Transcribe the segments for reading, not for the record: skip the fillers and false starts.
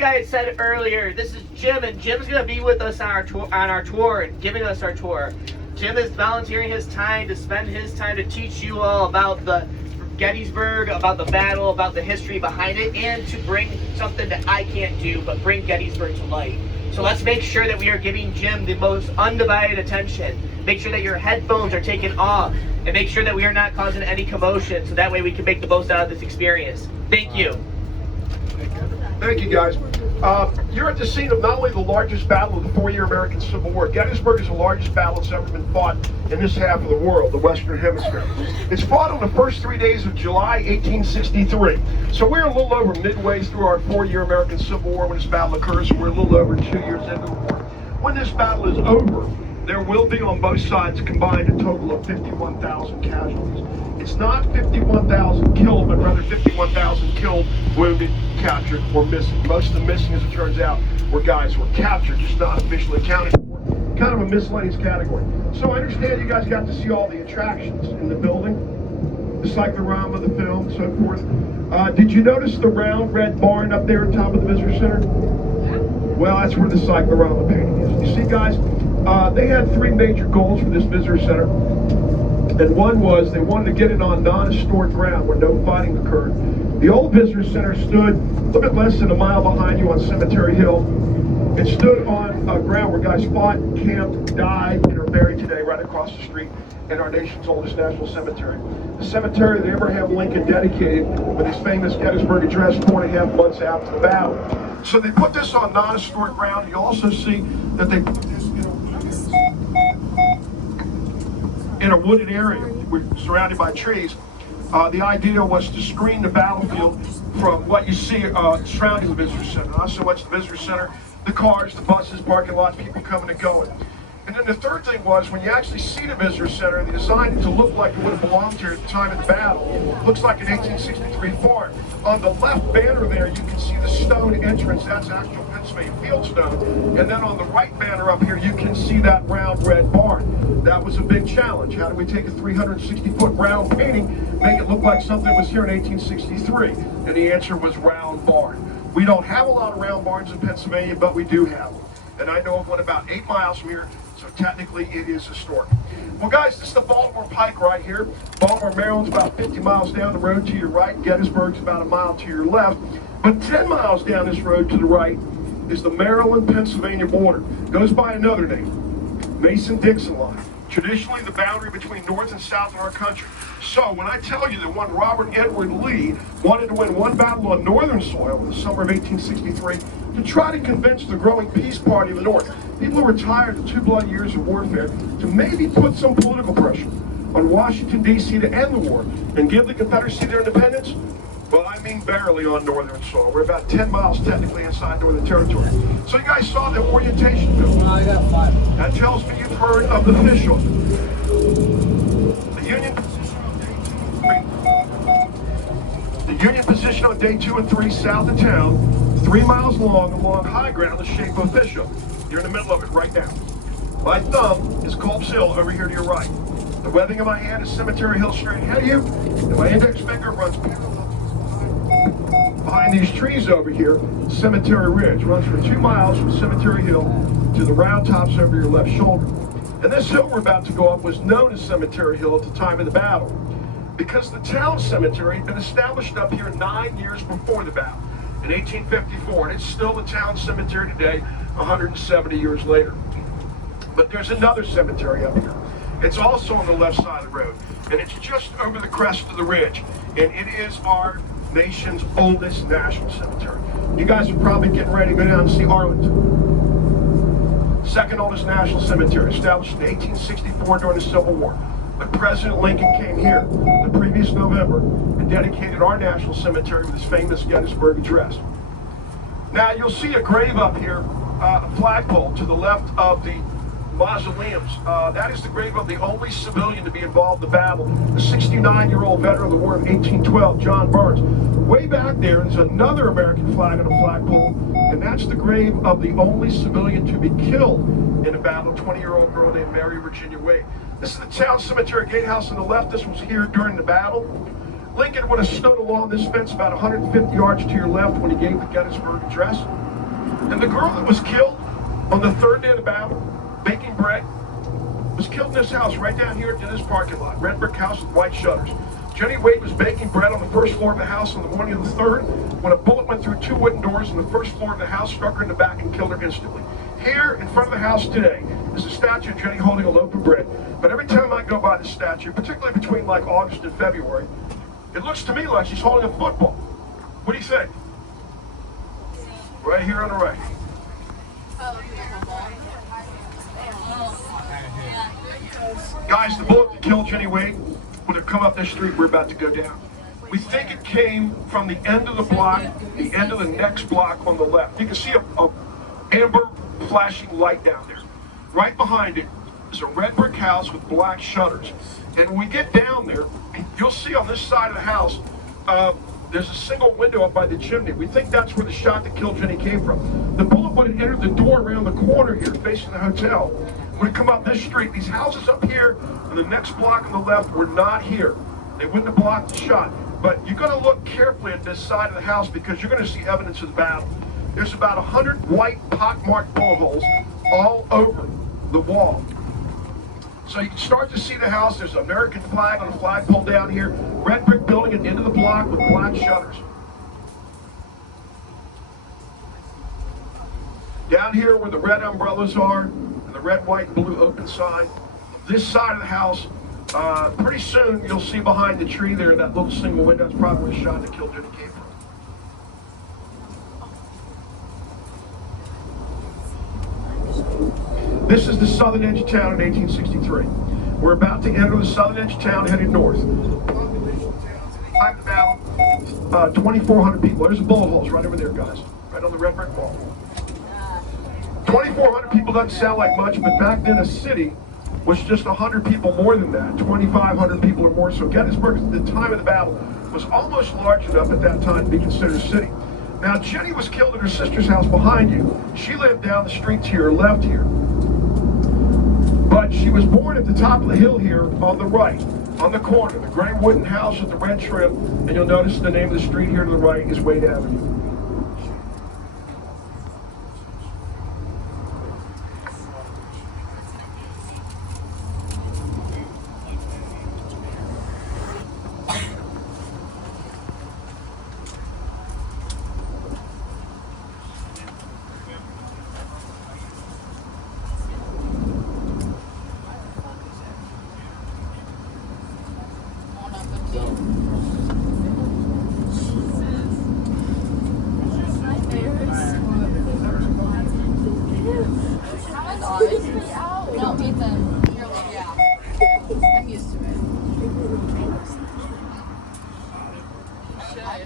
like I had said earlier, this is Jim, and Jim's going to be with us on our tour and giving us our tour. Jim is volunteering his time to spend his time to teach you all about the Gettysburg, about the battle, about the history behind it, and to bring something that I can't do, but bring Gettysburg to light. So let's make sure that we are giving Jim the most undivided attention. Make sure that your headphones are taken off, and make sure that we are not causing any commotion, so that way we can make the most out of this experience. Thank you. Thank you, guys. You're at the scene of not only the largest battle of the 4-year American Civil War. Gettysburg is the largest battle that's ever been fought in this half of the world, the Western Hemisphere. It's fought on the first 3 days of July 1863. So we're a little over midway through our 4-year American Civil War when this battle occurs, and we're a little over 2 years into the war. When this battle is over, there will be on both sides combined a total of 51,000 casualties. It's not 51,000 killed, but rather 51,000 killed, wounded, captured, or missing. Most of the missing, as it turns out, were guys who were captured, just not officially accounted for. Kind of a miscellaneous category. So I understand you guys got to see all the attractions in the building, the cyclorama, the film, and so forth. Did you notice the round red barn up there on top of the visitor center? Well, that's where the cyclorama painting is. You see, guys, they had 3 major goals for this visitor center. And one was they wanted to get it on non-historic ground where no fighting occurred. The old visitor center stood a little bit less than a mile behind you on Cemetery Hill. It stood on ground where guys fought, camped, died, and are buried today right across the street in our nation's oldest national cemetery. The cemetery that Abraham Lincoln dedicated with his famous Gettysburg Address 4.5 months after the battle. So they put this on non-historic ground. You also see that they put this in a wooded area. We're surrounded by trees. The idea was to screen the battlefield from what you see surrounding the visitor center. Not so much the visitor center, the cars, the buses, parking lots, people coming and going. And then the third thing was, when you actually see the visitor center, they designed it to look like it would have belonged here at the time of the battle. It looks like an 1863 farm. On the left banner there, you can see the stone entrance. That's actual Pennsylvania field stone. And then on the right banner up here, you can see that round red barn. That was a big challenge. How do we take a 360-foot round painting, make it look like something was here in 1863? And the answer was round barn. We don't have a lot of round barns in Pennsylvania, but we do have them. And I know of one about 8 miles from here, so technically it is historic. Well, guys, this is the Baltimore Pike right here. Baltimore, Maryland's about 50 miles down the road to your right. Gettysburg's about a mile to your left. But 10 miles down this road to the right is the Maryland-Pennsylvania border. Goes by another name, Mason-Dixon line. Traditionally the boundary between North and South in our country. So when I tell you that one Robert Edward Lee wanted to win one battle on Northern soil in the summer of 1863 to try to convince the growing Peace Party of the North, people who were tired of 2 bloody years of warfare, to maybe put some political pressure on Washington, D.C. to end the war and give the Confederacy their independence, well, I mean barely on Northern soil. We're about 10 miles technically inside Northern Territory. So you guys saw the orientation film. I got 5. That tells me you've heard of the official. The Union position on day 2 and 3 south of town, 3 miles long along high ground, the shape of official. You're in the middle of it right now. My thumb is Culp's Hill over here to your right. The webbing of my hand is Cemetery Hill straight ahead of you, and my index finger runs behind these trees over here. Cemetery Ridge runs for 2 miles from Cemetery Hill to the round tops over your left shoulder. And this hill we're about to go up was known as Cemetery Hill at the time of the battle, because the town cemetery had been established up here 9 years before the battle, in 1854, and it's still the town cemetery today, 170 years later. But there's another cemetery up here. It's also on the left side of the road, and it's just over the crest of the ridge, and it is our nation's oldest national cemetery. You guys are probably getting ready to go down and see Arlington. Second oldest national cemetery, established in 1864 during the Civil War. But President Lincoln came here the previous November and dedicated our national cemetery with his famous Gettysburg Address. Now you'll see a grave up here, a flagpole to the left of the mausoleums. That is the grave of the only civilian to be involved in the battle, the 69-year-old veteran of the War of 1812, John Burns. Way back there is another American flag on a flagpole, and that's the grave of the only civilian to be killed in a battle, a 20-year-old girl named Mary Virginia Wade. This is the town cemetery gatehouse on the left. This was here during the battle. Lincoln would have stood along this fence about 150 yards to your left when he gave the Gettysburg Address. And the girl that was killed on the third day of the battle, baking bread, was killed in this house right down here in this parking lot. Red brick house with white shutters. Jenny Wade was baking bread on the first floor of the house on the morning of the 3rd when a bullet went through 2 wooden doors on the first floor of the house, struck her in the back and killed her instantly. Here in front of the house today is a statue of Jenny holding a loaf of bread. But every time I go by the statue, particularly between like August and February, it looks to me like she's holding a football. What do you think? Right here on the right. Guys, the bullet that killed Jenny Wade would have come up this street we're about to go down. We think it came from the end of the block, the end of the next block on the left. You can see a amber flashing light down there. Right behind it is a red brick house with black shutters. And when we get down there, you'll see on this side of the house, there's a single window up by the chimney. We think that's where the shot that killed Jenny came from. The bullet would have entered the door around the corner here, facing the hotel. Would have come up this street. These houses up here and the next block on the left were not here. They wouldn't have blocked the shot. But you're going to look carefully at this side of the house because you're going to see evidence of the battle. There's about 100 white pockmarked bullet holes all over the wall. So you can start to see the house. There's an American flag on a flagpole down here. Red brick building at the end of the block with black shutters. Down here where the red umbrellas are and the red, white, and blue open sign. This side of the house, pretty soon you'll see behind the tree there, that little single window. That's probably where the shot that killed Jenny came from. This is the southern edge of town in 1863. We're about to enter the southern edge of town heading north. Time to battle, 2,400 people. There's the bullet holes right over there, guys. Right on the red brick wall. 2,400 people doesn't sound like much, but back then a city was just 100 people more than that, 2,500 people or more. So Gettysburg, at the time of the battle, was almost large enough at that time to be considered a city. Now, Jenny was killed at her sister's house behind you. She lived down the street to your left here. But she was born at the top of the hill here on the right, on the corner, the gray wooden house with the red trim, and you'll notice the name of the street here to the right is Wade Avenue.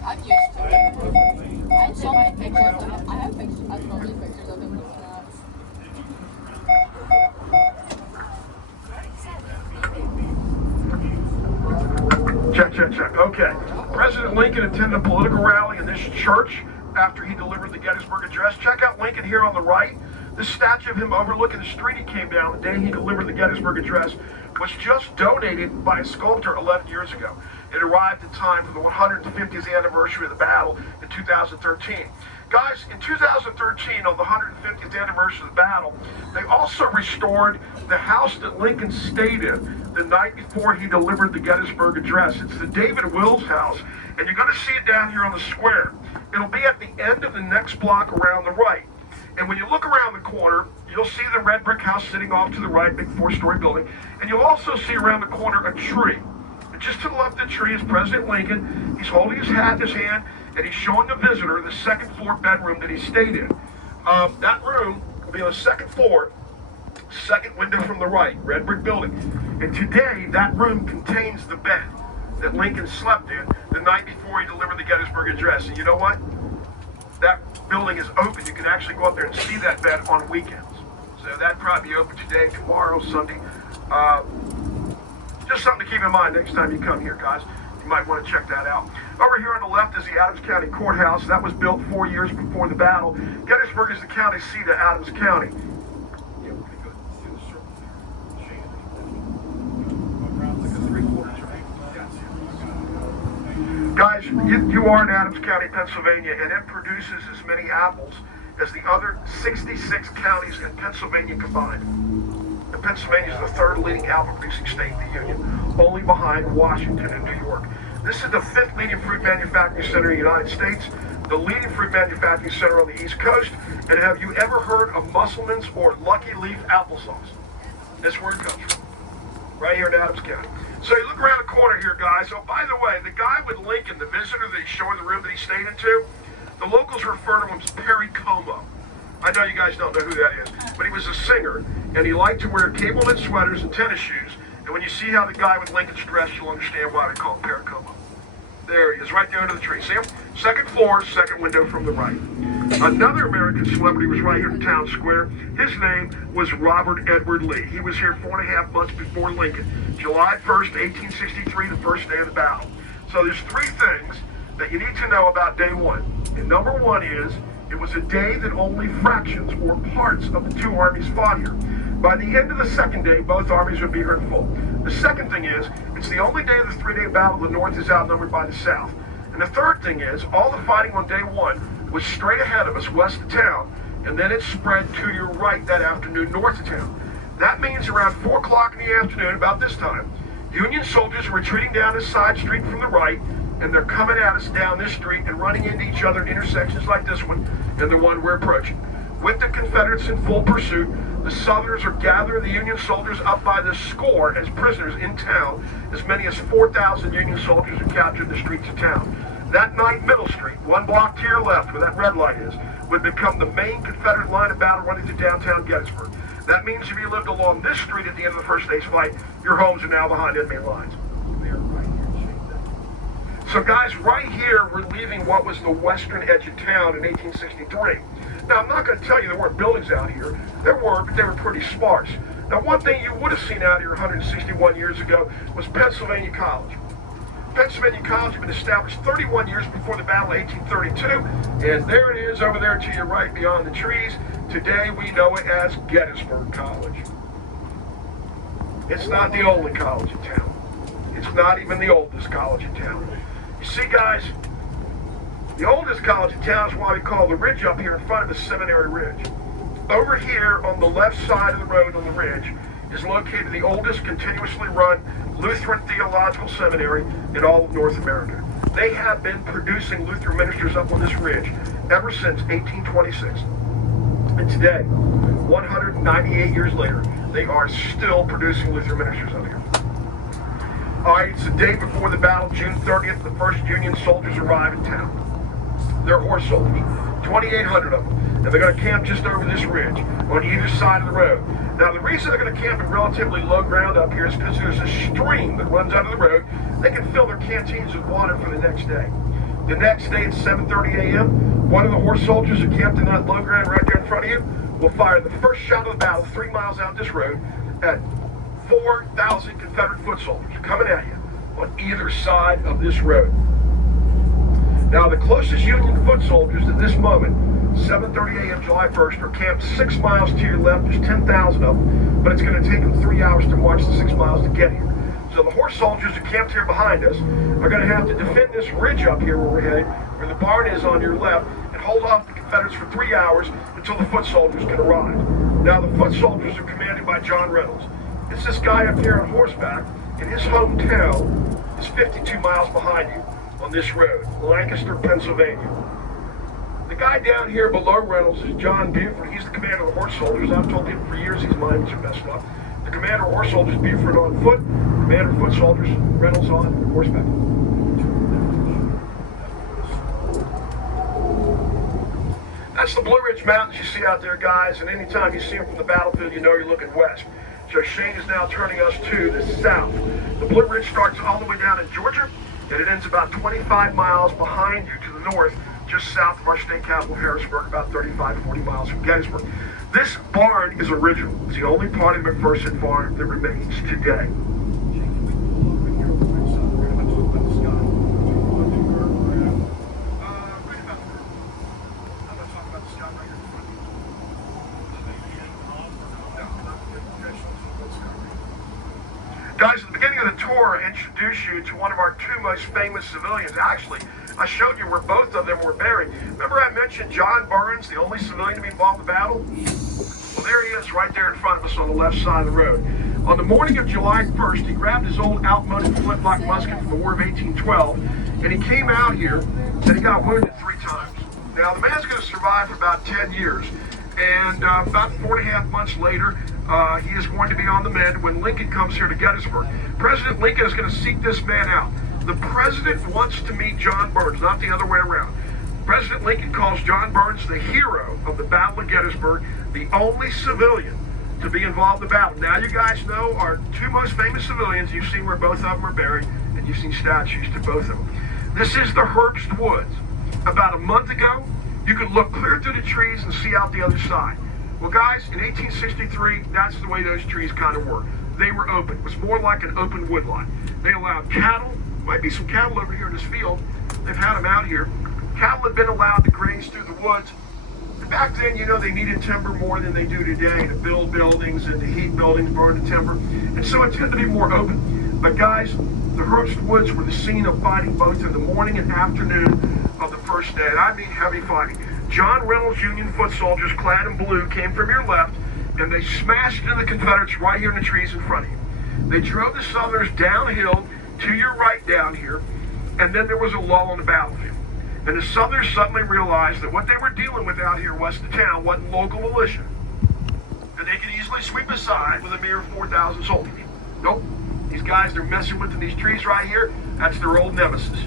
I'm used to it. I saw my pictures. I have pictures. I have so many pictures of him doing that. Check. Okay. President Lincoln attended a political rally in this church after he delivered the Gettysburg Address. Check out Lincoln here on the right. This statue of him overlooking the street he came down the day he delivered the Gettysburg Address was just donated by a sculptor 11 years ago. It arrived in time for the 150th anniversary of the battle in 2013. Guys, in 2013, on the 150th anniversary of the battle, they also restored the house that Lincoln stayed in the night before he delivered the Gettysburg Address. It's the David Wills house, and you're going to see it down here on the square. It'll be at the end of the next block around the right. And when you look around the corner, you'll see the red brick house sitting off to the right, big 4-story building, and you'll also see around the corner a tree. And just to the left of the tree is President Lincoln. He's holding his hat in his hand, and he's showing the visitor the second floor bedroom that he stayed in. That room will be on the second floor, second window from the right, red brick building. And today, that room contains the bed that Lincoln slept in the night before he delivered the Gettysburg Address. And you know what? That building is open. You can actually go up there and see that bed on weekends. So that'd probably be open today, tomorrow, Sunday. Just something to keep in mind next time you come here, guys. You might want to check that out. Over here on the left is the Adams County Courthouse. That was built 4 years before the battle. Gettysburg is the county seat of Adams County. Guys, you are in Adams County, Pennsylvania, and it produces as many apples as the other 66 counties in Pennsylvania combined. And Pennsylvania is the third leading apple producing state in the Union, only behind Washington and New York. This is the fifth leading fruit manufacturing center in the United States, the leading fruit manufacturing center on the East Coast. And have you ever heard of Musselman's or Lucky Leaf applesauce? That's where it comes from, right here in Adams County. So you look around the corner here, guys. Oh, by the way, the guy with Lincoln, the visitor that he's showing the room that he stayed into, the locals refer to him as Perry Como. I know you guys don't know who that is, but he was a singer, and he liked to wear cable-knit sweaters and tennis shoes. And when you see how the guy with Lincoln's dressed, you'll understand why they call him Perry Como. There he is, right there under the tree. See him? Second floor, second window from the right. Another American celebrity was right here in Town Square. His name was Robert Edward Lee. He was here 4.5 months before Lincoln. July 1st, 1863, the first day of the battle. So there's three things that you need to know about day one. And number one is, it was a day that only fractions or parts of the two armies fought here. By the end of the second day, both armies would be here in full. The second thing is, it's the only day of the three-day battle the North is outnumbered by the South. And the third thing is, all the fighting on day one was straight ahead of us, west of town, and then it spread to your right that afternoon, north of town. That means around 4 o'clock in the afternoon, about this time, Union soldiers are retreating down this side street from the right, and they're coming at us down this street and running into each other in intersections like this one and the one we're approaching. With the Confederates in full pursuit, the Southerners are gathering the Union soldiers up by the score as prisoners in town. As many as 4,000 Union soldiers are captured in the streets of town. That night, Middle Street, one block to your left where that red light is, would become the main Confederate line of battle running to downtown Gettysburg. That means if you lived along this street at the end of the first day's fight, your homes are now behind enemy lines. So guys, right here, we're leaving what was the western edge of town in 1863. Now, I'm not going to tell you there weren't buildings out here. There were, but they were pretty sparse. Now, one thing you would have seen out here 161 years ago was Pennsylvania College. Pennsylvania College had been established 31 years before the Battle of 1832, and there it is over there to your right beyond the trees. Today, we know it as Gettysburg College. It's not the only college in town. It's not even the oldest college in town. You see, guys, the oldest college in town is why we call the ridge up here in front of the Seminary Ridge. Over here on the left side of the road on the ridge is located the oldest continuously run Lutheran Theological Seminary in all of North America. They have been producing Lutheran ministers up on this ridge ever since 1826. And today, 198 years later, they are still producing Lutheran ministers up here. All right, it's the day before the battle, June 30th, the first Union soldiers arrive in town. They're horse soldiers, 2,800 of them. And they're going to camp just over this ridge on either side of the road. Now, the reason they're going to camp in relatively low ground up here is because there's a stream that runs out of the road. They can fill their canteens with water for the next day. The next day at 7:30 a.m., one of the horse soldiers who camped in that low ground right there in front of you will fire the first shot of the battle 3 miles out this road at 4,000 Confederate foot soldiers coming at you on either side of this road. Now, the closest Union foot soldiers at this moment, 7:30 a.m. July 1st, are camped 6 miles to your left. There's 10,000 of them, but it's going to take them 3 hours to march the 6 miles to get here. So the horse soldiers who camped here behind us are going to have to defend this ridge up here where we're headed, where the barn is on your left, and hold off the Confederates for 3 hours until the foot soldiers can arrive. Now, the foot soldiers are commanded by John Reynolds. It's this guy up here on horseback, and his hometown is 52 miles behind you on this road, Lancaster, Pennsylvania. The guy down here below Reynolds is John Buford. He's the commander of the horse soldiers. I've told people for years these minds are messed up. The commander of horse soldiers, Buford on foot. Commander of foot soldiers, Reynolds on horseback. That's the Blue Ridge Mountains you see out there, guys, and anytime you see them from the battlefield, you know you're looking west. So Shane is now turning us to the south. The Blue Ridge starts all the way down in Georgia, and it ends about 25 miles behind you to the north, just south of our state capital, Harrisburg, about 35, 40 miles from Gettysburg. This barn is original. It's the only part of the McPherson farm that remains today. Guys, at the beginning of the tour, tour introduce you to one of our two most famous civilians. Actually, I showed you where both of them were buried. Remember I mentioned John Burns, the only civilian to be involved in the battle? Well, there he is right there in front of us on the left side of the road. On the morning of July 1st, he grabbed his old outmoded flintlock musket from the War of 1812, and he came out here, and he got wounded 3 times. Now, the man's going to survive for about 10 years, and about 4.5 months later, he is going to be on the mend when Lincoln comes here to Gettysburg. President Lincoln is going to seek this man out. The president wants to meet John Burns, not the other way around. President Lincoln calls John Burns the hero of the Battle of Gettysburg, the only civilian to be involved in the battle. Now you guys know our two most famous civilians. You've seen where both of them are buried, and you've seen statues to both of them. This is the Herbst Woods. About a month ago, you could look clear through the trees and see out the other side. Well, guys, in 1863, that's the way those trees kind of were. They were open. It was more like an open woodlot. They allowed cattle, might be some cattle over here in this field. They've had them out here. Cattle had been allowed to graze through the woods. And back then, you know, they needed timber more than they do today to build buildings and to heat buildings, burn the timber. And so it tended to be more open. But guys, the Herbst Woods were the scene of fighting both in the morning and afternoon of the first day. And I mean heavy fighting. John Reynolds' Union foot soldiers clad in blue came from your left, and they smashed into the Confederates right here in the trees in front of you. They drove the Southerners downhill to your right down here, and then there was a lull on the battlefield. And the Southerners suddenly realized that what they were dealing with out here west of town wasn't local militia, and they could easily sweep aside with a mere 4,000 soldiers. Nope. These guys they're messing with in these trees right here, that's their old nemesis,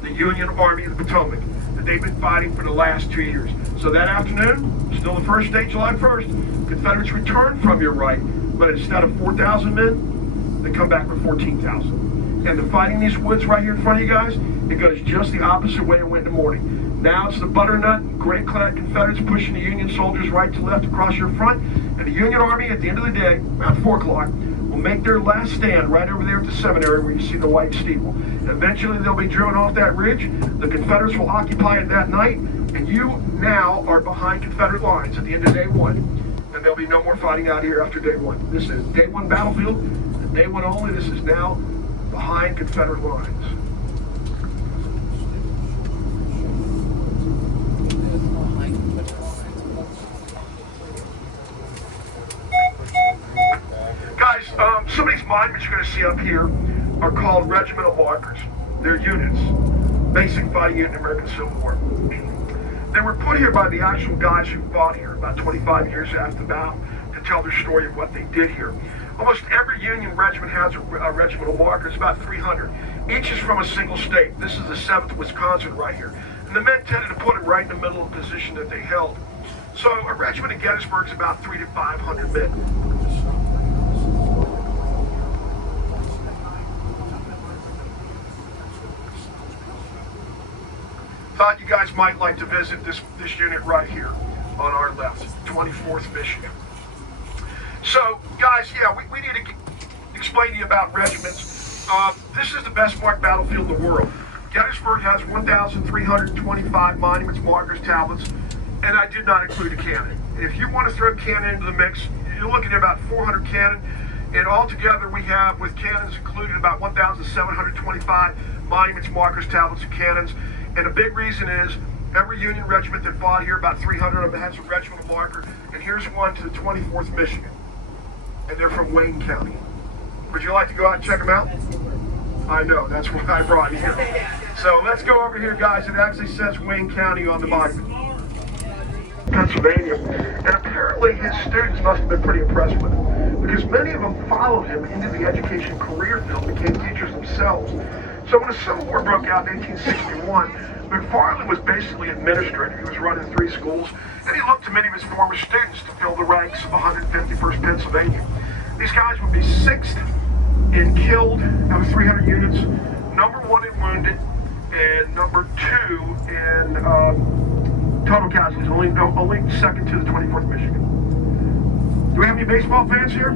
the Union Army of the Potomac, that they've been fighting for the last 2 years. So that afternoon, still the first day, July 1st, Confederates returned from your right, but instead of 4,000 men, they come back with 14,000. And the fighting in these woods right here in front of you guys, it goes just the opposite way it went in the morning. Now it's the butternut, gray-clad Confederates pushing the Union soldiers right to left across your front, and the Union Army at the end of the day, about 4 o'clock, will make their last stand right over there at the seminary where you see the white steeple. And eventually they'll be driven off that ridge. The Confederates will occupy it that night, and you now are behind Confederate lines at the end of day 1. And there'll be no more fighting out here after day 1. This is day 1 battlefield, and day 1 only. This is now behind Confederate lines. Guys, some of these monuments you're going to see up here are called regimental markers. They're units, basic fighting unit in the American Civil War. They were put here by the actual guys who fought here about 25 years after the battle to tell their story of what they did here. Almost every Union regiment has a regimental marker. It's about 300. Each is from a single state. This is the 7th Wisconsin right here. And the men tended to put it right in the middle of the position that they held. So a regiment in Gettysburg is about 300 to 500 men. Thought you guys might like to visit this unit right here on our left, 24th Michigan. So, guys, yeah, we need to explain to you about regiments. This is the best marked battlefield in the world. Gettysburg has 1,325 monuments, markers, tablets, and I did not include a cannon. If you want to throw cannon into the mix, you're looking at about 400 cannon, and altogether we have, with cannons included, about 1,725 monuments, markers, tablets, and cannons. And the big reason is every Union regiment that fought here, about 300 of them, has a regimental marker. And here's one to the 24th Michigan. And they're from Wayne County. Would you like to go out and check them out? I know, that's why I brought you here. So let's go over here, guys. It actually says Wayne County on the monument. Pennsylvania. And apparently his students must have been pretty impressed with him, because many of them followed him into the education career field, became teachers themselves. So when the Civil War broke out in 1861, McFarland was basically administrator. He was running 3 schools, and he looked to many of his former students to fill the ranks of 151st Pennsylvania. These guys would be 6th in killed out of 300 units, number 1 in wounded, and number 2 in total casualties, only second to the 24th Michigan. Do we have any baseball fans here?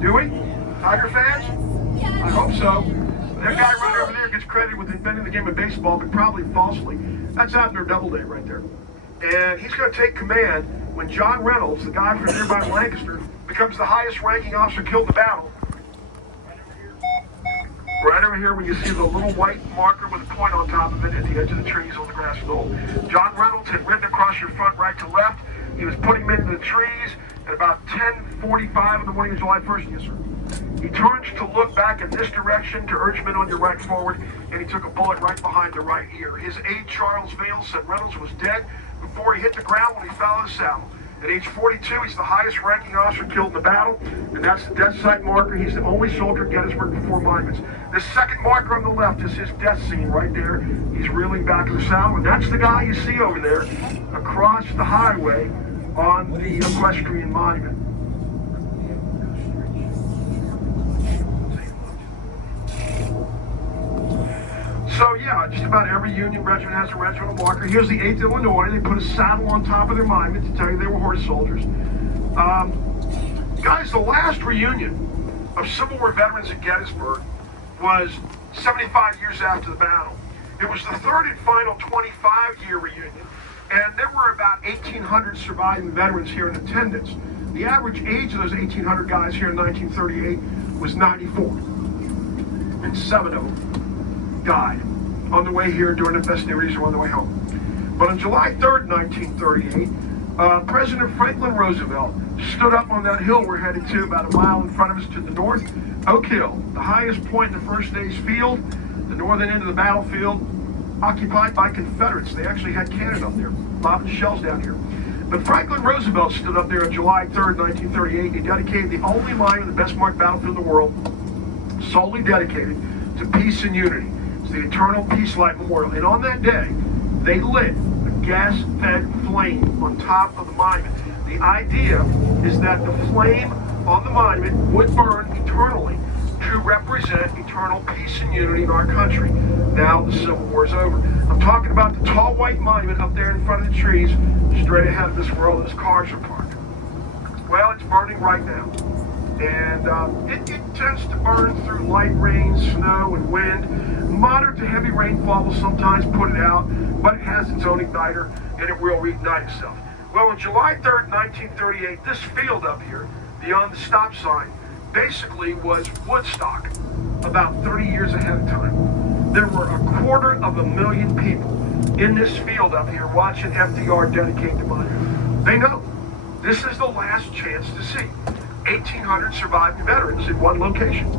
Do we? Tiger fans? I hope so. That guy right over there gets credit with inventing the game of baseball, but probably falsely. That's Abner Doubleday right there. And he's going to take command when John Reynolds, the guy from nearby Lancaster, becomes the highest ranking officer killed in the battle. Right over here, when you see the little white marker with a point on top of it at the edge of the trees on the grassy knoll. John Reynolds had ridden across your front right to left. He was putting them into the trees at about 10:45 in the morning of July 1st. Yes, sir. He turns to look back in this direction to urge men on your right forward, and he took a bullet right behind the right ear. His aide, Charles Vale, said Reynolds was dead before he hit the ground when he fell out of the saddle. At age 42, he's the highest ranking officer killed in the battle, and that's the death site marker. He's the only soldier at Gettysburg with 4 monuments. The second marker on the left is his death scene right there. He's reeling back in the saddle, and that's the guy you see over there across the highway on the equestrian monument. So yeah, just about every Union regiment has a regimental marker. Here's the 8th Illinois. They put a saddle on top of their monument to tell you they were horse soldiers. Guys, the last reunion of Civil War veterans at Gettysburg was 75 years after the battle. It was the third and final 25-year reunion, and there were about 1,800 surviving veterans here in attendance. The average age of those 1,800 guys here in 1938 was 94, and 7 of them died on the way here during the festivities or on the way home. But on July 3rd, 1938, President Franklin Roosevelt stood up on that hill we're headed to about a mile in front of us to the north, Oak Hill, the highest point in the first day's field, the northern end of the battlefield, occupied by Confederates. They actually had cannon up there, lobbing shells down here. But Franklin Roosevelt stood up there on July 3rd, 1938. He dedicated the only monument, the best marked battlefield in the world, solely dedicated to peace and unity. The Eternal Peace Light Memorial. And on that day, they lit a gas-fed flame on top of the monument. The idea is that the flame on the monument would burn eternally to represent eternal peace and unity in our country. Now the Civil War is over. I'm talking about the tall white monument up there in front of the trees, straight ahead of this where those cars are parked. Well, it's burning right now. And it tends to burn through light rain, snow, and wind. Moderate to heavy rainfall will sometimes put it out, but it has its own igniter, and it will reignite itself. Well, on July 3rd, 1938, this field up here, beyond the stop sign, basically was Woodstock, about 30 years ahead of time. There were 250,000 people in this field up here watching FDR dedicate the monument. They know this is the last chance to see 1,800 surviving veterans in one location.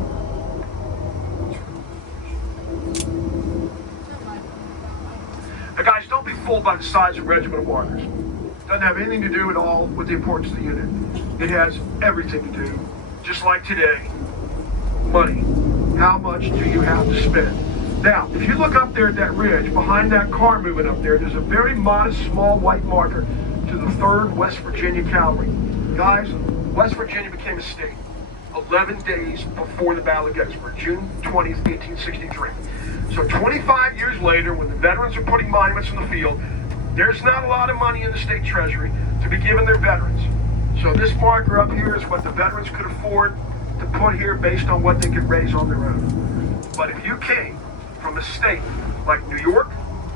Now guys, don't be fooled by the size of regimental markers. It doesn't have anything to do at all with the importance of the unit. It has everything to do, just like today, money. How much do you have to spend? Now, if you look up there at that ridge, behind that car moving up there, there's a very modest, small white marker to the 3rd West Virginia Cavalry. Guys, West Virginia became a state 11 days before the Battle of Gettysburg, June 20th, 1863. So 25 years later, when the veterans are putting monuments in the field, there's not a lot of money in the state treasury to be given their veterans. So this marker up here is what the veterans could afford to put here based on what they could raise on their own. But if you came from a state like New York,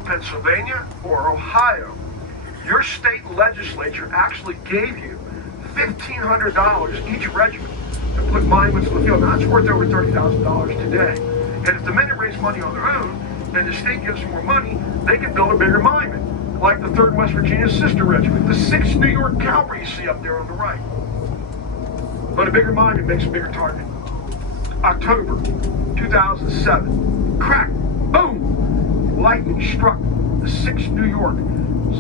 Pennsylvania, or Ohio, your state legislature actually gave you $1,500 each regiment to put monuments in the field. Now, that's worth over $30,000 today. And if the men raise money on their own, and the state gives them more money, they can build a bigger monument, like the 3rd West Virginia Sister Regiment, the 6th New York Cavalry you see up there on the right. But a bigger monument makes a bigger target. October 2007, crack, boom, lightning struck the 6th New York.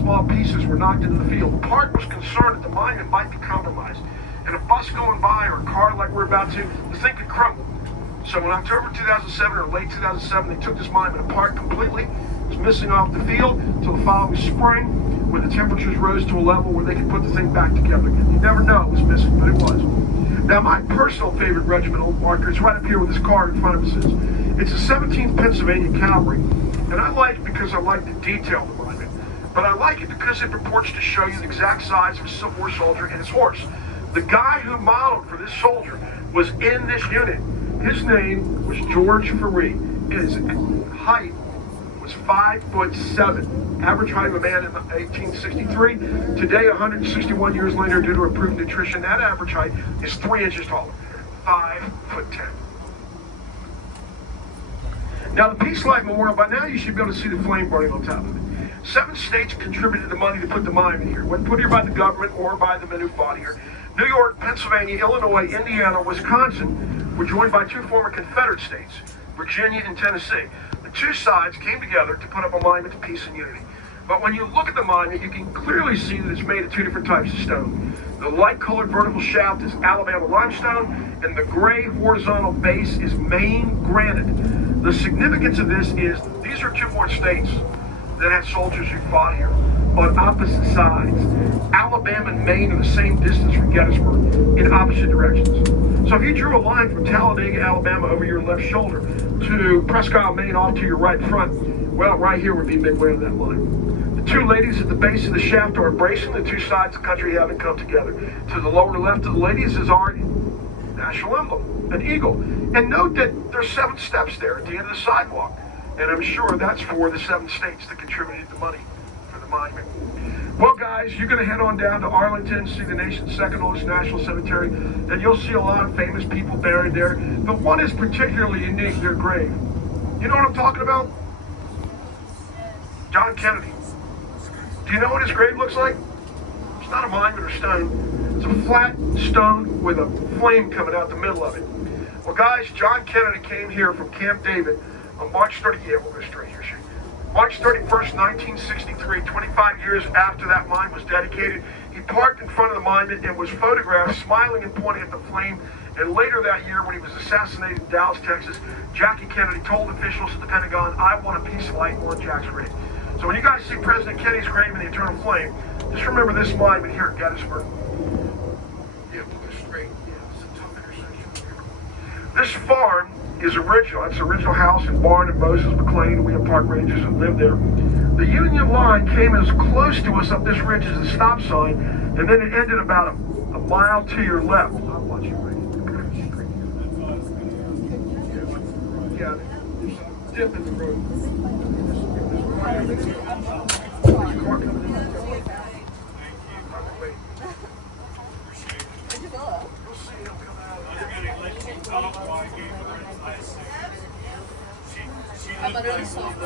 Small pieces were knocked into the field. The park was concerned that the monument might be compromised. And a bus going by or a car like we're about to, the thing could crumble. So in October 2007 or late 2007, they took this monument apart completely. It was missing off the field until the following spring, when the temperatures rose to a level where they could put the thing back together again. You never know it was missing, but it was. Now, my personal favorite regimental marker is right up here where this car in front of us is. It's the 17th Pennsylvania Cavalry, and I like it because I like the detail of the monument. But I like it because it purports to show you the exact size of a Civil War soldier and his horse. The guy who modeled for this soldier was in this unit. His name was George Ferree. His height was 5'7". Average height of a man in 1863. Today, 161 years later, due to improved nutrition, that average height is 3 inches taller. 5'10". Now, the Peace Light Memorial, by now you should be able to see the flame burning on top of it. 7 states contributed the money to put the monument here. It wasn't put here by the government or by the men who fought here. New York, Pennsylvania, Illinois, Indiana, Wisconsin were joined by 2 former Confederate states, Virginia and Tennessee. The 2 sides came together to put up a monument to peace and unity. But when you look at the monument, you can clearly see that it's made of 2 different types of stone. The light-colored vertical shaft is Alabama limestone, and the gray horizontal base is Maine granite. The significance of this is these are 2 more states that had soldiers who fought here on opposite sides. Alabama and Maine are the same distance from Gettysburg in opposite directions. So if you drew a line from Talladega, Alabama over your left shoulder to Prescott, Maine off to your right front, well, right here would be midway on that line. The 2 ladies at the base of the shaft are embracing. The 2 sides of the country haven't come together. To the lower left of the ladies is our national emblem, an eagle. And note that there's 7 steps there at the end of the sidewalk. And I'm sure that's for the 7 states that contributed the money for the monument. Well, guys, you're going to head on down to Arlington, see the nation's 2nd oldest national cemetery, and you'll see a lot of famous people buried there. But one is particularly unique, their grave. You know what I'm talking about? John Kennedy. Do you know what his grave looks like? It's not a monument or stone. It's a flat stone with a flame coming out the middle of it. Well, guys, John Kennedy came here from Camp David on March 30th. Yeah, we'll go straight here, shoot. March 31st, 1963, 25 years after that monument was dedicated, he parked in front of the monument and was photographed smiling and pointing at the flame. And later that year, when he was assassinated in Dallas, Texas, Jackie Kennedy told officials at the Pentagon, "I want a peace light on Jack's grave." So when you guys see President Kennedy's grave in the eternal flame, just remember this monument here at Gettysburg. Yeah, we'll go straight. Yeah, it's a tough intersection here. This farm is original. It's the original house and barn of Moses McLean. We have park rangers that lived there. The Union line came as close to us up this ridge as the stop sign, and then it ended about a mile to your left. I'll watch you right. Yeah, there's a dip in the road. I literally saw it.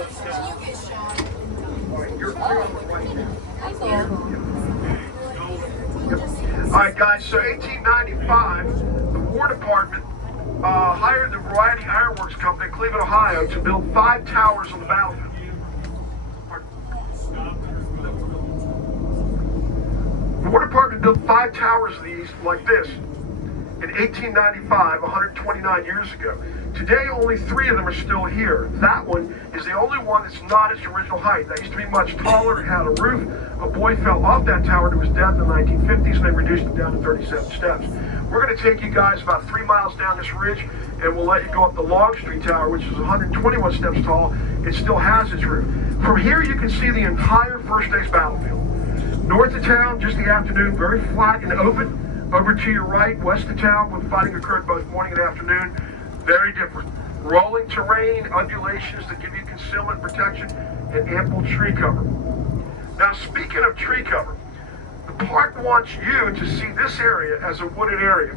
You're clear on the right now. I saw All right, guys, so 1895, the War Department hired the Variety Ironworks Company in Cleveland, Ohio, to build 5 towers on the battlefield. The War Department built 5 towers of these like this in 1895, 129 years ago. Today, only 3 of them are still here. That one is the only one that's not its original height. That used to be much taller. It had a roof. A boy fell off that tower to his death in the 1950s, and they reduced it down to 37 steps. We're going to take you guys about 3 miles down this ridge, and we'll let you go up the Longstreet Tower, which is 121 steps tall. It still has its roof. From here, you can see the entire First Day's battlefield. North of town, just the afternoon, very flat and open. Over to your right, west of town, when fighting occurred both morning and afternoon, very different. Rolling terrain, undulations that give you concealment, protection, and ample tree cover. Now, speaking of tree cover, the park wants you to see this area as a wooded area.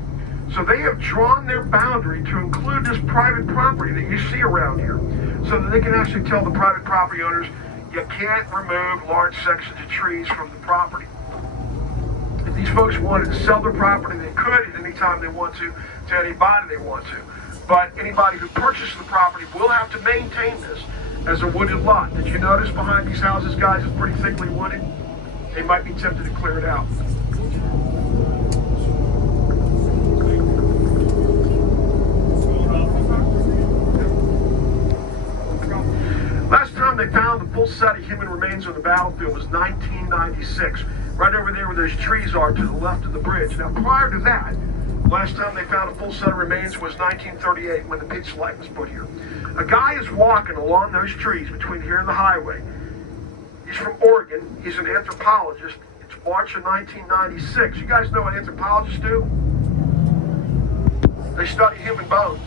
So they have drawn their boundary to include this private property that you see around here, so that they can actually tell the private property owners, you can't remove large sections of trees from the property. If these folks wanted to sell their property, they could at any time they want to anybody they want to. But anybody who purchases the property will have to maintain this as a wooded lot. Did you notice behind these houses, guys, it's pretty thickly wooded? They might be tempted to clear it out. Last time they found the full set of human remains on the battlefield was 1996, right over there where those trees are to the left of the bridge. Now, prior to that, last time they found a full set of remains was 1938 when the peace light was put here. A guy is walking along those trees between here and the highway. He's from Oregon. He's an anthropologist. It's March of 1996. You guys know what anthropologists do? They study human bones.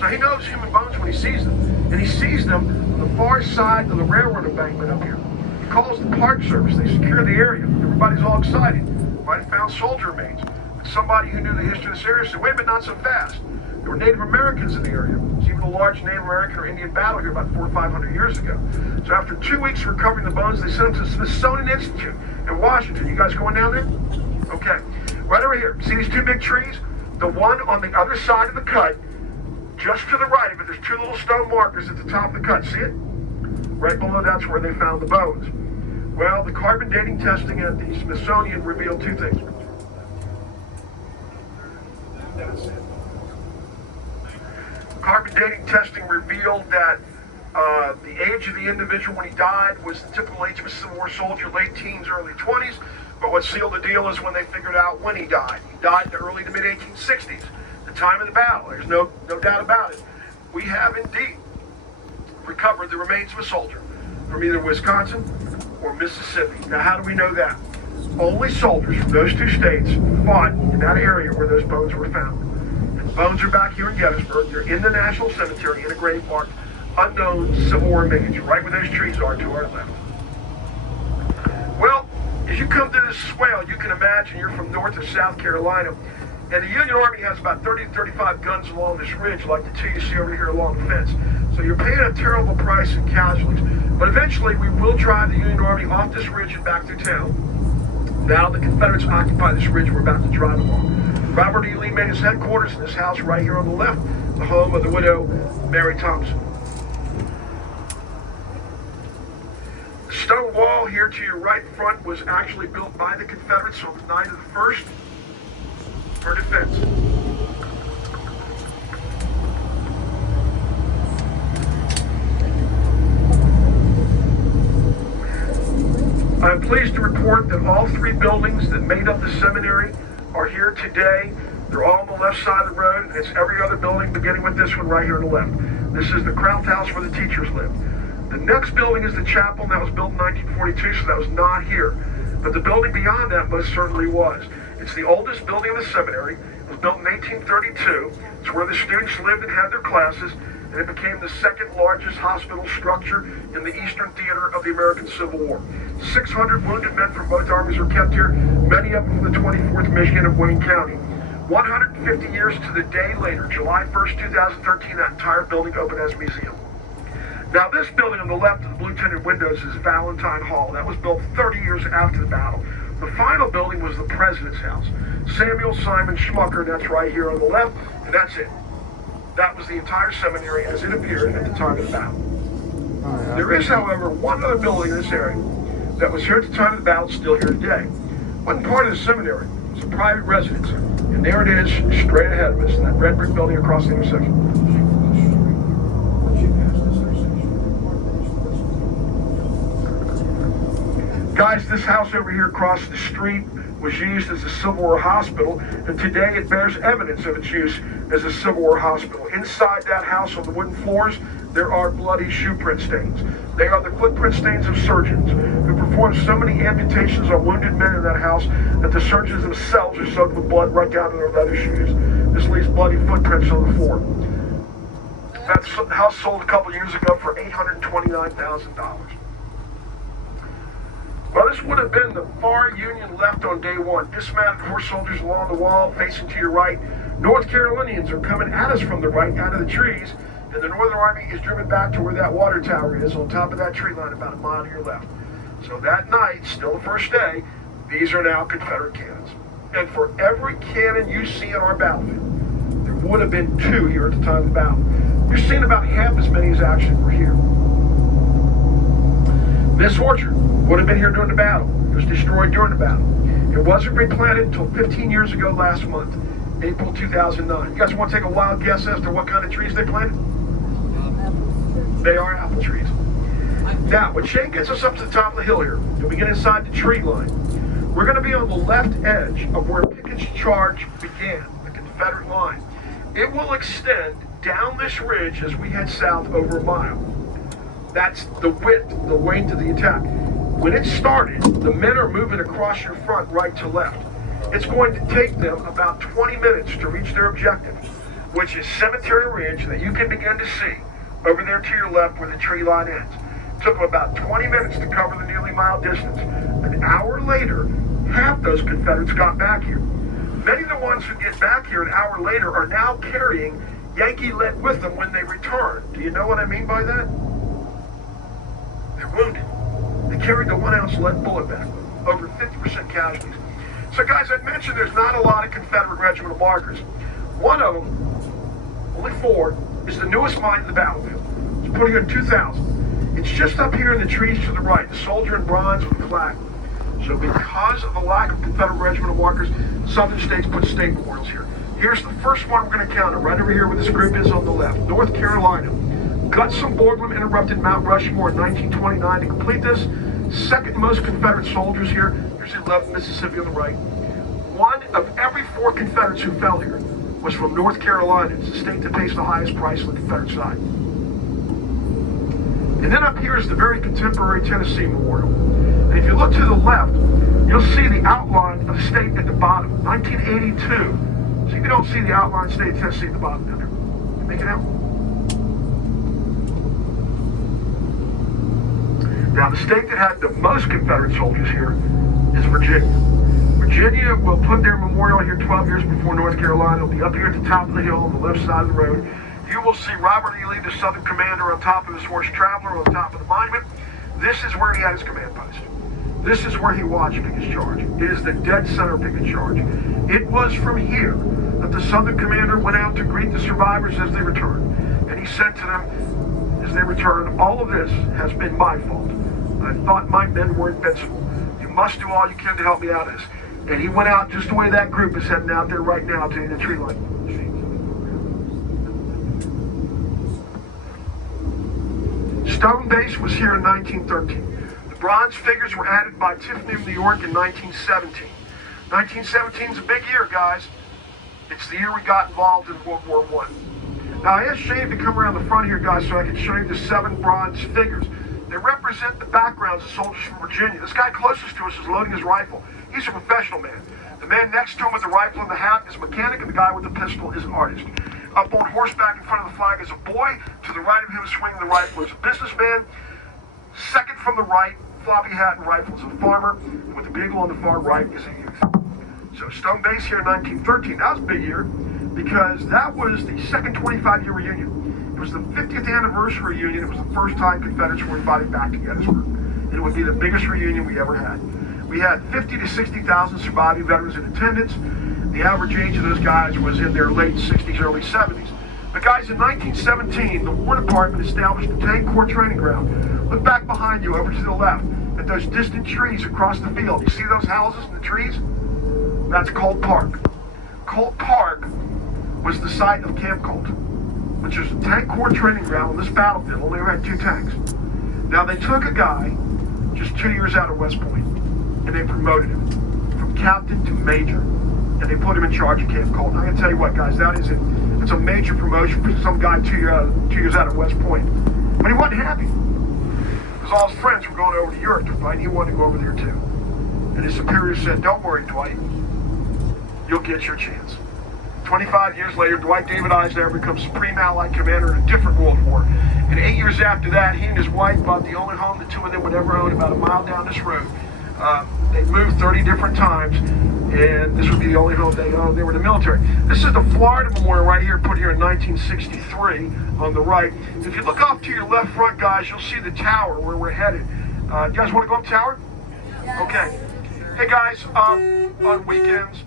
So he knows human bones when he sees them. And he sees them on the far side of the railroad embankment up here. He calls the Park Service. They secure the area. Everybody's all excited. Might have found soldier remains. But somebody who knew the history of this area said, wait a minute, not so fast. There There were Native Americans in the area. There was even a large Native American or Indian battle here about 400 or 500 years ago. So after 2 weeks recovering the bones, they sent them to the Smithsonian Institute in Washington. You guys going down there? Okay. Right over here. See these two big trees? The one on the other side of the cut, just to the right of it, there's two little stone markers at the top of the cut. See it? Right below that's where they found the bones. Well, the carbon dating testing at the Smithsonian revealed two things. That's it. Carbon dating testing revealed that the age of the individual when he died was the typical age of a Civil War soldier, late teens, early 20s. But what sealed the deal is when they figured out when he died. He died in the early to mid 1860s, the time of the battle. There's no doubt about it. We have indeed recovered the remains of a soldier from either Wisconsin or Mississippi. Now, how do we know that? Only soldiers from those two states fought in that area where those bones were found. And the bones are back here in Gettysburg. They're in the National Cemetery in a grave marked unknown Civil War image, right where those trees are to our left. Well, as you come to this swale, you can imagine you're from North or South Carolina, and the Union Army has about 30 to 35 guns along this ridge, like the two you see over here along the fence. So you're paying a terrible price in casualties. But eventually, we will drive the Union Army off this ridge and back through town. Now the Confederates occupy this ridge we're about to drive along. Robert E. Lee made his headquarters in this house right here on the left, the home of the widow, Mary Thompson. The stone wall here to your right front was actually built by the Confederates on the night of the 1st for defense. I'm pleased to report that all three buildings that made up the seminary are here today. They're all on the left side of the road, and it's every other building beginning with this one right here on the left. This is the Crown House where the teachers lived. The next building is the chapel, and that was built in 1942, so that was not here. But the building beyond that most certainly was. It's the oldest building of the seminary. It was built in 1832. It's where the students lived and had their classes, and it became the second largest hospital structure in the Eastern Theater of the American Civil War. 600 wounded men from both armies were kept here, many of them from the 24th Michigan of Wayne County. 150 years to the day later, July 1st, 2013, that entire building opened as a museum. Now, this building on the left of the blue tinted windows is Valentine Hall. That was built 30 years after the battle. The final building was the President's House. Samuel Simon Schmucker, that's right here on the left, and that's it. That was the entire seminary as it appeared at the time of the battle. There is, however, one other building in this area that was here at the time of the battle, still here today. It wasn't part of the seminary. It was a private residence. And there it is, straight ahead of us, in that red brick building across the intersection. Guys, this house over here across the street was used as a Civil War hospital, and today it bears evidence of its use as a Civil War hospital. Inside that house on the wooden floors, there are bloody shoe print stains. They are the footprint stains of surgeons who performed so many amputations on wounded men in that house that the surgeons themselves are soaked with blood right down to their leather shoes. This leaves bloody footprints on the floor. That house sold a couple years ago for $829,000. Well, this would have been the far Union left on day one. Dismounted horse soldiers along the wall, facing to your right. North Carolinians are coming at us from the right, out of the trees, and the Northern Army is driven back to where that water tower is, on top of that tree line, about a mile to your left. So that night, still the first day, these are now Confederate cannons. And for every cannon you see in our battlefield, there would have been two here at the time of the battle. You're seeing about half as many as actually were here. This orchard would have been here during the battle. It was destroyed during the battle. It wasn't replanted until 15 years ago last month, April 2009. You guys want to take a wild guess as to what kind of trees they planted? They are apple trees. Now, when Shane gets us up to the top of the hill here, and we get inside the tree line, we're going to be on the left edge of where Pickett's charge began, the Confederate line. It will extend down this ridge as we head south over a mile. That's the width, the length of the attack. When it started, the men are moving across your front right to left. It's going to take them about 20 minutes to reach their objective, which is Cemetery Ridge that you can begin to see over there to your left where the tree line ends. It took them about 20 minutes to cover the nearly mile distance. An hour later, half those Confederates got back here. Many of the ones who get back here an hour later are now carrying Yankee led with them when they returned. Do you know what I mean by that? They're wounded. They carried the 1-ounce lead bullet back with them, over 50% casualties. So guys, I mentioned there's not a lot of Confederate regimental markers. One of them, only 4, is the newest mine in the battlefield. It's put here in 2000. It's just up here in the trees to the right, the soldier in bronze with the flag. So because of the lack of Confederate regimental markers, southern states put state memorials here. Here's the first one we're going to counter, right over here where this group is on the left. North Carolina. Gutzon Boardman interrupted Mount Rushmore in 1929 to complete this. Second most Confederate soldiers here. Here's the 11th Mississippi on the right. One of every 4 Confederates who fell here was from North Carolina. It's the state that pays the highest price on the Confederate side. And then up here is the very contemporary Tennessee Memorial. And if you look to the left, you'll see the outline of the state at the bottom, 1982. See if you don't see the outline state of Tennessee at the bottom down there. You make it out? Now, the state that had the most Confederate soldiers here is Virginia. Virginia will put their memorial here 12 years before North Carolina. It'll be up here at the top of the hill on the left side of the road. You will see Robert E. Lee, the Southern commander, on top of his horse Traveler, on top of the monument. This is where he had his command post. This is where he watched Pickett's charge. It is the dead center of Pickett's charge. It was from here that the Southern commander went out to greet the survivors as they returned. And he said to them, as they returned, all of this has been my fault. I thought my men were invincible. You must do all you can to help me out of this. And he went out just the way that group is heading out there right now to the tree line. Stone Base was here in 1913. The bronze figures were added by Tiffany of New York in 1917. 1917 is a big year, guys. It's the year we got involved in World War I. Now, I asked Shane to come around the front here, guys, so I can show you the 7 bronze figures. They represent the backgrounds of soldiers from Virginia. This guy closest to us is loading his rifle. He's a professional man. The man next to him with the rifle and the hat is a mechanic, and the guy with the pistol is an artist. Up on horseback in front of the flag is a boy. To the right of him swinging the rifle is a businessman. Second from the right, floppy hat and rifle, is a farmer. And with the beagle on the far right is a youth. So Stone Base here in 1913. That was a big year because that was the second 25-year reunion. It was the 50th anniversary reunion. It was the first time Confederates were invited back to Gettysburg. And it would be the biggest reunion we ever had. We had 50 to 60,000 surviving veterans in attendance. The average age of those guys was in their late 60s, early 70s. But guys, in 1917, the War Department established a tank corps training ground. Look back behind you, over to the left, at those distant trees across the field. You see those houses and the trees? That's Colt Park. Colt Park was the site of Camp Colt, which was a tank corps training ground on this battlefield. Only had 2 tanks. Now, they took a guy just 2 years out of West Point, and they promoted him from captain to major. And they put him in charge of Camp Colt. And I'm going to tell you what, guys, it's a major promotion for some guy 2 years out of West Point. But he wasn't happy. Because all his friends were going over to Europe to fight, and he wanted to go over there too. And his superior said, don't worry, Dwight. You'll get your chance. 25 years later, Dwight David Eisenhower becomes Supreme Allied Commander in a different World War. And 8 years after that, he and his wife bought the only home the 2 of them would ever own about a mile down this road. They moved 30 different times, and this would be the only home they owned. They were in the military. This is the Florida Memorial right here, put here in 1963 on the right. If you look off to your left front, guys, you'll see the tower where we're headed. You guys want to go up the tower? Okay. Hey, guys, on weekends,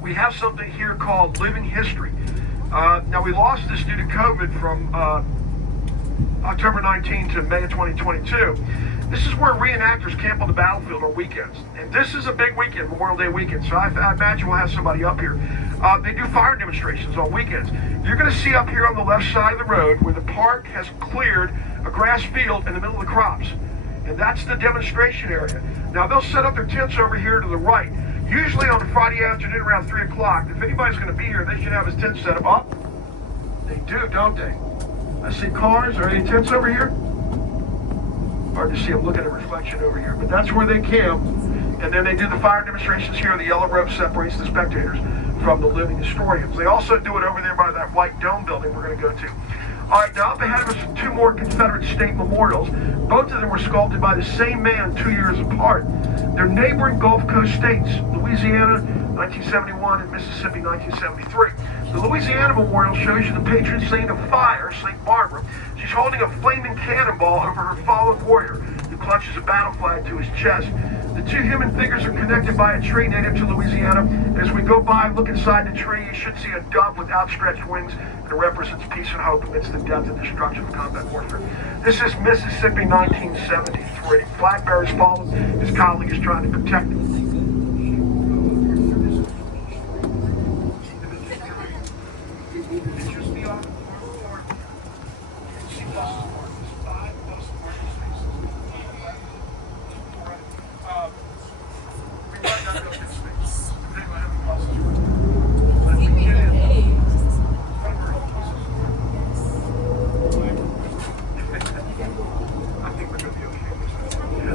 we have something here called Living History. Now, we lost this due to COVID from October 19 to May of 2022. This is where reenactors camp on the battlefield on weekends. And this is a big weekend, Memorial Day weekend. So I imagine we'll have somebody up here. They do fire demonstrations on weekends. You're going to see up here on the left side of the road where the park has cleared a grass field in the middle of the crops. And that's the demonstration area. Now, they'll set up their tents over here to the right. Usually on a Friday afternoon around 3 o'clock. If anybody's going to be here, they should have his tent set up. Oh, they do, don't they? I see cars. Are any tents over here? Hard to see, I'm looking at a reflection over here, but that's where they camp. And then they do the fire demonstrations here. The yellow rope separates the spectators from the living historians. They also do it over there by that white dome building we're going to go to. All right, now up ahead of us, 2 more Confederate state memorials. Both of them were sculpted by the same man 2 years apart. They're neighboring Gulf Coast states, Louisiana, 1971, and Mississippi, 1973. The Louisiana Memorial shows you the patron saint of fire, St. Barbara. She's holding a flaming cannonball over her fallen warrior, who clutches a battle flag to his chest. The two human figures are connected by a tree native to Louisiana. As we go by, look inside the tree, you should see a dove with outstretched wings, and it represents peace and hope amidst the death and destruction of combat warfare. This is Mississippi, 1973. Flag bearers followed. His colleague is trying to protect him.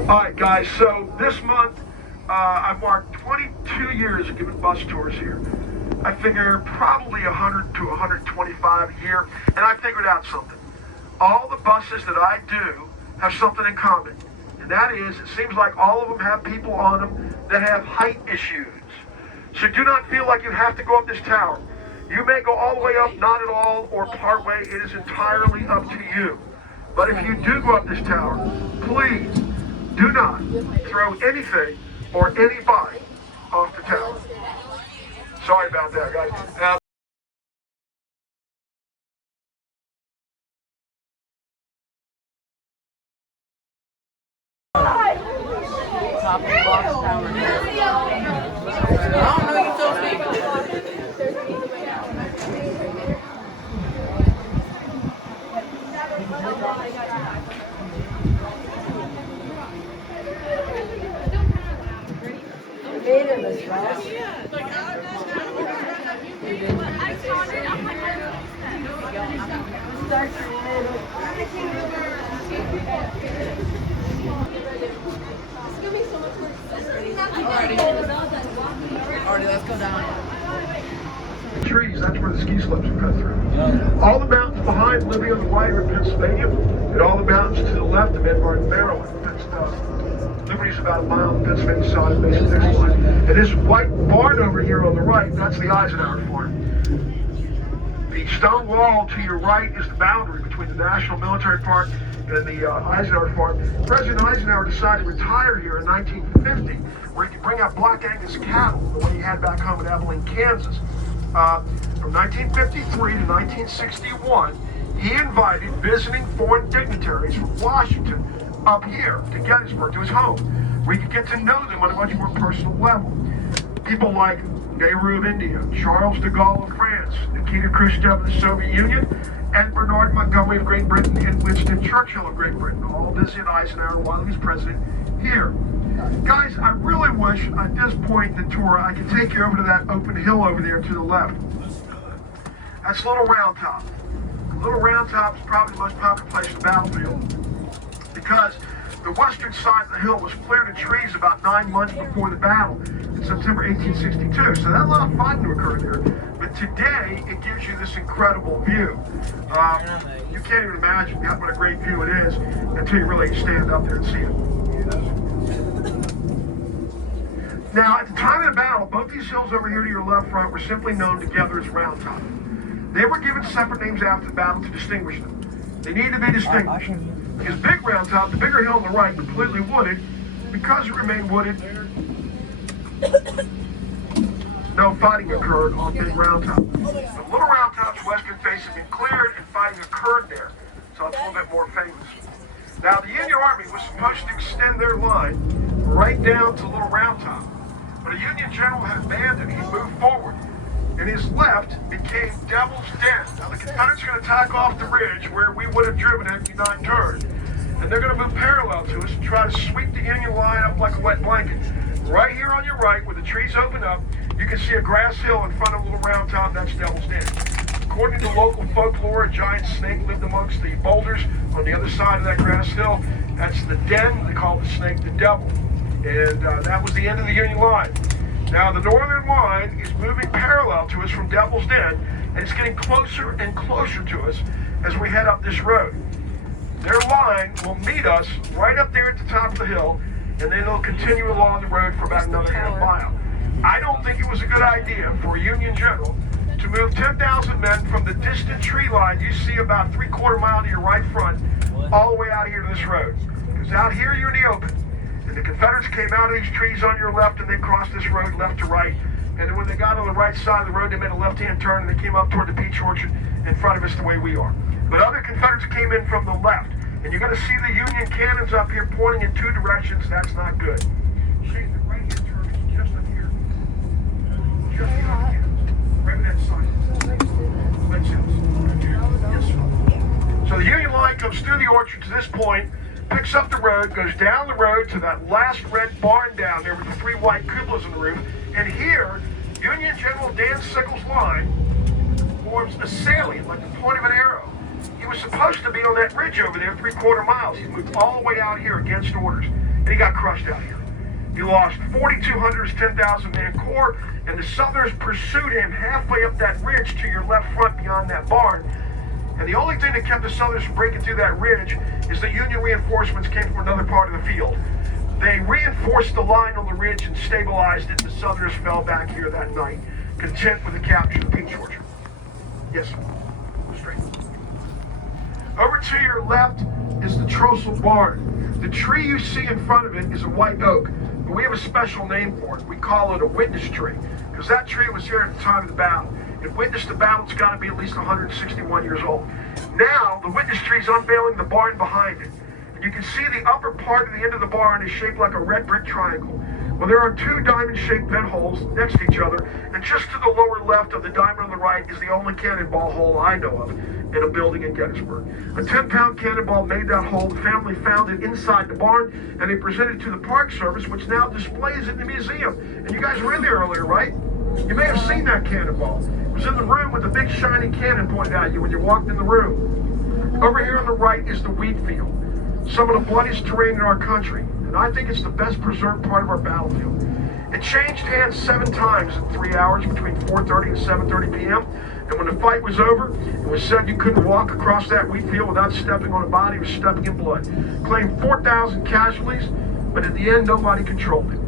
All right, guys, so this month, I've marked 22 years of giving bus tours here. I figure probably 100 to 125 a year, and I figured out something. All the buses that I do have something in common, and that is, it seems like all of them have people on them that have height issues. So do not feel like you have to go up this tower. You may go all the way up, not at all, or part way. It is entirely up to you. But if you do go up this tower, please, do not throw anything or anybody off the tower. Sorry about that, guys. Top of the box tower. I don't know, you told me. Alrighty, let's go down. Trees, that's where the ski slopes will cut through. All the mountains behind Libya on the right are in Pennsylvania, and all the mountains to the left of it are in Maryland. Liberty's about a mile on the Pennsylvania side of the basic next line. And this white barn over here on the right, that's the Eisenhower farm. The stone wall to your right is the boundary between the National Military Park and the Eisenhower farm. President Eisenhower decided to retire here in 1950, where he could bring out Black Angus cattle the way he had back home in Abilene, Kansas. From 1953 to 1961, he invited visiting foreign dignitaries from Washington up here to Gettysburg, to his home, where he could get to know them on a much more personal level. People like Nehru of India, Charles de Gaulle of France, Nikita Khrushchev of the Soviet Union, and Bernard Montgomery of Great Britain, and Winston Churchill of Great Britain, all visited Eisenhower while he was president here. Guys, I really wish at this point in the tour I could take you over to that open hill over there to the left. That's Little Round Top. Little Round Top is probably the most popular place in the battlefield because the western side of the hill was cleared of trees about 9 months before the battle in September 1862. So that a lot of fighting to occur there. But today, it gives you this incredible view. You can't even imagine what a great view it is until you really stand up there and see it. Now, at the time of the battle, both these hills over here to your left front were simply known together as Round Top. They were given separate names after the battle to distinguish them. They needed to be distinguished. Because Big Round Top, the bigger hill on the right, completely wooded, because it remained wooded, no fighting occurred on Big Round Top. The Little Round Top's western face had been cleared and fighting occurred there, so it's a little bit more famous. Now, the Union Army was supposed to extend their line right down to Little Round Top, but a Union general had abandoned. He moved forward, and his left became Devil's Den. Now, the Confederates are going to attack off the ridge where we would have driven after United turned, and they're going to move parallel to us and try to sweep the Union line up like a wet blanket. Right here on your right, where the trees open up, you can see a grass hill in front of Little Round Top. That's Devil's Den. According to local folklore, a giant snake lived amongst the boulders on the other side of that grass hill. That's the den. They call the snake the devil. And that was the end of the Union line. Now, the northern line is moving parallel to us from Devil's Den, and it's getting closer and closer to us as we head up this road. Their line will meet us right up there at the top of the hill, and then they'll continue along the road for about another half mile. I don't think it was a good idea for a Union general to move 10,000 men from the distant tree line you see about 3/4 mile to your right front all the way out here to this road. Because out here you're in the open. And the Confederates came out of these trees on your left and they crossed this road left to right. And then when they got on the right side of the road, they made a left-hand turn and they came up toward the peach orchard in front of us the way we are. But other Confederates came in from the left. And you're going to see the Union cannons up here pointing in two directions. That's not good. See, the right-hand turn is just up here. Just behind the cannons. Right on that side. Let's Yes, sir. So the Union line comes through the orchard to this point, picks up the road, goes down the road to that last red barn down there with the 3 white cupolas on the roof. And here, Union General Dan Sickles' line forms a salient, like the point of an arrow. He was supposed to be on that ridge over there 3/4 miles. He moved all the way out here against orders, and he got crushed out here. He lost 4,200 10,000 man corps, and the Southerners pursued him halfway up that ridge to your left front beyond that barn. And the only thing that kept the Southerners from breaking through that ridge is that Union reinforcements came from another part of the field. They reinforced the line on the ridge and stabilized it. The Southerners fell back here that night, content with the capture of peach orchard. Yes, sir. Straight. Over to your left is the trestle barn. The tree you see in front of it is a white oak, but we have a special name for it. We call it a witness tree, because that tree was here at the time of the battle. It witnessed the battle. It's got to be at least 161 years old. Now, the witness tree is unveiling the barn behind it. And you can see the upper part of the end of the barn is shaped like a red brick triangle. Well, there are 2 diamond-shaped vent holes next to each other, and just to the lower left of the diamond on the right is the only cannonball hole I know of in a building in Gettysburg. A 10-pound cannonball made that hole. The family found it inside the barn, and they presented it to the Park Service, which now displays it in the museum. And you guys were in there earlier, right? You may have seen that cannonball. It was in the room with the big shiny cannon pointed at you when you walked in the room. Over here on the right is the wheat field, some of the bloodiest terrain in our country. And I think it's the best preserved part of our battlefield. It changed hands 7 times in 3 hours between 4:30 and 7:30 p.m. And when the fight was over, it was said you couldn't walk across that wheat field without stepping on a body or stepping in blood. Claimed 4,000 casualties, but at the end, nobody controlled it.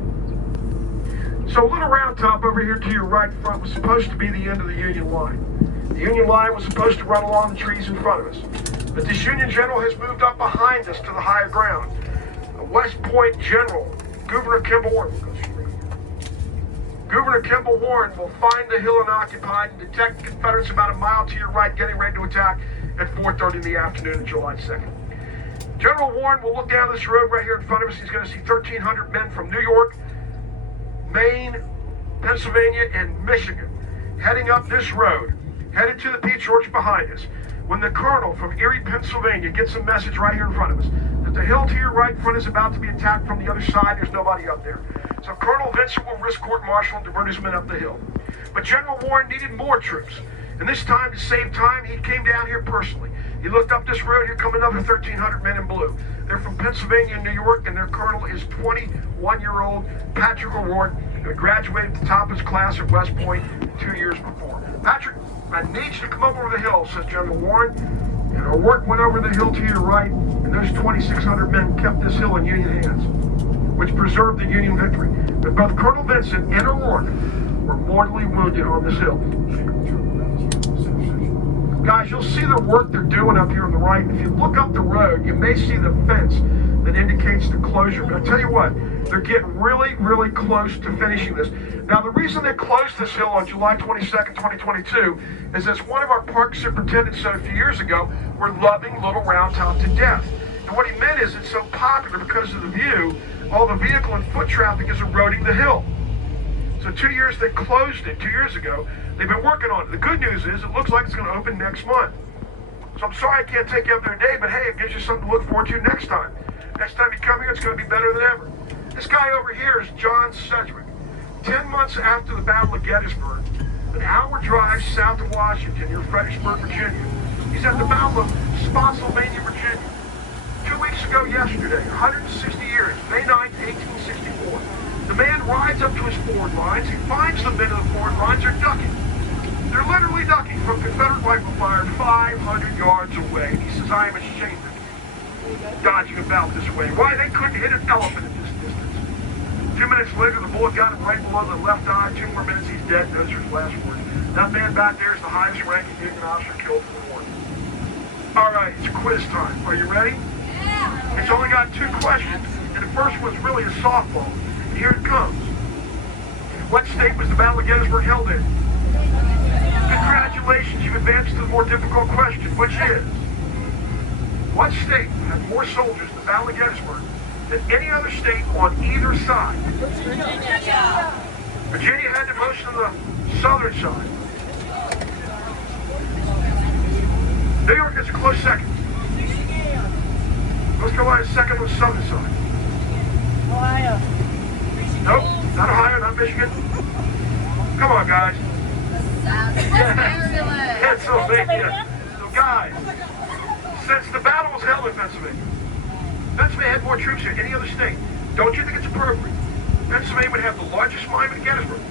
So a little round top over here to your right front was supposed to be the end of the Union line. The Union line was supposed to run along the trees in front of us. But this Union general has moved up behind us to the higher ground. A West Point general, Governor Kimball Warren, Governor Kimball Warren will find the hill unoccupied and detect the Confederates about a mile to your right getting ready to attack at 4:30 in the afternoon of July 2nd. General Warren will look down this road right here in front of us. He's going to see 1,300 men from New York, Maine, Pennsylvania, and Michigan heading up this road, headed to the peach orchard behind us. When the colonel from Erie, Pennsylvania gets a message right here in front of us that the hill to your right front is about to be attacked from the other side, there's nobody up there. So Colonel Vincent will risk court-martial and divert his men up the hill. But General Warren needed more troops. And this time, to save time, he came down here personally. He looked up this road. Here come another 1,300 men in blue. They're from Pennsylvania and New York, and their colonel is 21-year-old Patrick O'Rourke, who graduated at the top of his class at West Point 2 years before. Patrick, I need you to come over the hill, says General Warren. And O'Rourke went over the hill to your right, and those 2,600 men kept this hill in Union hands, which preserved the Union victory. But both Colonel Vincent and O'Rourke were mortally wounded on this hill. Guys, you'll see the work they're doing up here on the right. If you look up the road, you may see the fence that indicates the closure. But I tell you what, they're getting really, really close to finishing this. Now, the reason they closed this hill on July 22nd, 2022, is as one of our park superintendents said a few years ago, we're loving Little Round Top to death. And what he meant is it's so popular because of the view, all the vehicle and foot traffic is eroding the hill. So 2 years, they closed it 2 years ago. They've been working on it. The good news is it looks like it's going to open next month. So I'm sorry I can't take you up there today, but hey, it gives you something to look forward to next time. Next time you come here, it's going to be better than ever. This guy over here is John Sedgwick. 10 months after the Battle of Gettysburg, an hour drive south of Washington, near Fredericksburg, Virginia. He's at the Battle of Spotsylvania, Virginia. 2 weeks ago yesterday, 160 years, May 9th, 1864. The man rides up to his forward lines. He finds the men of the forward lines are ducking. They're literally ducking from Confederate rifle fire 500 yards away. He says, I am ashamed of you, dodging about this way. Why? They couldn't hit an elephant at this distance. 2 minutes later, the bullet got him right below the left eye. 2 more minutes, he's dead. Those are his last words. That man back there is the highest ranking Union officer killed in the war. All right, it's quiz time. Are you ready? Yeah. It's only got 2 questions, and the first one's really a softball. Here it comes. What state was the Battle of Gettysburg held in? Congratulations, you've advanced to the more difficult question, which is, what state had more soldiers in the Battle of Gettysburg than any other state on either side? Virginia. Virginia had the most on the southern side. New York is a close second. North Carolina is second on the southern side. Ohio. Nope, not Ohio, not Michigan. Come on, guys. Pennsylvania. So, guys, since the battle was held in Pennsylvania, Pennsylvania had more troops than any other state. Don't you think it's appropriate? Pennsylvania would have the largest monument in Gettysburg.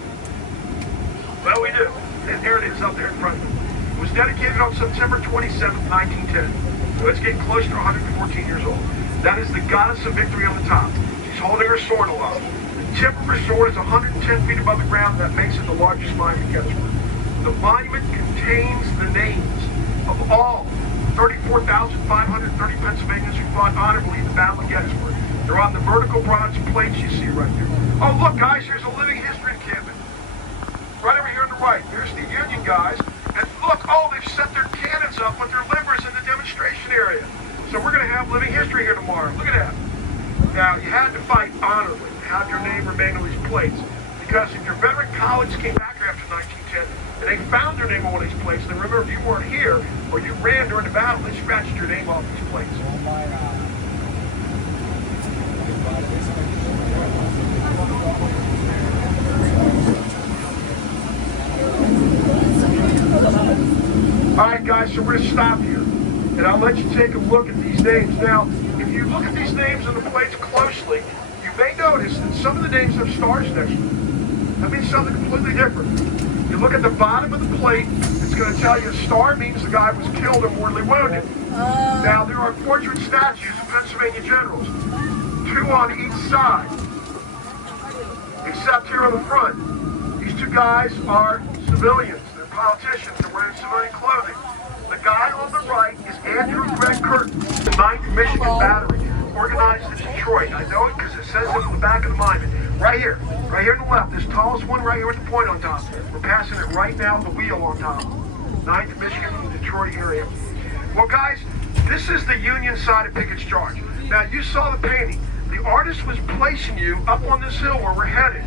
Well, we do. And there it is up there in front of me. It was dedicated on September 27, 1910. So it's getting close to 114 years old. That is the goddess of victory on the top. She's holding her sword aloft. The tip of her sword is 110 feet above the ground. That makes it the largest monument in Gettysburg. The monument contains the names of all 34,530 Pennsylvanians who fought honorably in the Battle of Gettysburg. They're on the vertical bronze plates you see right there. Oh, look, guys, here's a living history encampment. Right over here on the right. There's the Union guys. And look, oh, they've set their cannons up with their livers in the demonstration area. So we're going to have living history here tomorrow. Look at that. Now, you had to fight honorably to have your name remain on these plates. Because if your veteran colleagues came back here after 1910 and they found their name on one of these plates, then remember, if you weren't here or you ran during the battle, they scratched your name off these plates. All right, guys, so we're going to stop here. And I'll let you take a look at these names. Now, if you look at these names on the plates closely, you may notice that some of the names have stars next to them. That means something completely different. You look at the bottom of the plate, it's going to tell you a star means the guy was killed or mortally wounded. Now, there are portrait statues of Pennsylvania generals, 2 on each side, except here on the front. These 2 guys are civilians. They're politicians. They're wearing civilian clothing. The guy on the right is Andrew Greg Curtin, the 9th Michigan Battery, organized in Detroit. I know it because it says it on the back of the monument. Right here on the left, this tallest one right here with the point on top. We're passing it right now, the wheel on top. 9th Michigan from the Detroit area. Well, guys, this is the Union side of Pickett's charge. Now, you saw the painting. The artist was placing you up on this hill where we're headed.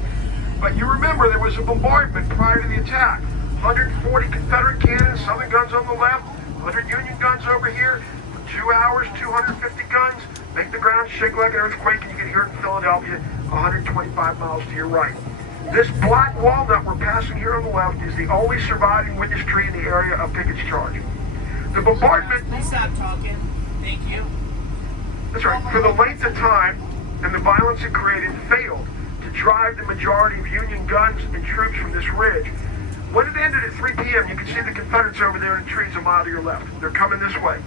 But you remember there was a bombardment prior to the attack. 140 Confederate cannons, Southern guns on the left, 100 Union guns over here. For 2 hours, 250 guns. Make the ground shake like an earthquake, and you can hear it in Philadelphia, 125 miles to your right. This black walnut we're passing here on the left is the only surviving witness tree in the area of Pickett's charge. The bombardment... Please stop talking. Thank you. That's right. For the length of time and the violence it created, failed to drive the majority of Union guns and troops from this ridge. When it ended at 3 p.m., you can see the Confederates over there in trees a mile to your left. They're coming this way.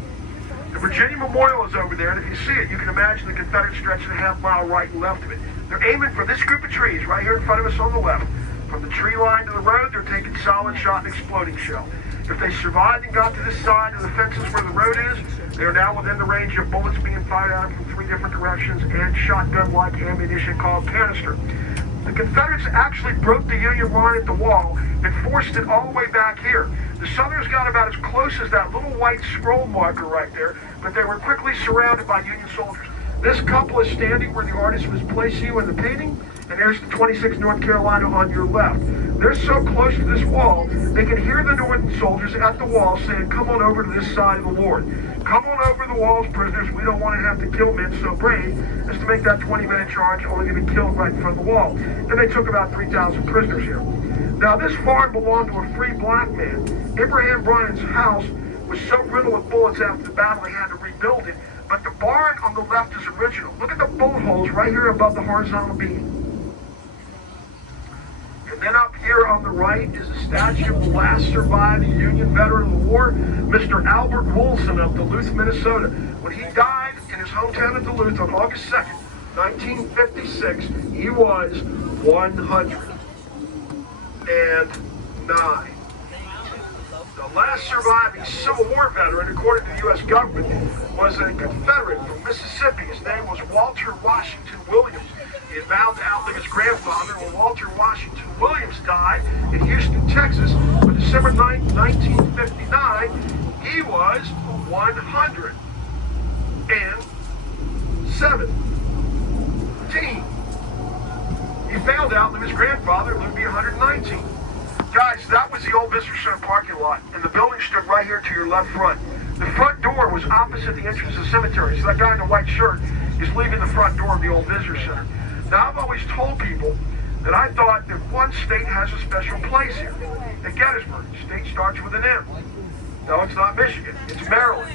The Virginia Memorial is over there, and if you see it, you can imagine the Confederates stretching a half-mile right and left of it. They're aiming for this group of trees right here in front of us on the left. From the tree line to the road, they're taking solid shot and exploding shell. If they survived and got to this side of the fences where the road is, they are now within the range of bullets being fired at them from 3 different directions and shotgun-like ammunition called canister. The Confederates actually broke the Union line at the wall and forced it all the way back here. The Southerners got about as close as that little white scroll marker right there, but they were quickly surrounded by Union soldiers. This couple is standing where the artist was placing you in the painting, and there's the 26th North Carolina on your left. They're so close to this wall, they can hear the Northern soldiers at the wall saying, "Come on over to this side of the Lord. Come on over the walls, prisoners. We don't want to have to kill men so brave as to make that 20-minute charge only to be killed right in front of the wall." And they took about 3,000 prisoners here. Now, this farm belonged to a free black man. Abraham Bryan's house was so riddled with bullets after the battle, they had to rebuild it. But the barn on the left is original. Look at the bullet holes right here above the horizontal beam. And then up here on the right is a statue of the last surviving Union veteran of the war, Mr. Albert Woolson of Duluth, Minnesota. When he died in his hometown of Duluth on August 2nd, 1956, he was 109. last surviving Civil War veteran, according to the U.S. government, was a Confederate from Mississippi. His name was Walter Washington Williams. He had vowed to outlive his grandfather. When Walter Washington Williams died in Houston, Texas, on December 9, 1959, he was 117. He failed to outlive his grandfather, lived to be 119. Guys, that was the old Visitor Center parking lot, and the building stood right here to your left front. The front door was opposite the entrance of the cemetery, so that guy in the white shirt is leaving the front door of the old Visitor Center. Now, I've always told people that I thought that one state has a special place here. At Gettysburg, the state starts with an M. No, it's not Michigan, it's Maryland.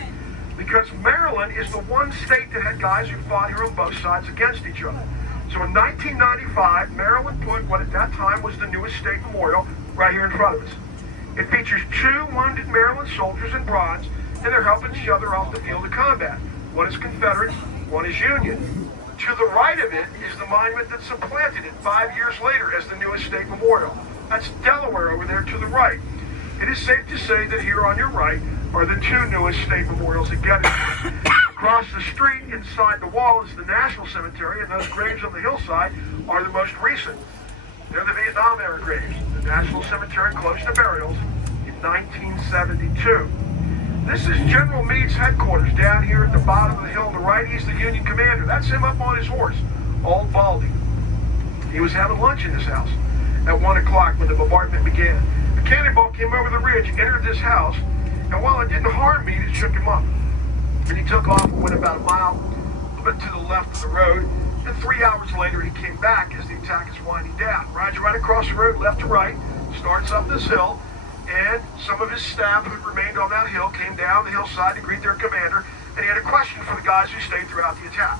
Because Maryland is the one state that had guys who fought here on both sides against each other. So in 1995, Maryland put what at that time was the newest state memorial right here in front of us. It features 2 wounded Maryland soldiers in bronze, and they're helping each other off the field of combat. One is Confederate, one is Union. To the right of it is the monument that supplanted it 5 years later as the newest state memorial. That's Delaware over there to the right. It is safe to say that here on your right are the 2 newest state memorials at Gettysburg. Across the street, inside the wall, is the National Cemetery, and those graves on the hillside are the most recent. They're the Vietnam era graves. The National Cemetery closed to burials in 1972. This is General Meade's headquarters down here at the bottom of the hill on the right. He's the Union commander. That's him up on his horse, Old Baldy. He was having lunch in this house at 1 o'clock when the bombardment began. A cannonball came over the ridge, entered this house, and while it didn't harm Meade, it shook him up. And he took off and went about a mile to the left of the road. And 3 hours later, he came back as the attack is winding down. Rides right across the road, left to right, starts up this hill, and some of his staff who remained on that hill came down the hillside to greet their commander, and he had a question for the guys who stayed throughout the attack.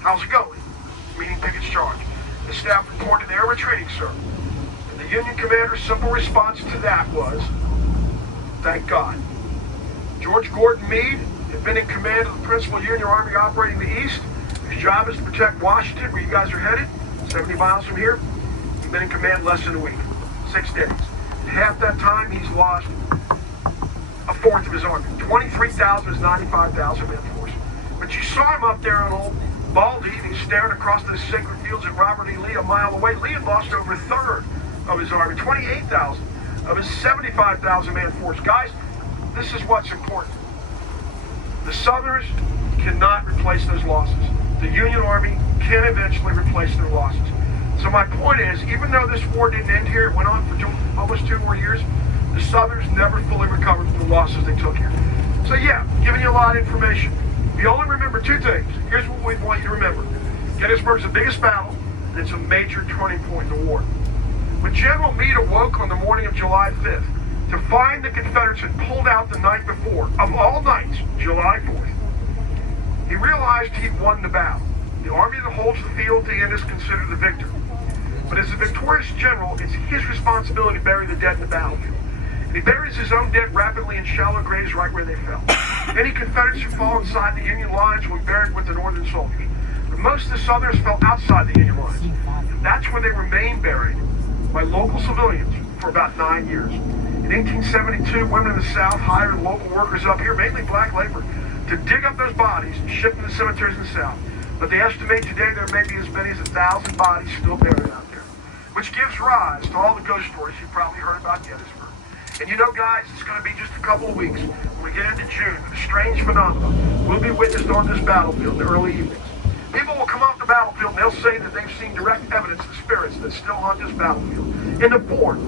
How's it going? Meaning Pickett's charge. The staff reported they are retreating, sir. And the Union commander's simple response to that was, thank God. George Gordon Meade had been in command of the principal Union Army operating the East. His job is to protect Washington, where you guys are headed, 70 miles from here. He's been in command less than a week, 6 days. In half that time, he's lost a fourth of his army. 23,000 is 95,000 man force. But you saw him up there on Old Baldy, and he's staring across those sacred fields at Robert E. Lee a mile away. Lee had lost over a third of his army, 28,000 of his 75,000 man force. Guys, this is what's important. The Southerners cannot replace those losses. The Union Army can eventually replace their losses. So my point is, even though this war didn't end here, it went on for almost 2 more years, the Southerners never fully recovered from the losses they took here. So yeah, giving you a lot of information. You only remember 2 things. Here's what we want you to remember. Gettysburg's the biggest battle, and it's a major turning point in the war. When General Meade awoke on the morning of July 5th, to find the Confederates had pulled out the night before, of all nights, July 4th, he realized he'd won the battle. The army that holds the field to the end is considered the victor. But as a victorious general, it's his responsibility to bury the dead in the battlefield. And he buries his own dead rapidly in shallow graves right where they fell. Any Confederates who fall inside the Union lines will be buried with the Northern soldiers. But most of the Southerners fell outside the Union lines. And that's where they remained buried by local civilians for about 9 years. In 1872, women in the South hired local workers up here, mainly black labor, to dig up those bodies and ship them to cemeteries in the South. But they estimate today there may be as many as 1,000 bodies still buried out there, which gives rise to all the ghost stories you've probably heard about Gettysburg. And you know, guys, it's going to be just a couple of weeks when we get into June. The strange phenomena will be witnessed on this battlefield in the early evenings. People will come off the battlefield and they'll say that they've seen direct evidence of spirits that still haunt this battlefield in the form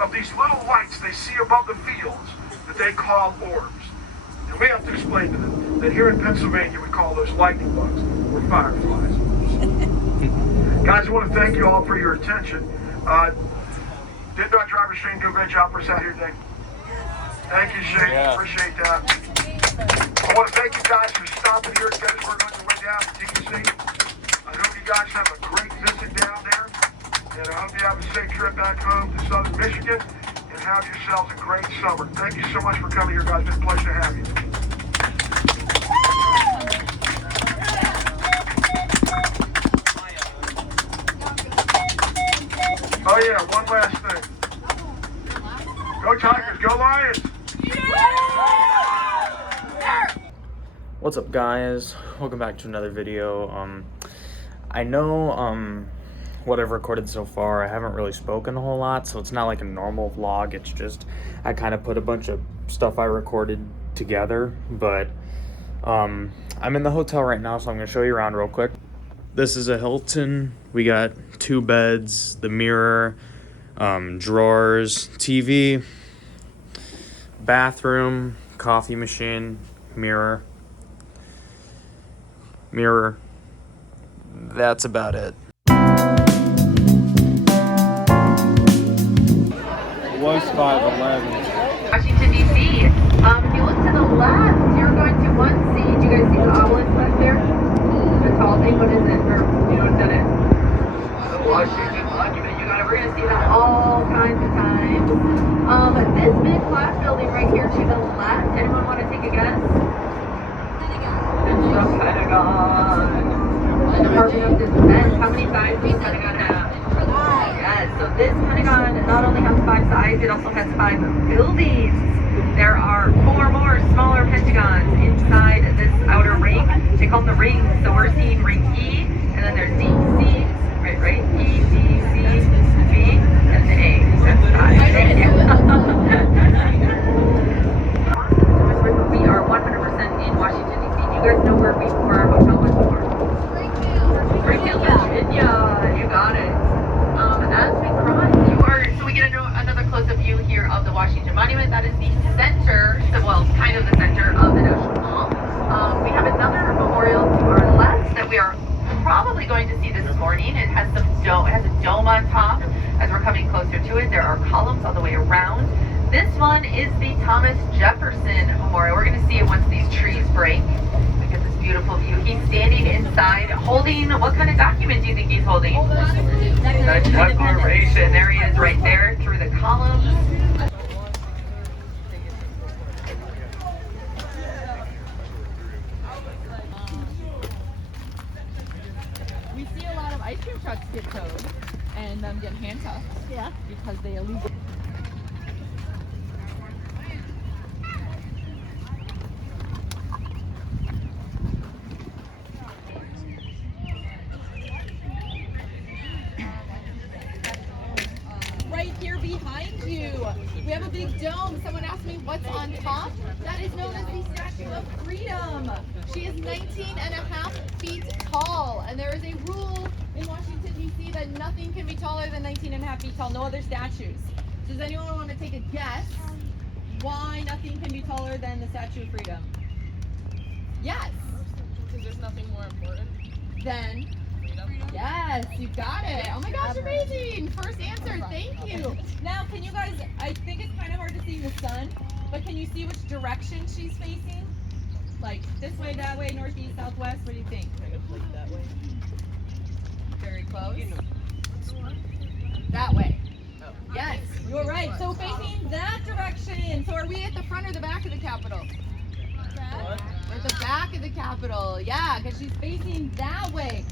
of these little lights they see above the fields that they call orbs. And we have to explain to them that here in Pennsylvania we call those lightning bugs or fireflies. Guys, I want to thank you all for your attention. Didn't our driver Shane do a great job for us out here today? Thank you, Shane. Yeah. Appreciate that. I want to thank you guys for stopping here at Gettysburg on your way down to DC. I hope you guys have a great visit down there. And I hope you have a safe trip back home to Southern Michigan. And have yourselves a great summer. Thank you so much for coming here, guys. It's been a pleasure to have you. Oh yeah, one last thing. Go Tigers, go Lions! What's up, guys? Welcome back to another video. I know what I've recorded so far, I haven't really spoken a whole lot, so it's not like a normal vlog. It's just I kind of put a bunch of stuff I recorded together. But I'm in the hotel right now, so I'm gonna show you around real quick. This is a Hilton. We got 2 beds, the mirror, drawers, TV, bathroom, coffee machine, mirror. That's about it. It was 511. Washington, D.C. If you look to the left, you're going to 1C. Do you guys see the obelisk back there? The tall thing, what is it? Or, you know what that is? The Washington Monument. You got it. We're going to see that all kinds of times. This mid-class building right here to the left. Anyone want to take a guess? It's the Pentagon. The Department of Defense. How many sides does the Pentagon have? Yes, so this Pentagon not only has 5 sides, it also has 5 buildings. There are 4 more smaller Pentagons inside this outer ring. They call them the rings. So we're seeing ring E, and then there's D, C, right? E, D, C, B, and the A. That's 5. We are 100% in Washington, D.C. Do you guys know where our hotel was before? Springfield, Virginia. You got it. As we cross, so we get another close-up view here of the Washington Monument. That is the center, kind of the center of the National Mall. We have another memorial to our left that we are probably going to see this morning. It has a dome on top. As we're coming closer to it, there are columns all the way around. This one is the Thomas Jefferson Memorial. We're going to see it once these trees break. Look at this beautiful view. He's standing inside holding, what kind of document do you think he's holding? The Declaration. There he is right there through the columns. We see a lot of ice cream trucks get towed and get handcuffed. Yeah. Because they illegal. Right here behind you, we have a big dome. Someone asked me what's on top. That is known as the Statue of Freedom. She is 19.5 feet tall, and there is a rule in Washington, D.C. that nothing can be taller than 19.5 feet tall, no other statues. Does anyone want to take a guess why nothing can be taller than the Statue of Freedom? Yes. Because there's nothing more important Then, yes, you got it. Oh my gosh, amazing. First answer, thank you. Now, can you guys, I think it's kind of hard to see the sun, but can you see which direction she's facing? Like this way, that way, northeast, southwest, what do you think? Like that way. Very close. That way. Yes, you're right. So facing that direction. So are we at the front or the back of the Capitol? We're at the back of the Capitol, yeah, because she's facing that way.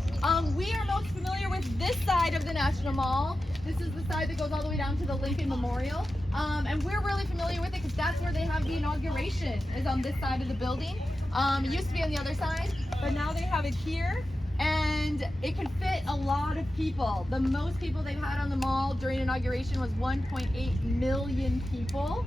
We are most familiar with this side of the National Mall. This is the side that goes all the way down to the Lincoln Memorial. And we're really familiar with it because that's where they have the inauguration, is on this side of the building. It used to be on the other side, but now they have it here. And it can fit a lot of people. The most people they've had on the mall during inauguration was 1.8 million people,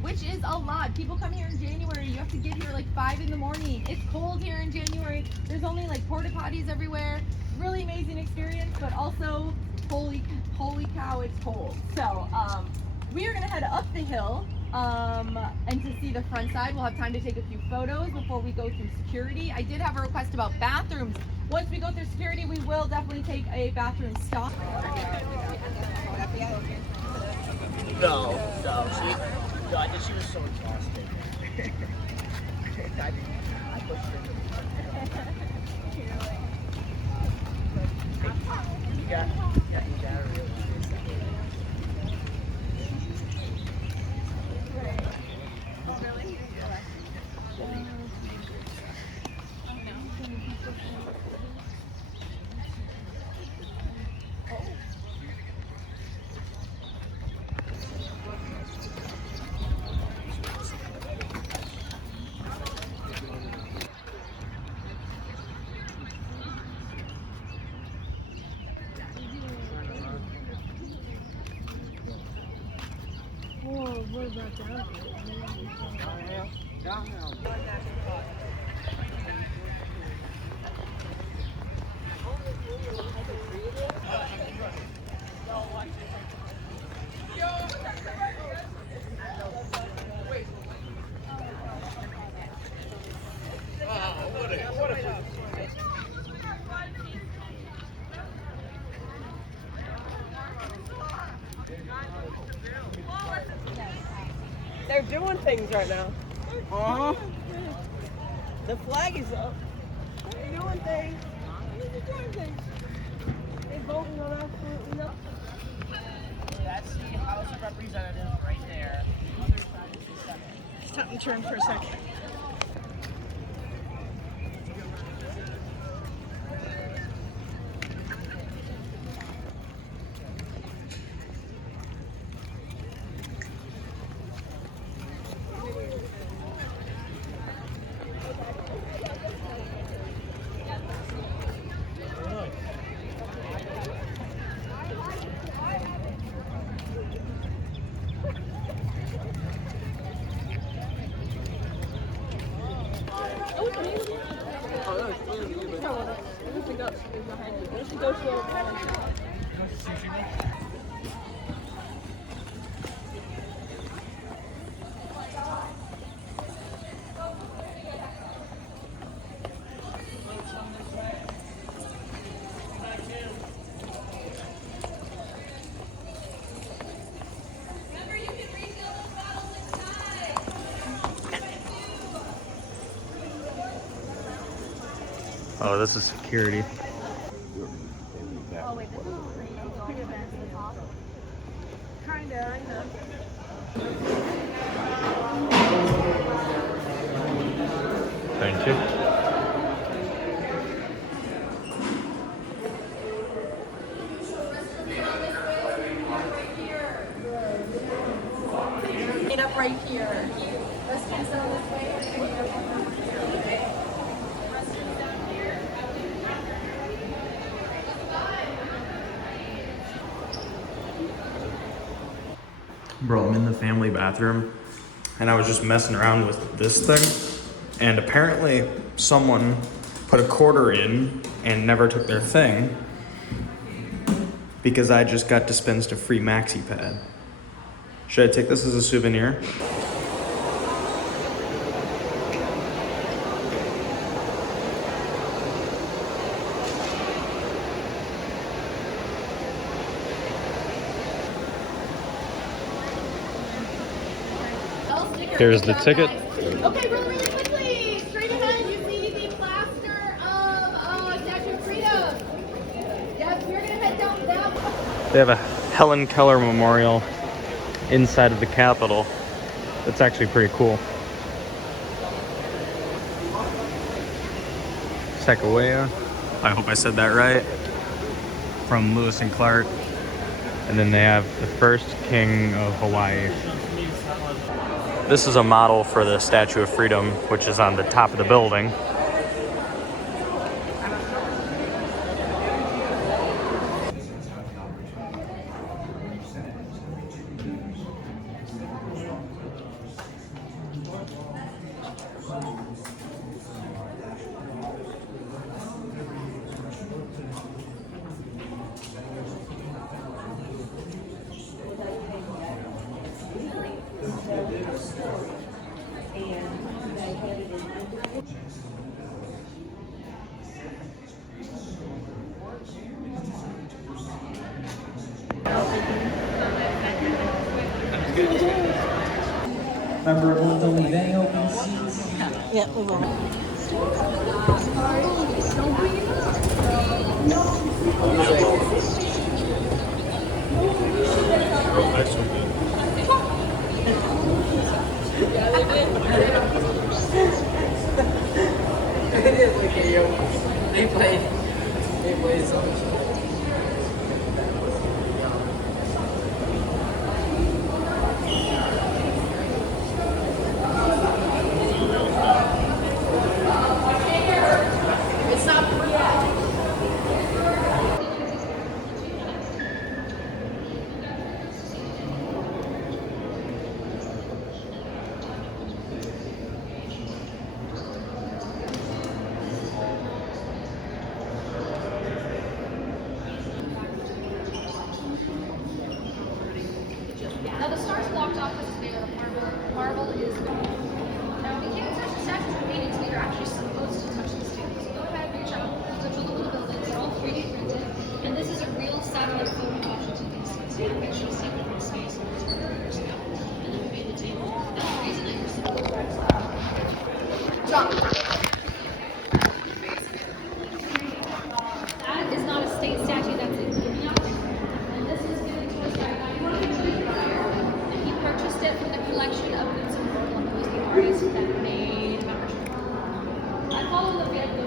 which is a lot. People come here in January. You have to get here like 5 in the morning. It's cold here in January. There's only like porta potties everywhere. Really amazing experience, but also holy cow, it's cold. So we are gonna head up the hill. And to see the front side, we'll have time to take a few photos before we go through security. I did have a request about bathrooms. Once we go through security, we will definitely take a bathroom stop. No, I think she was so exhausted. I pushed her. You got real. They're doing things right now. The flag is up. They're doing things. They're doing things. They're voting on absolutely nothing. That's the House of Representatives right there. Other side is the Senate. Stop and turn for a second. Oh, this is security. Oh, wait, this is pretty advanced at the top. Kinda, I know. Thank you. Meet up right here. Restrooms down this way. Meet up right here. Restrooms down here. Bro, I'm in the family bathroom and I was just messing around with this thing, and apparently someone put a quarter in and never took their thing because I just got dispensed a free maxi pad. Should I take this as a souvenir? Here's the ticket. Okay, really, really quickly. Straight ahead, you see the plaster of Statue of Freedom. Yes, we're gonna head down that way. They have a Helen Keller Memorial inside of the Capitol. That's actually pretty cool. Sacagawea, I hope I said that right, from Lewis and Clark. And then they have the first king of Hawaii. This is a model for the Statue of Freedom, which is on the top of the building. Remember, it will only then open seats. Yeah, we will. It is like a they play so much. star's blocked off because it's made out of marble. Marble is now we can't touch the statues or paintings, but you're actually supposed to touch the statues. So go ahead, reach out, touch all the little buildings. They're all 3D printed, and this is a real satellite photo of Washington D.C. So you can actually see it from space and it's 100 years ago. And then we made the table. That's the reason that you're supposed to jump. That is not a state statue. That's a and this is given to us by a guy named Jimmy Meyer, and he purchased it from the collection of Vincent Burke, who was the artist that made Mount Rushmore. I follow the family.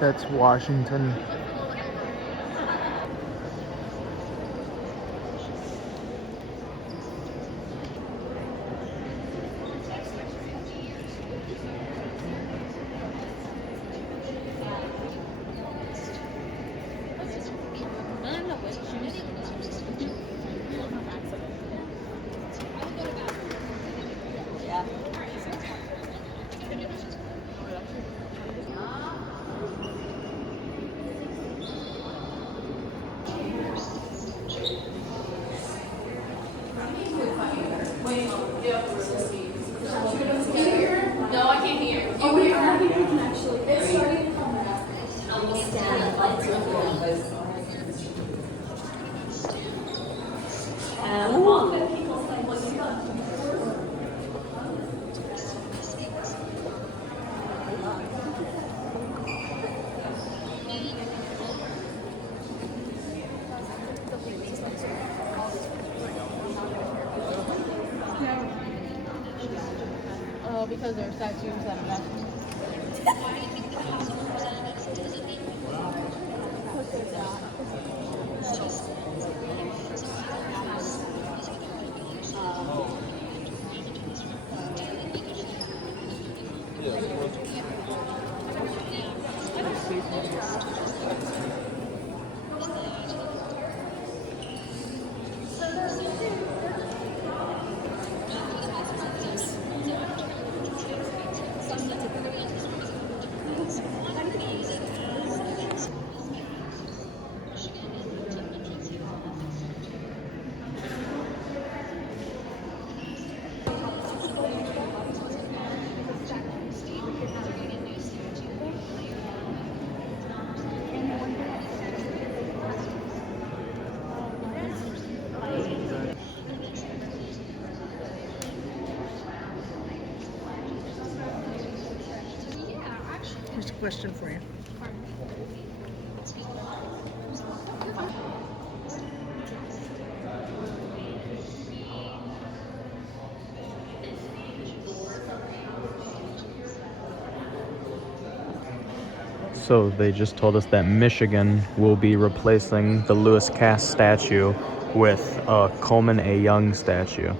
That's Washington. No, I can't hear. Oh, wait, I think we can actually. It's starting to come back. Oh, because there are statues that are left. question for you. So they just told us that Michigan will be replacing the Lewis Cass statue with a Coleman A. Young statue.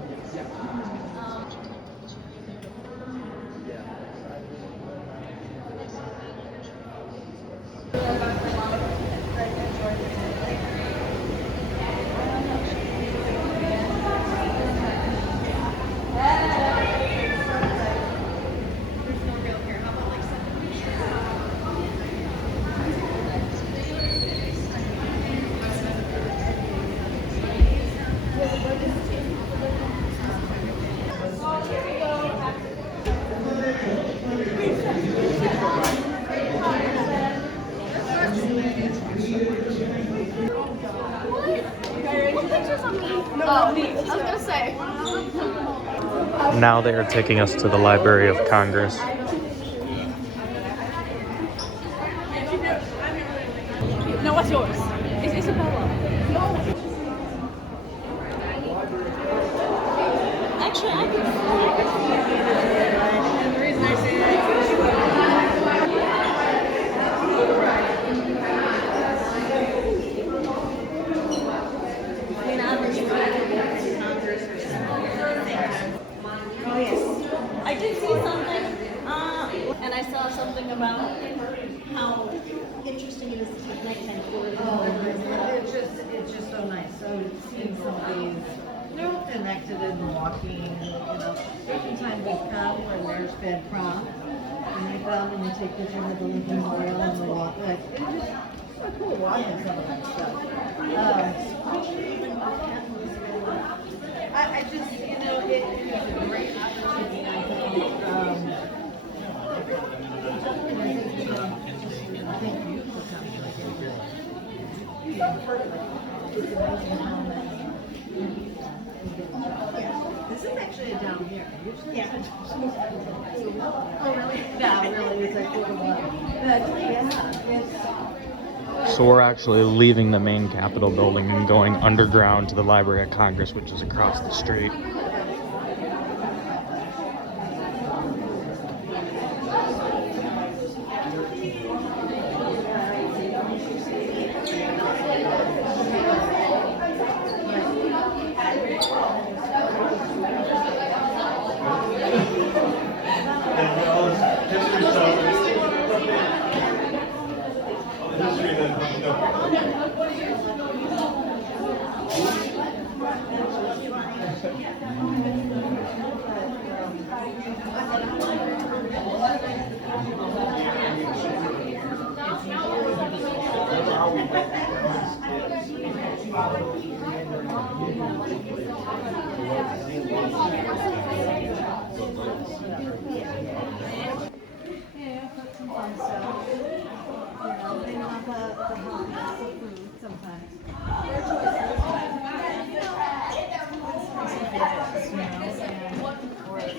Now they are taking us to the Library of Congress. No, what's yours? It's Isabella. Actually, I can. The reason I say that. Oh, yes. I did see something, and I saw something about how interesting it is to take nighttime tours. It's just so nice. So seeing somebody, connected and walking, oftentimes we've come when there's been prom, and they come and they take pictures of the Lincoln Memorial and the walk. Like, it's just so cool watching some of that stuff. I just, it is a great opportunity, I think, thank you for coming. It's amazing how many. This is actually a down here. Yeah. Oh, really? Yeah, really. It's like So we're actually leaving the main Capitol building and going underground to the Library of Congress, which is across the street.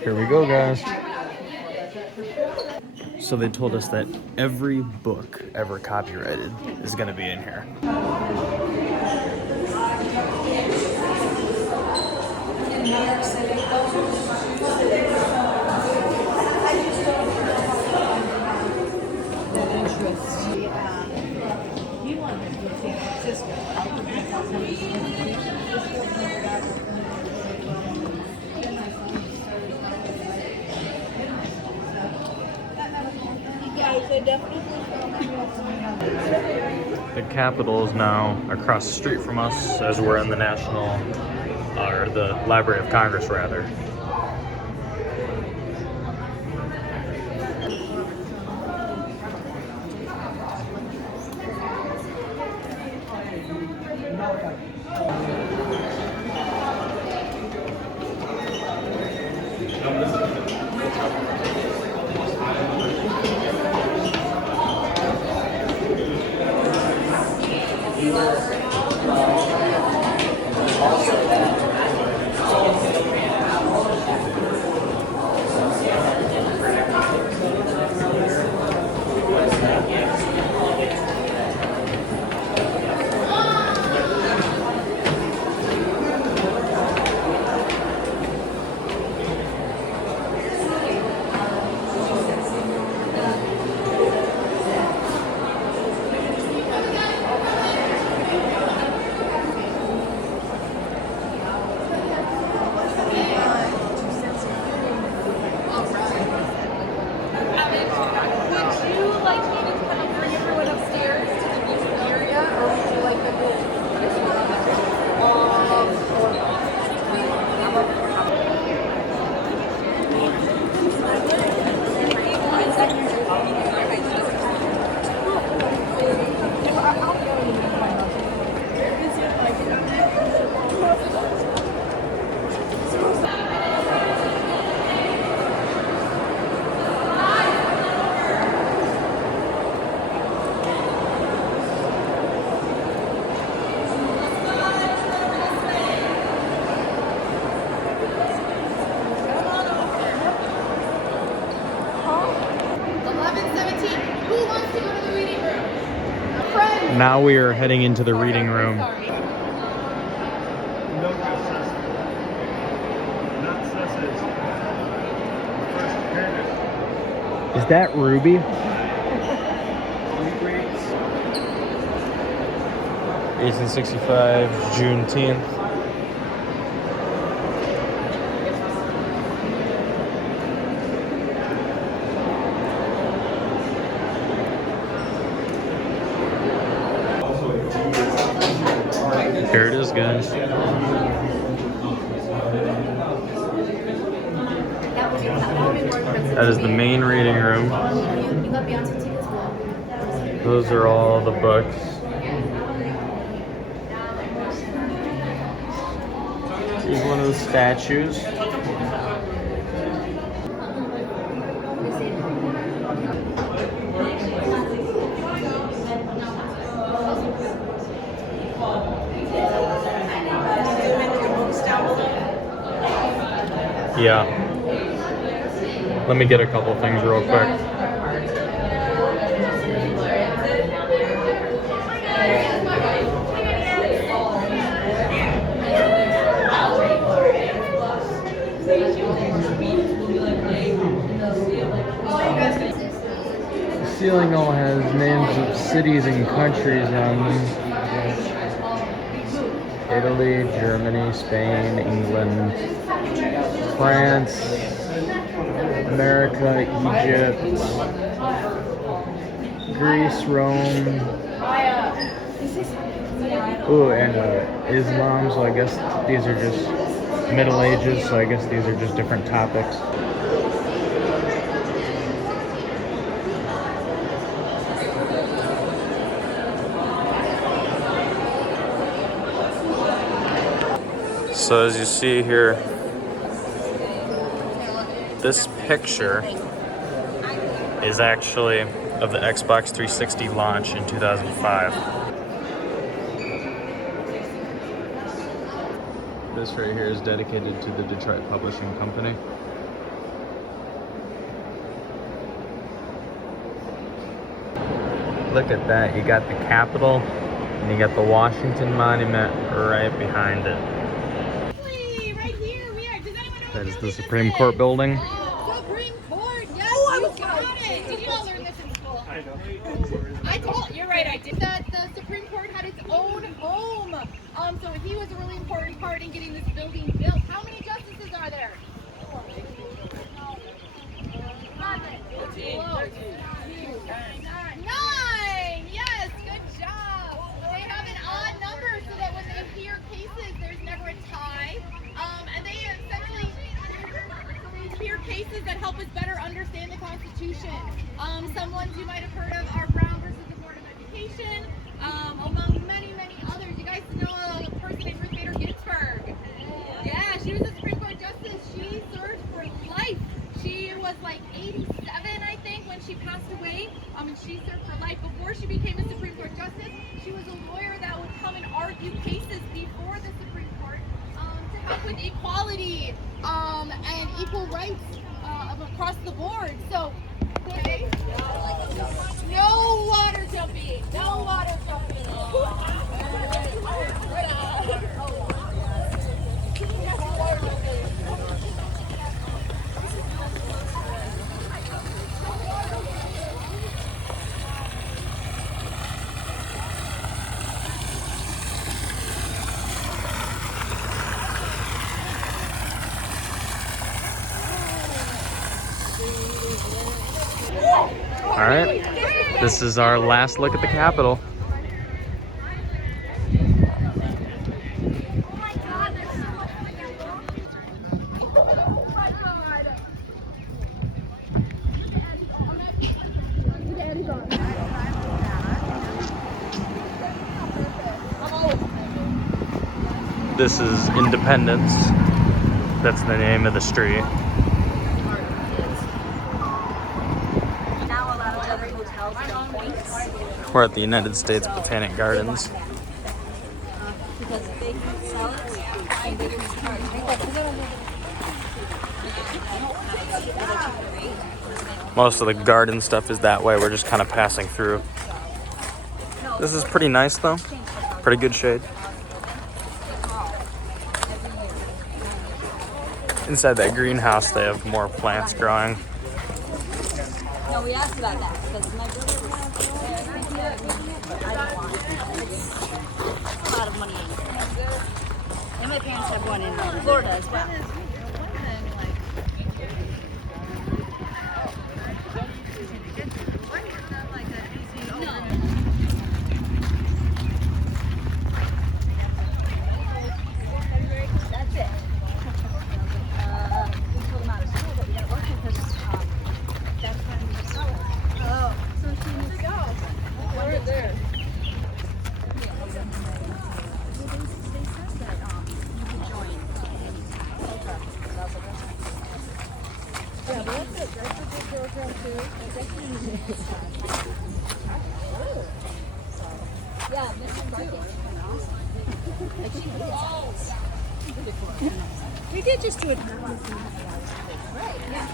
Here we go, guys. So they told us that every book ever copyrighted is going to be in here. The Capitol is now across the street from us as we're in the or the Library of Congress, rather. Now we are heading into the reading room. Is that Ruby? 1865, Juneteenth. Here it is, guys. That is the main reading room. Those are all the books. Here's one of the statues. Yeah. Let me get a couple things real quick. The ceiling all has names of cities and countries on them. Italy, Germany, Spain, England, France, America, Egypt, Greece, Rome. Ooh, and Islam, so I guess these are just Middle Ages, so I guess these are just different topics. So as you see here, this picture is actually of the Xbox 360 launch in 2005. This right here is dedicated to the Detroit Publishing Company. Look at that, you got the Capitol and you got the Washington Monument right behind it. That is the Supreme Court building. Supreme Court, yes, you got it. Did you all learn this in school? I know. I told, you're right, I did. That the Supreme Court had its own home. So he was a really important part in getting this building built. How many justices are there? 9. Yes, good job. They have an odd number so that when they hear cases, there's never a tie. And they essentially hear cases that help us better understand the Constitution. Some ones you might have heard of are Brown versus the Board of Education, among many, many others. You guys know a person named Ruth Bader Ginsburg. Yeah, she was a Supreme Court justice. She served for life. She was like 87, I think, when she passed away. And she served for life. Before she became a Supreme Court justice, she was a lawyer that would come and argue cases before the Supreme Court to help with equality and equal rights across the board. So, okay. No water jumping. No water jumping. All right, this is our last look at the Capitol. This is Independence. That's the name of the street. We're at the United States Botanic Gardens. Most of the garden stuff is that way. We're just kind of passing through. This is pretty nice though. Pretty good shade. Inside that greenhouse, they have more plants growing. No, we asked about that because my brother was there, but I don't want it. It's a lot of money. And my parents have one in Florida as well. That's it. We pulled them out of school, but we got working because that's when we saw it. Oh, so she needs to go. Right there. They said that you could join. Yeah, but that's a good program too. Yeah, Mr. Barking. We did just do it. Right, yeah.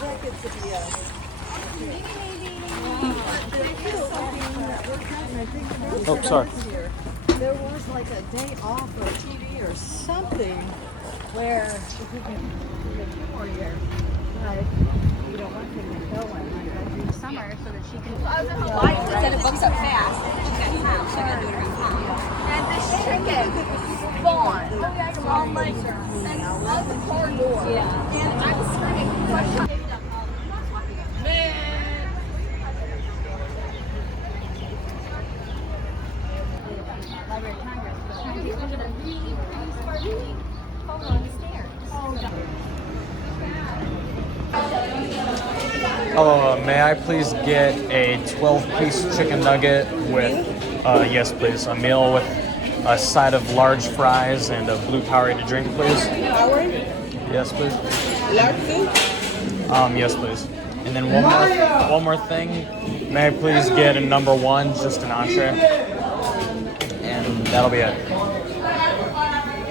That gets to be Oh, sorry. There was like a day off of TV or something where if we can do 2 more years, but we don't want to get going in the summer so that she can. Why? Instead of books up fast, she got time. She got to do it every time. And this chicken spawned. I'm like, and on the car door. Yeah. And I was screaming, question. Library of Congress. Oh, may I please get a 12-piece chicken nugget with, yes please, a meal with a side of large fries and a blue Powerade to drink, please. Powerade? Yes, please. Large soup? Yes, please. And then one more thing. May I please get a number 1, just an entree? And that'll be it.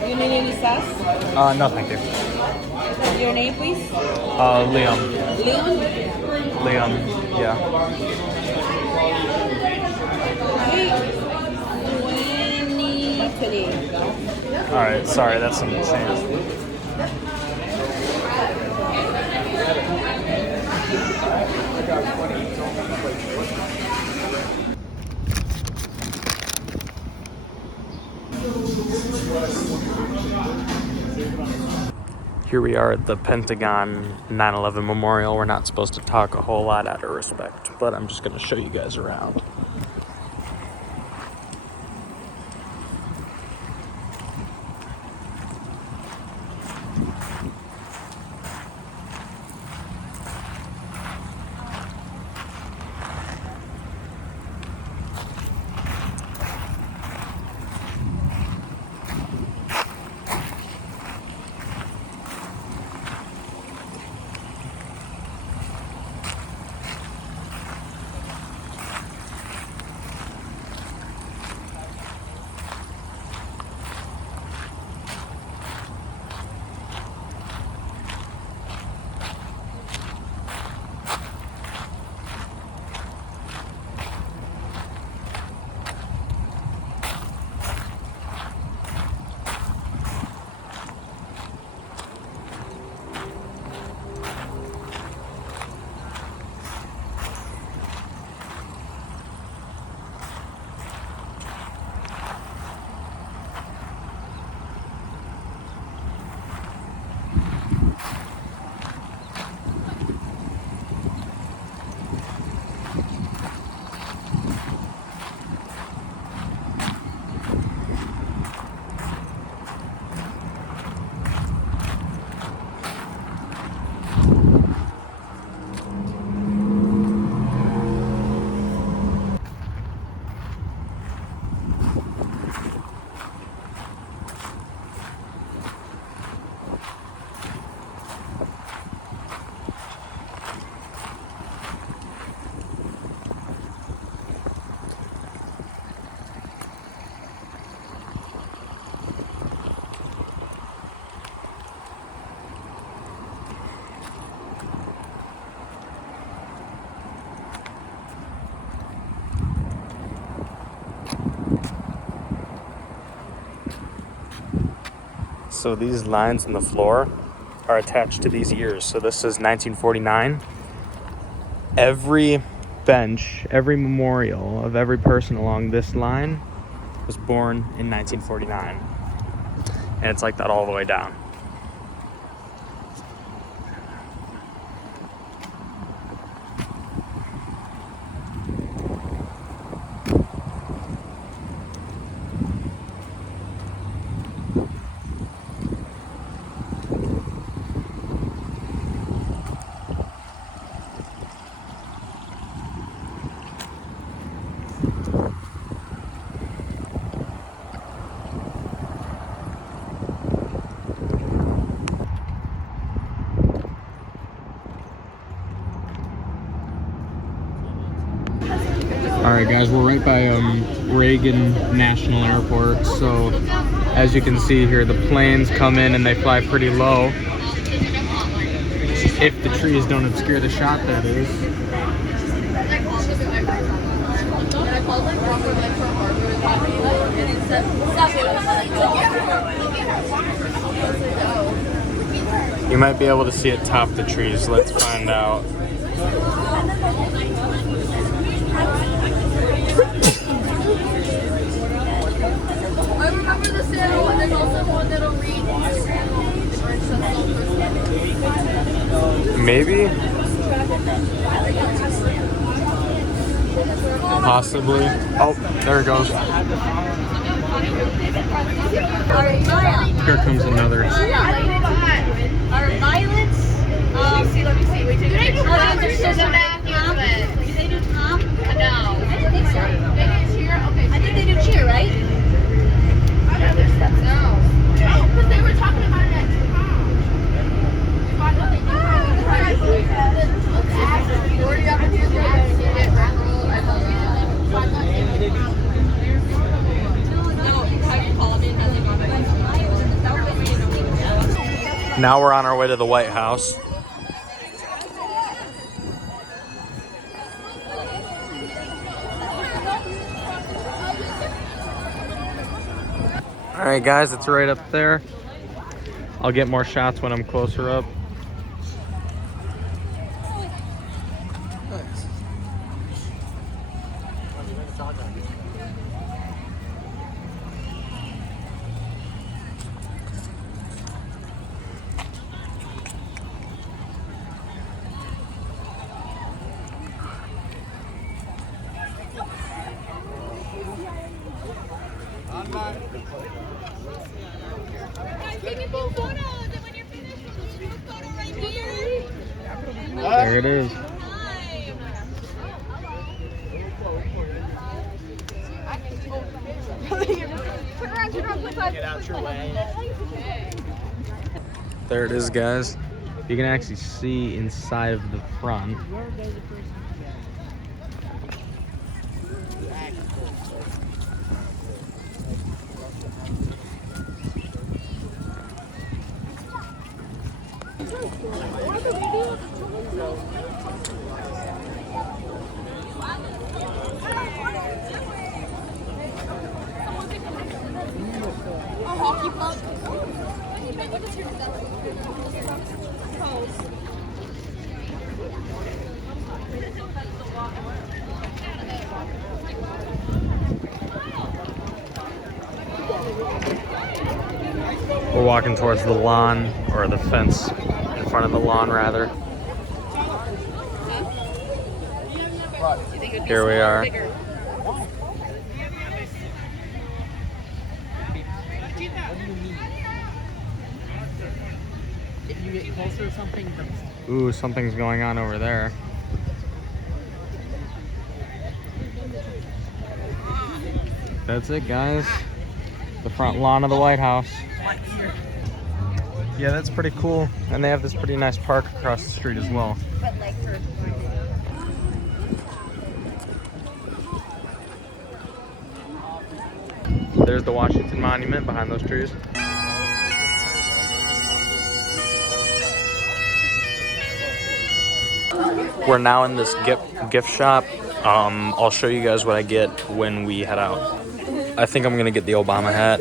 You need any sauce? No, thank you. Your name, please? Liam. Leon? Liam, yeah. 20. Alright, sorry, that's some change. Here we are at the Pentagon 9/11 Memorial. We're not supposed to talk a whole lot out of respect, but I'm just going to show you guys around. So these lines in the floor are attached to these years. So this is 1949. Every bench, every memorial of every person along this line was born in 1949. And it's like that all the way down. Alright guys, we're right by Reagan National Airport, so as you can see here, the planes come in and they fly pretty low. If the trees don't obscure the shot, that is. You might be able to see it top the trees, let's find out. I remember the saddle, and there's also one that'll read Maybe? Possibly. Oh, there it goes. Here comes another. Our violets. Let me see. We take a picture. Do they do Tom? No. I don't think so. They do cheer? Okay. I think they do cheer, right? No. Oh, because they were talking about it at Now we're on our way to the White House. Alright guys, it's right up there. I'll get more shots when I'm closer up. There it is. Get out your way. There it is, guys. You can actually see inside of the front. We're walking towards the lawn, or the fence in front of the lawn, rather. Here we are. If you get closer, something. Ooh, something's going on over there. That's it, guys. The front lawn of the White House. Yeah, that's pretty cool. And they have this pretty nice park across the street as well. There's the Washington Monument behind those trees. We're now in this gift shop. I'll show you guys what I get when we head out. I think I'm gonna get the Obama hat.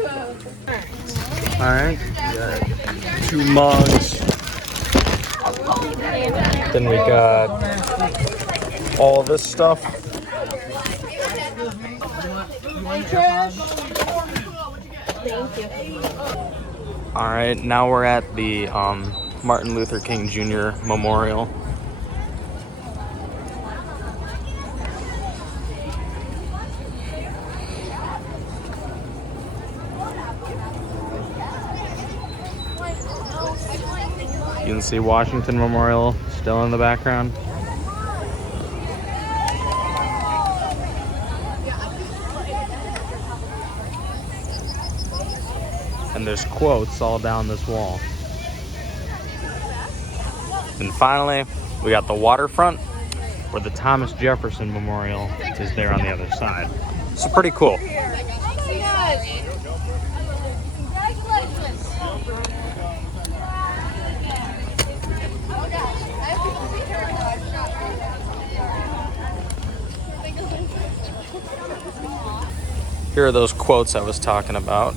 All right, we got 2 mugs. Then we got all this stuff. All right, now we're at the Martin Luther King Jr. Memorial. You can see Washington Memorial still in the background. And there's quotes all down this wall. And finally, we got the waterfront, where the Thomas Jefferson Memorial is there on the other side. It's pretty cool. Here are those quotes I was talking about.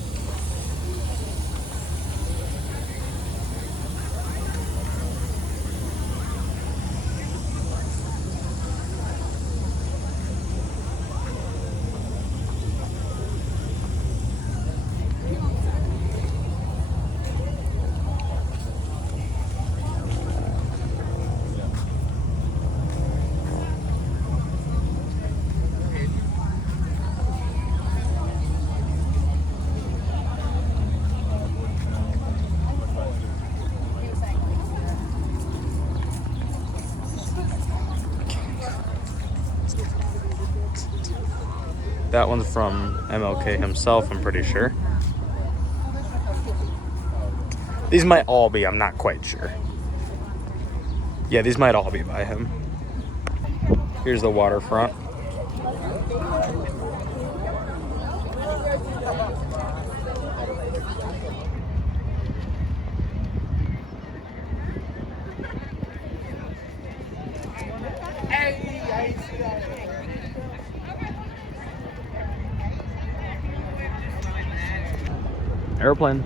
That one's from MLK himself, I'm pretty sure. These might all be, I'm not quite sure. Yeah, these might all be by him. Here's the waterfront. Airplane.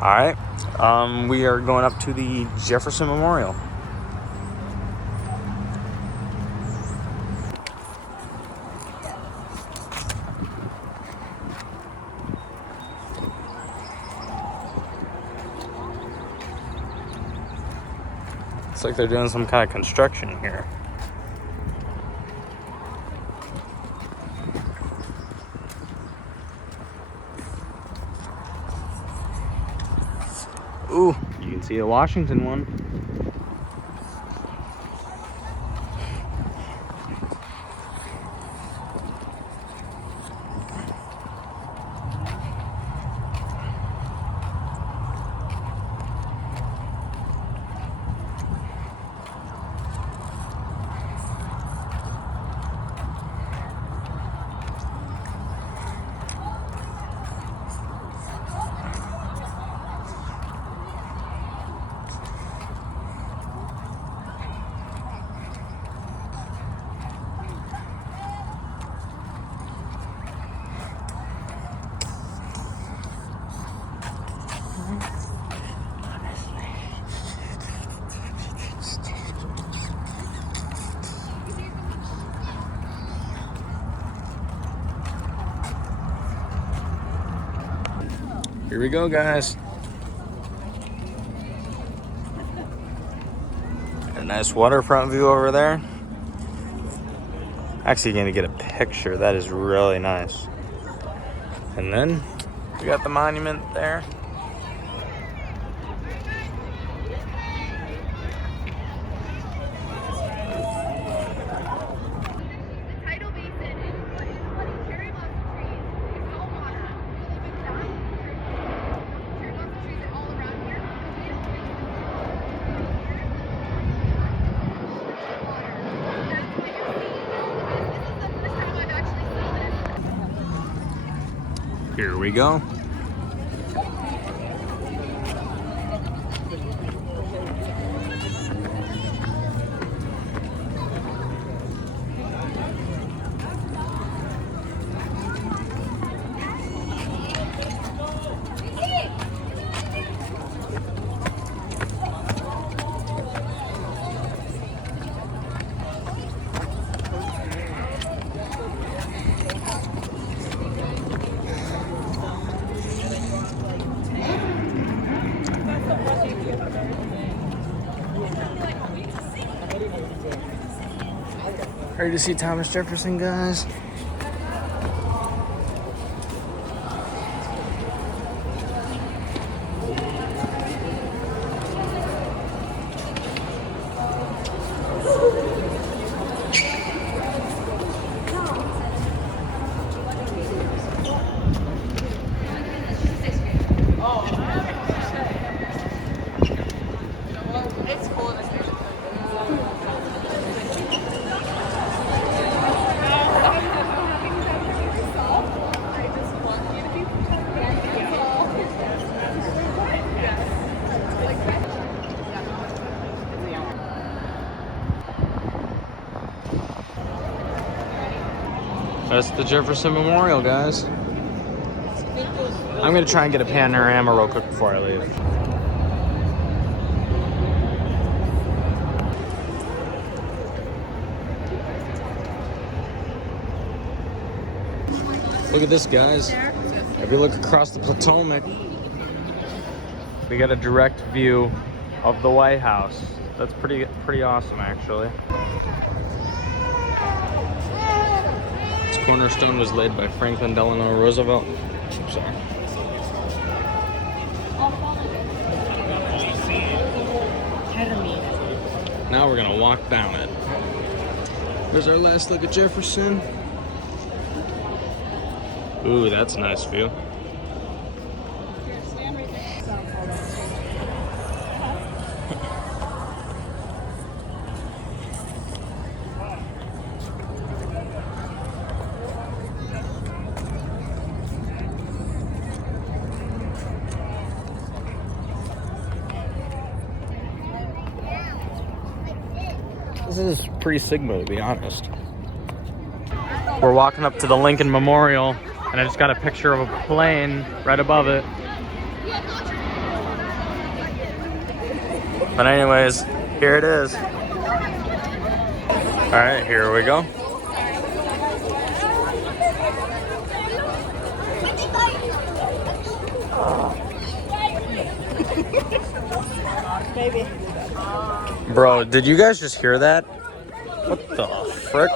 All right, we are going up to the Jefferson Memorial. Looks like they're doing some kind of construction here. Ooh, you can see the Washington one. Here we go, guys. A nice waterfront view over there. Actually gonna get a picture. That is really nice. And then we got the monument there. Here we go. Ready to see Thomas Jefferson, guys? That's the Jefferson Memorial, guys. I'm gonna try and get a panorama real quick before I leave. Look at this, guys. If we look across the Potomac, we got a direct view of the White House. That's pretty awesome, actually. This cornerstone was laid by Franklin Delano Roosevelt. I'm sorry. Now we're gonna walk down it. There's our last look at Jefferson. Ooh, that's a nice view. This is pretty Sigma, to be honest. We're walking up to the Lincoln Memorial, and I just got a picture of a plane right above it. But anyways, here it is. All right, here we go. Maybe. Bro, did you guys just hear that? What the frick?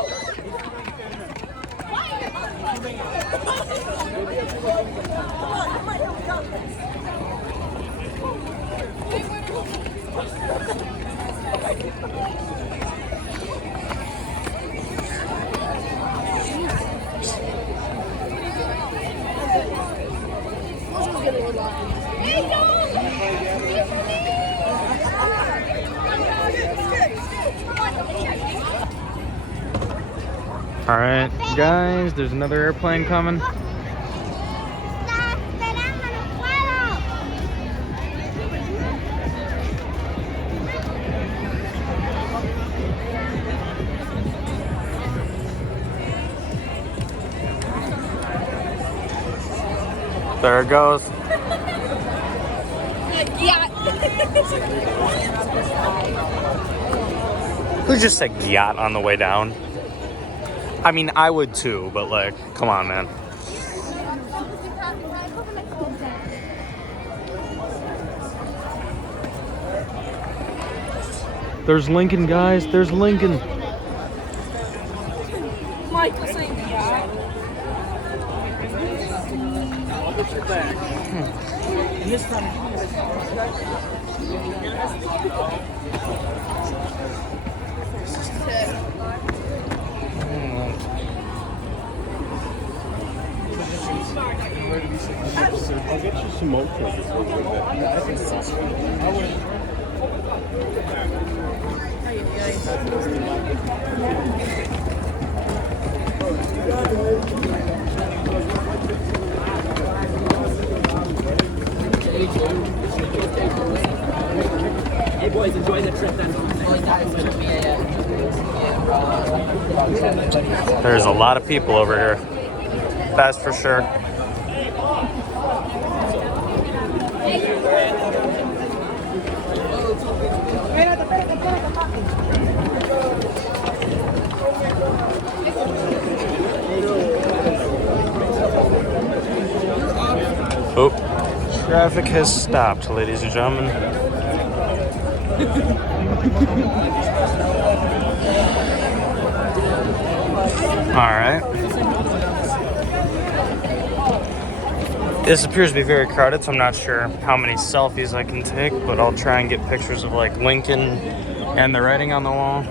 All right, guys, there's another airplane coming. There it goes. Who just said yacht on the way down? I mean, I would too, but like, come on, man. There's Lincoln, guys. There's Lincoln. Michael saying yacht. I'll get your back. And this time. I'll get you some more cookies. I think so. boys, enjoy the trip then. There's a lot of people over here. That's for sure. Oh, traffic has stopped, ladies and gentlemen. All right. This appears to be very crowded, so I'm not sure how many selfies I can take, but I'll try and get pictures of like Lincoln and the writing on the wall.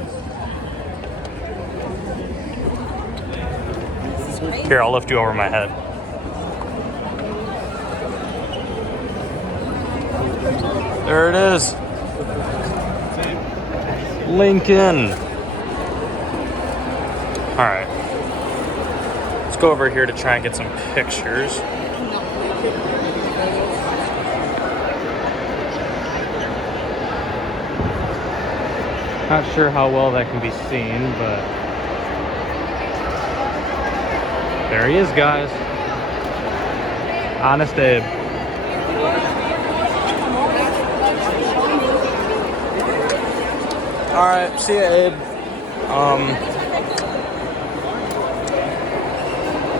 Here, I'll lift you over my head. There it is. Lincoln. All right. Let's go over here to try and get some pictures. Not sure how well that can be seen, but there he is, guys. Honest Abe. All right, see ya, Abe.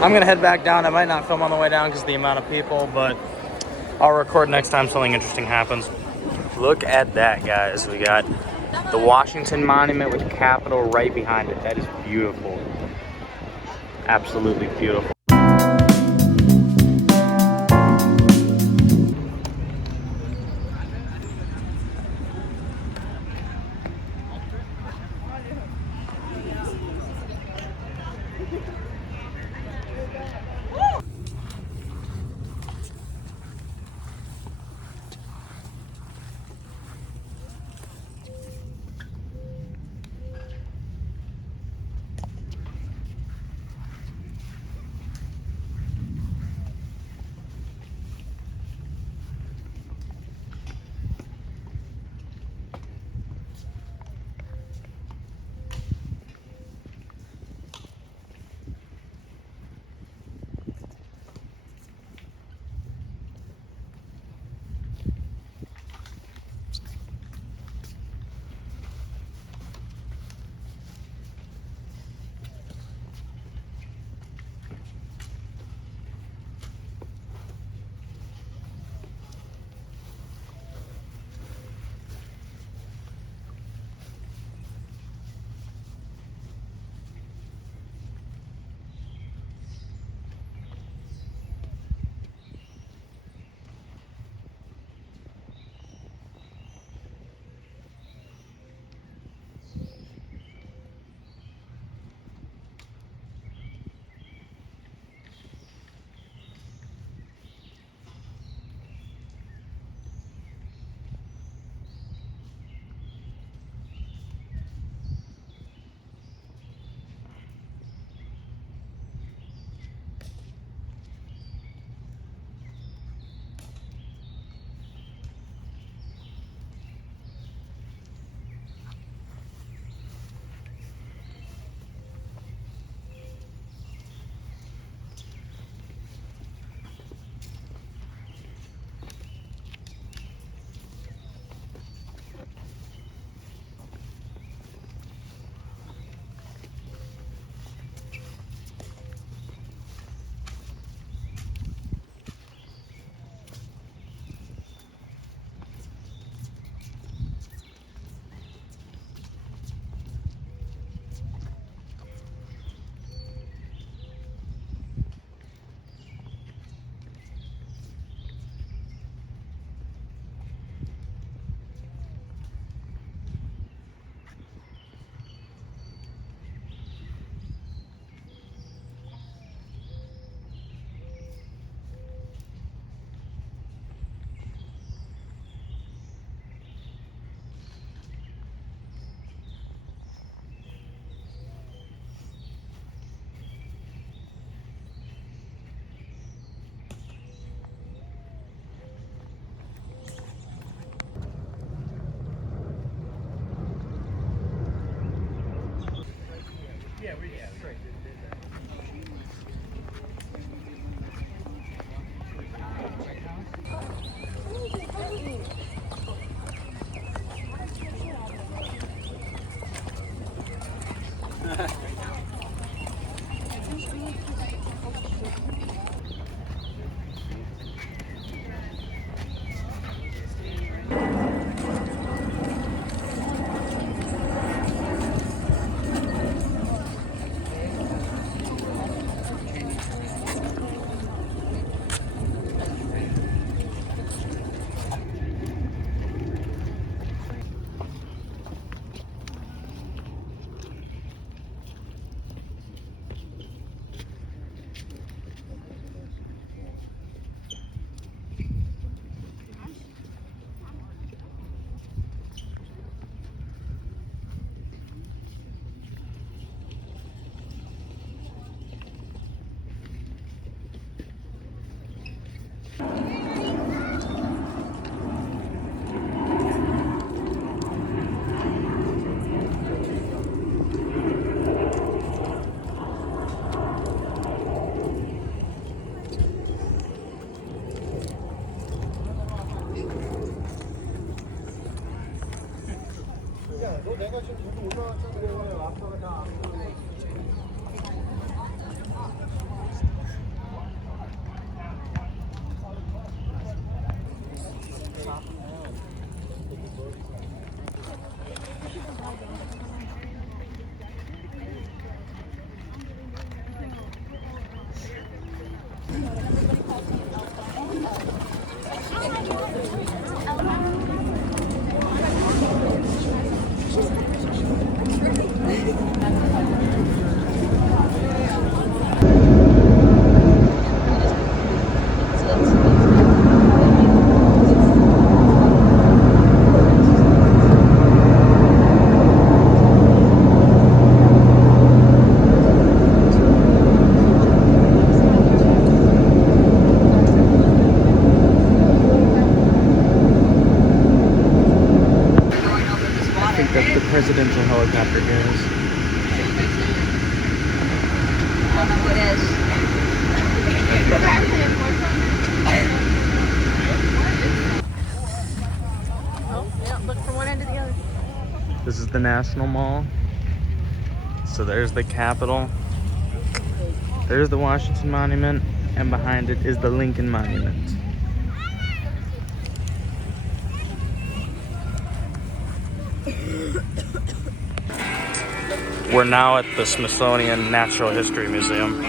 I'm gonna head back down. I might not film on the way down because of the amount of people, but I'll record next time something interesting happens. Look at that, guys. We got the Washington Monument with the Capitol right behind it. That is beautiful. Absolutely beautiful. Presidential helicopter goes. I don't know who it is. Oh, yeah, look from one end to the other. This is the National Mall. So there's the Capitol. There's the Washington Monument. And behind it is the Lincoln Monument. We're now at the Smithsonian Natural History Museum.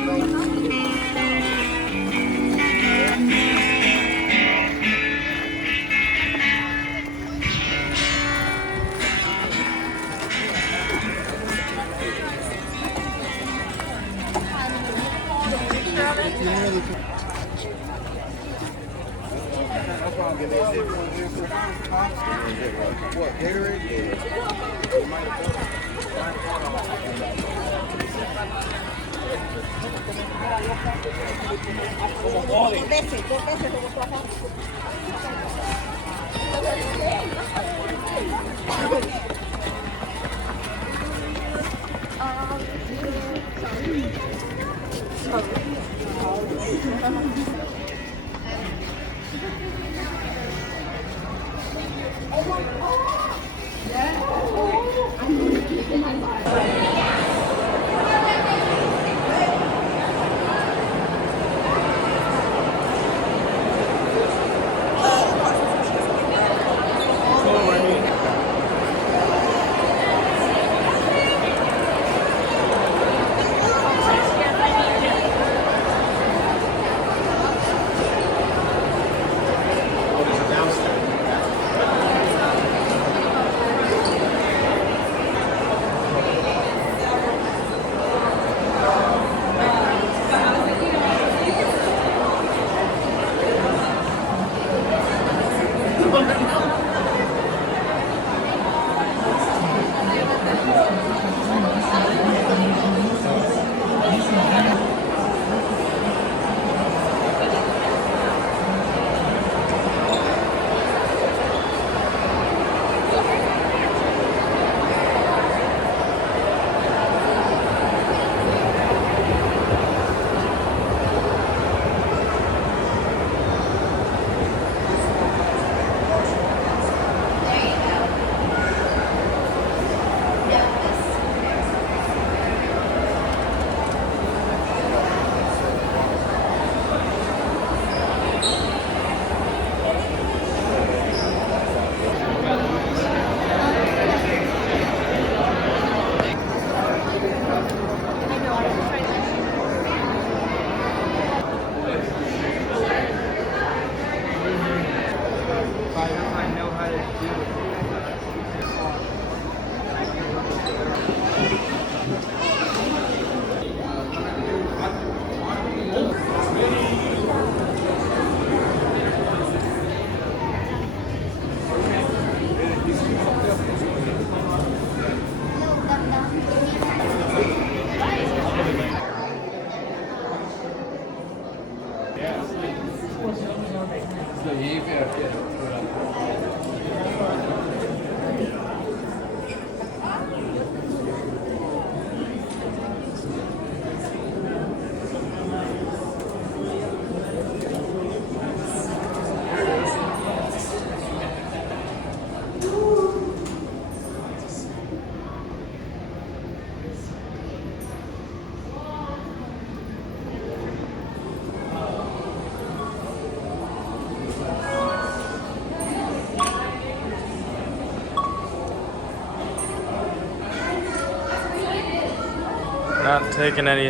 Not taking any.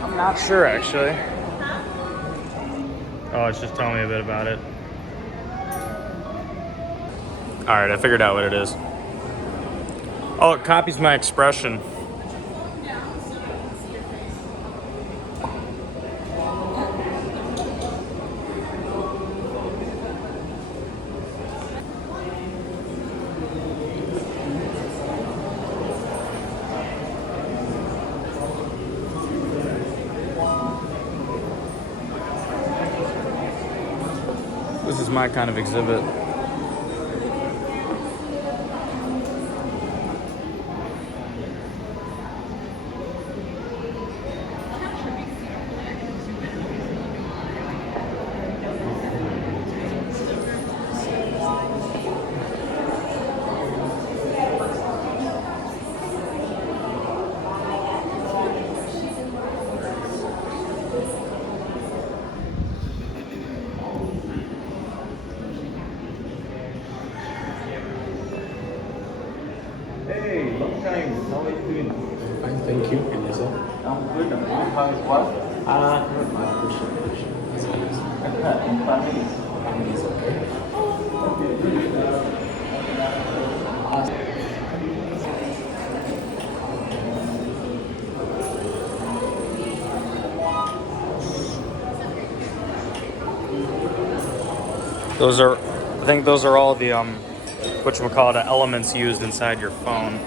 I'm not sure actually. Oh, it's just telling me a bit about it. All right, I figured out what it is. Oh, it copies my expression. This is my kind of exhibit. Hey, long time. How are you doing? Fine, thank you. And yourself? I'm good. I'm good. How is work? My push. As always. Family. Family is okay. Those are, I think those are all the whatchamacallit, elements used inside your phone.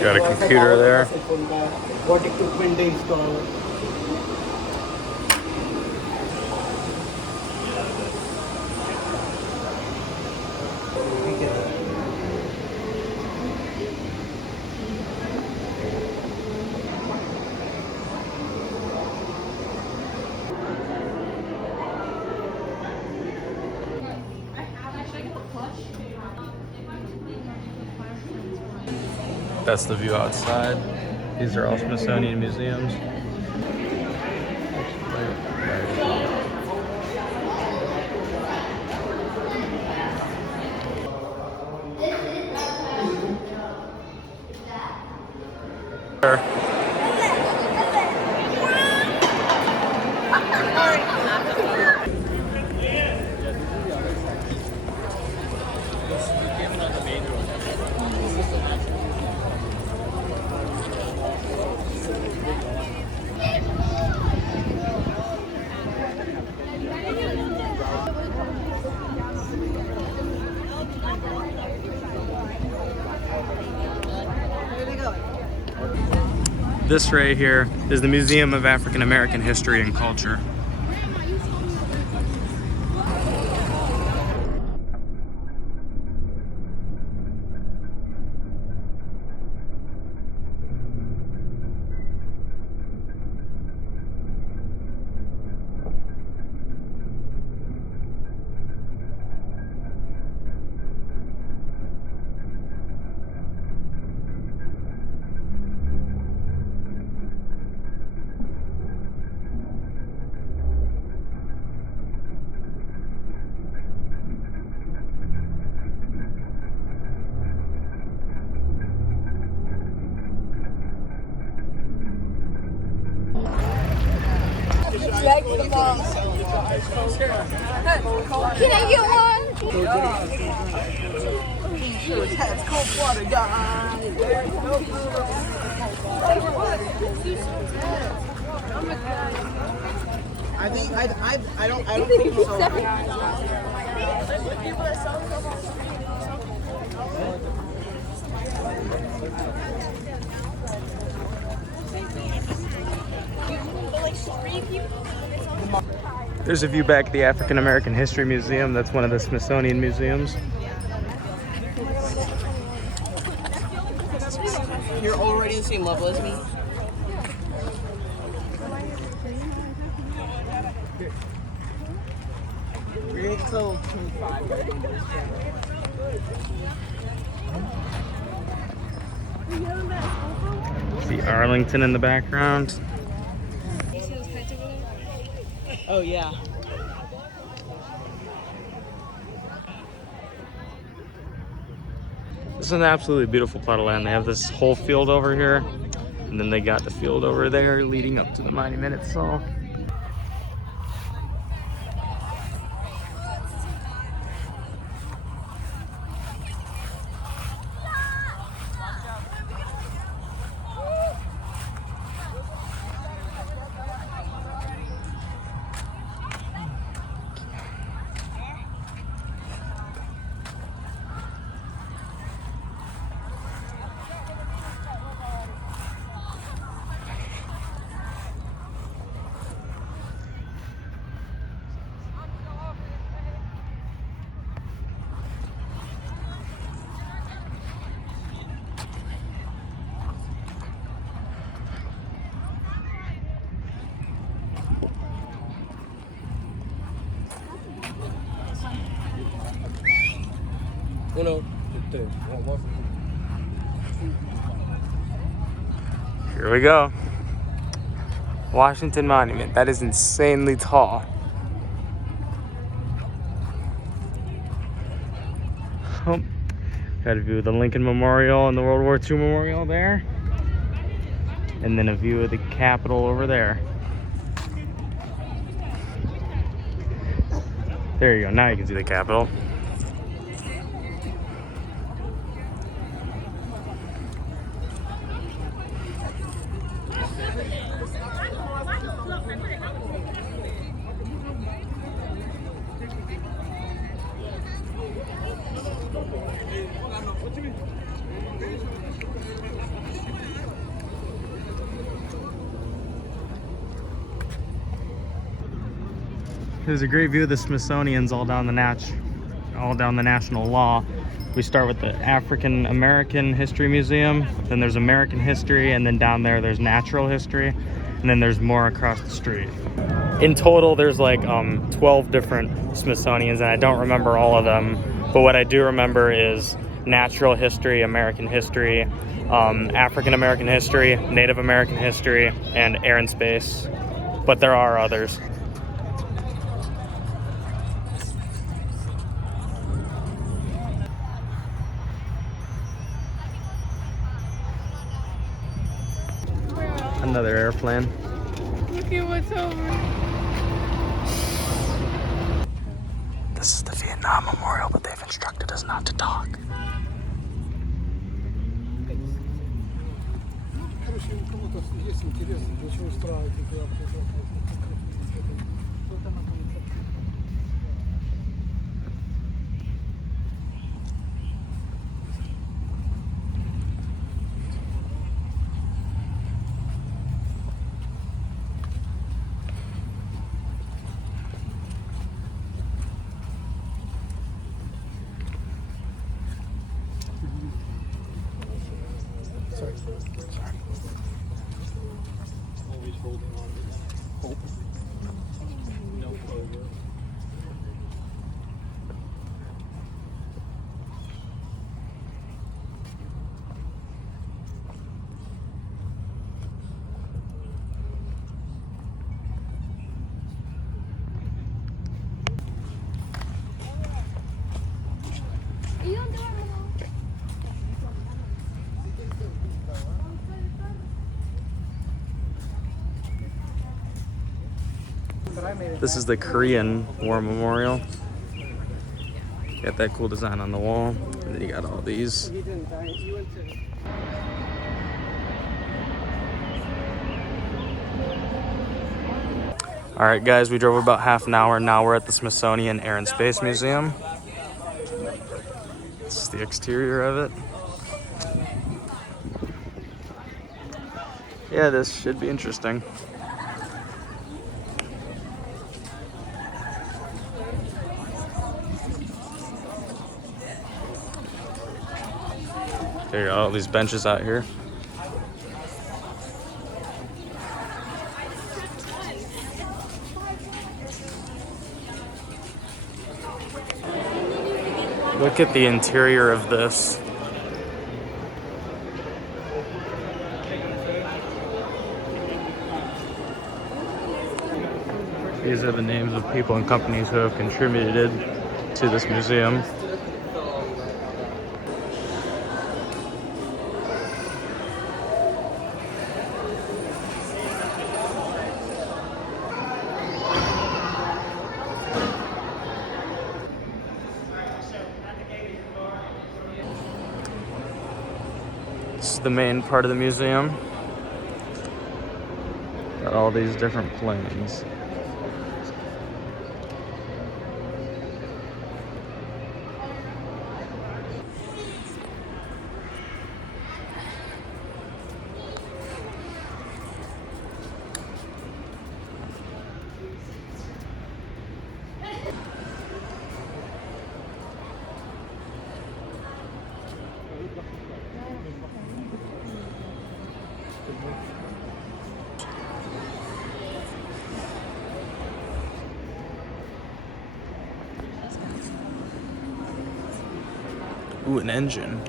Got a computer there. What equipment they install. That's the view outside. These are all Smithsonian museums. This right here is the Museum of African American History and Culture. Can I get one? That's cold water, guys. I don't think so. There's a view back at the African American History Museum. That's one of the Smithsonian museums. You're already the same level as me. We're until 25. See Arlington in the background. Oh yeah. This is an absolutely beautiful plot of land. They have this whole field over here, and then they got the field over there leading up to the monument itself. Here we go. Washington Monument. That is insanely tall. Oh, got a view of the Lincoln Memorial and the World War II Memorial there. And then a view of the Capitol over there. There you go. Now you can see the Capitol. There's a great view of the Smithsonian's all down the National Law. We start with the African American History Museum, then there's American History, and then down there there's Natural History, and then there's more across the street. In total, there's like 12 different Smithsonian's, and I don't remember all of them, but what I do remember is Natural History, American History, African American History, Native American History, and Air and Space, but there are others. Another airplane. Look at what's over. This is the Vietnam Memorial, but they've instructed us not to talk. Always holding on to hope. No over. This is the Korean War Memorial. Got that cool design on the wall. And then you got all these. All right, guys, we drove about half an hour. Now we're at the Smithsonian Air and Space Museum. This is the exterior of it. Yeah, this should be interesting. There are all these benches out here. Look at the interior of this. These are the names of people and companies who have contributed to this museum. This is the main part of the museum. Got all these different planes. Ooh, an engine.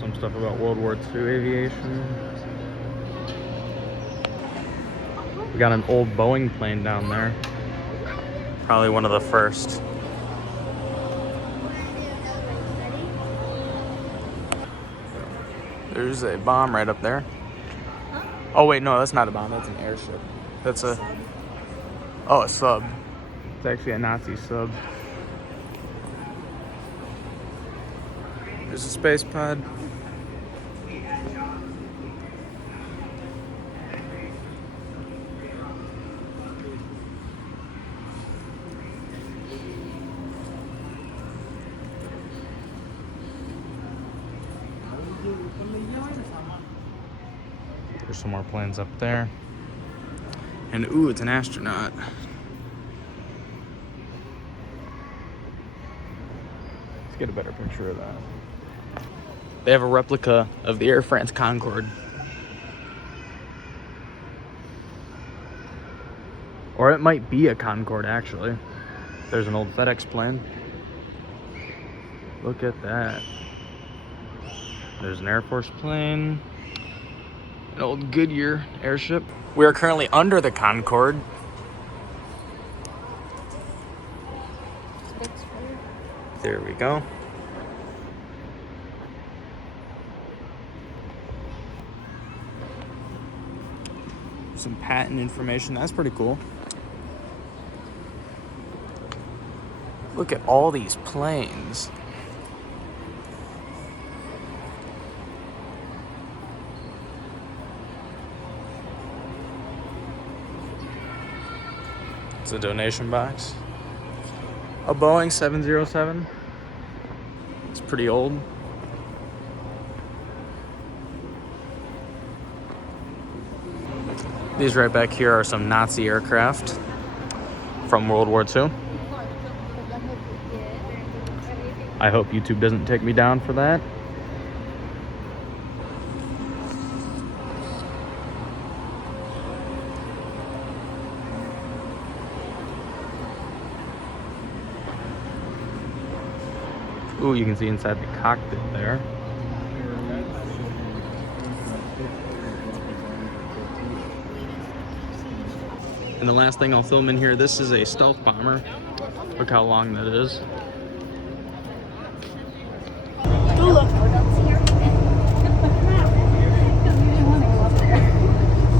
Some stuff about World War II aviation. We got an old Boeing plane down there. Probably one of the first. There's a bomb right up there. Oh wait, no, that's not a bomb, that's an airship. That's a, oh, a sub. It's actually a Nazi sub. There's a space pod. There's some more planes up there. And ooh, it's an astronaut. Let's get a better picture of that. They have a replica of the Air France Concorde. Or it might be a Concorde, actually. There's an old FedEx plane. Look at that. There's an Air Force plane, an old Goodyear airship. We are currently under the Concorde. There we go. Some patent information. That's pretty cool. Look at all these planes. It's a donation box. A Boeing 707. It's pretty old. These right back here are some Nazi aircraft from World War II. I hope YouTube doesn't take me down for that. Ooh, you can see inside the cockpit there. And the last thing I'll film in here, this is a stealth bomber. Look how long that is.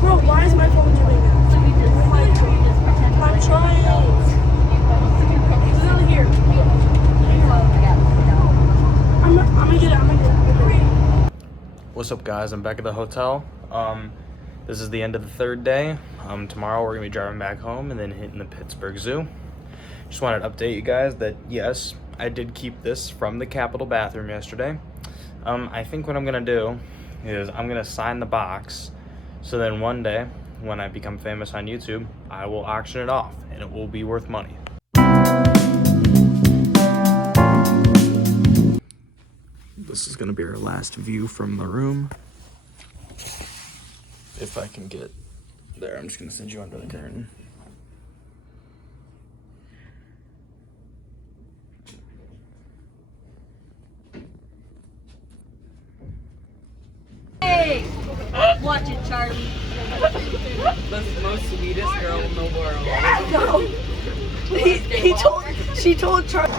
Bro, why is my phone doing that? I'm trying. Literally here. I'm gonna get it. What's up, guys? I'm back at the hotel. This is the end of the third day. Tomorrow we're gonna be driving back home and then hitting the Pittsburgh Zoo. Just wanted to update you guys that yes, I did keep this from the Capitol bathroom yesterday. I think what I'm gonna do is I'm gonna sign the box, so then one day when I become famous on YouTube, I will auction it off and it will be worth money. This is gonna be our last view from the room. If I can get there, I'm just gonna send you under the curtain. Hey! Watch it, Charlie. That's the most sweetest girl in the world. No. She told Charlie.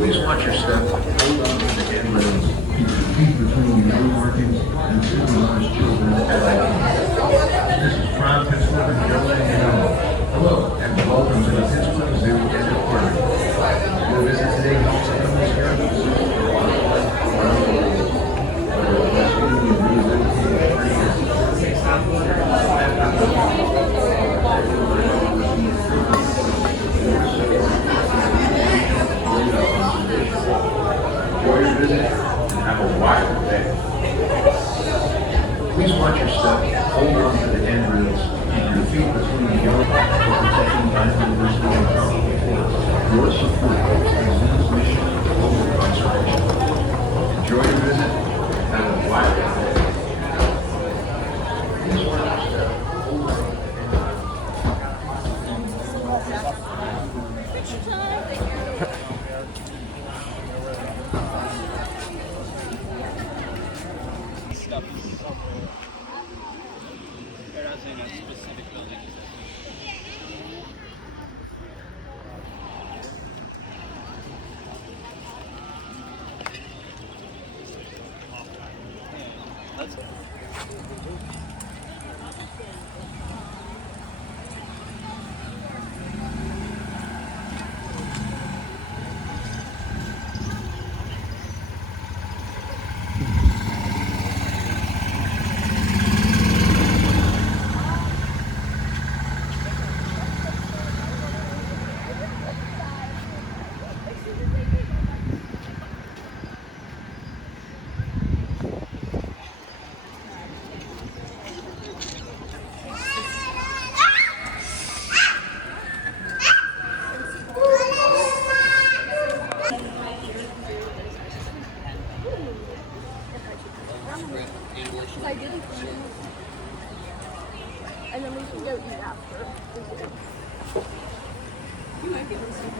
Please watch your step. Hold on to the handrails. Keep your feet between the yellow markings and civilized children alike. This is Prime Pittsburgh and Joe Manganiello. Hello, and welcome to the Pittsburgh Zoo and Aquarium. Your visit today helps animals here at the zoo for wildlife around the world. Whether it's rescuing and rehabilitating enjoy your visit and have a wild day. Please watch your step, hold on to the handrails, keep your feet between the yellow for protecting biodiversity and tropical forests. Your support helps the zoo's mission of global conservation. Enjoy your visit and have a wild day. Please watch your step, hold on to the and then we can go eat after. You might be able to see him.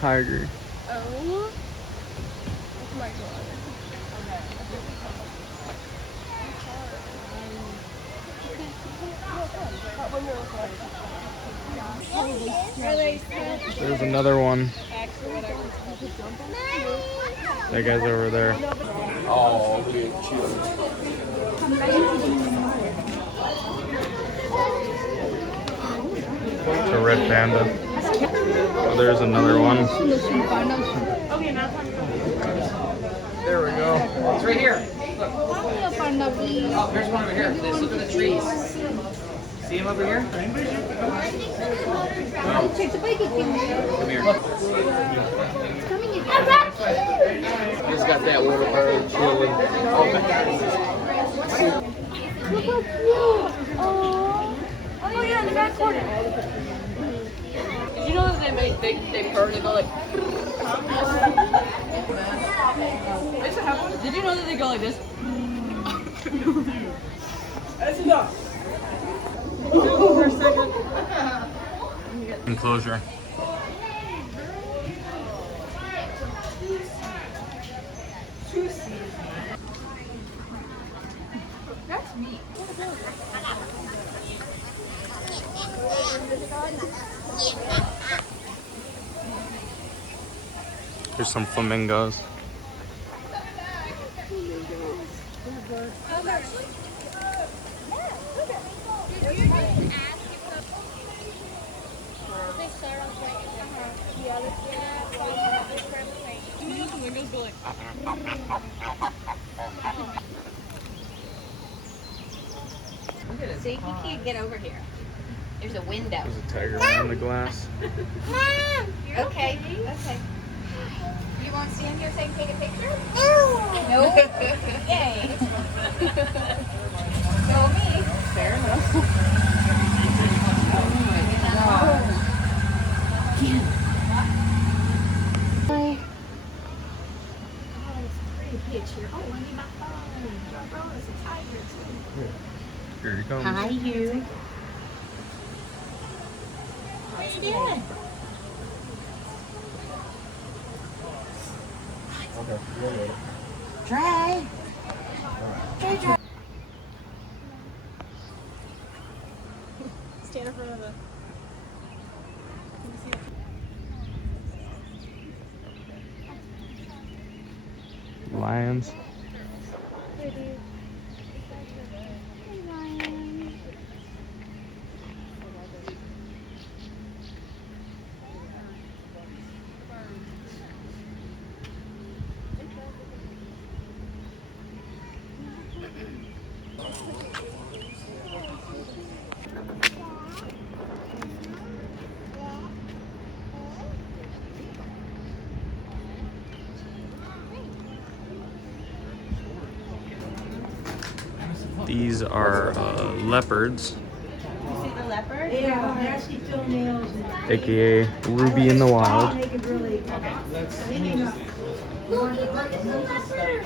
Tiger. Oh my god. There's another one. That guy's over there. Oh, look at chill. It's a red panda. Oh, there's another one. There we go. It's right here. Look. Oh, there's one over here. Let's look at the trees. See him over here? Come here. He's got that little bird chilling. Oh yeah, in the back corner. Did you know that they purr and they go like? Did you know that they go like this? That's enough. Enclosure. That's me. Here's some flamingos. So you can't get over here. There's a window. There's a tiger behind the glass. Okay. Okay. You want to stand here so you can take a picture? No. Yay. No me. Fair enough. Here he comes. Hi, you. What are you doing? Try. Hey, try. Stand in front of the. Lions. These are leopards, You see the leopard? Yeah, nasty toenails. aka Ruby in the Wild. Make it really. Look at the leopard.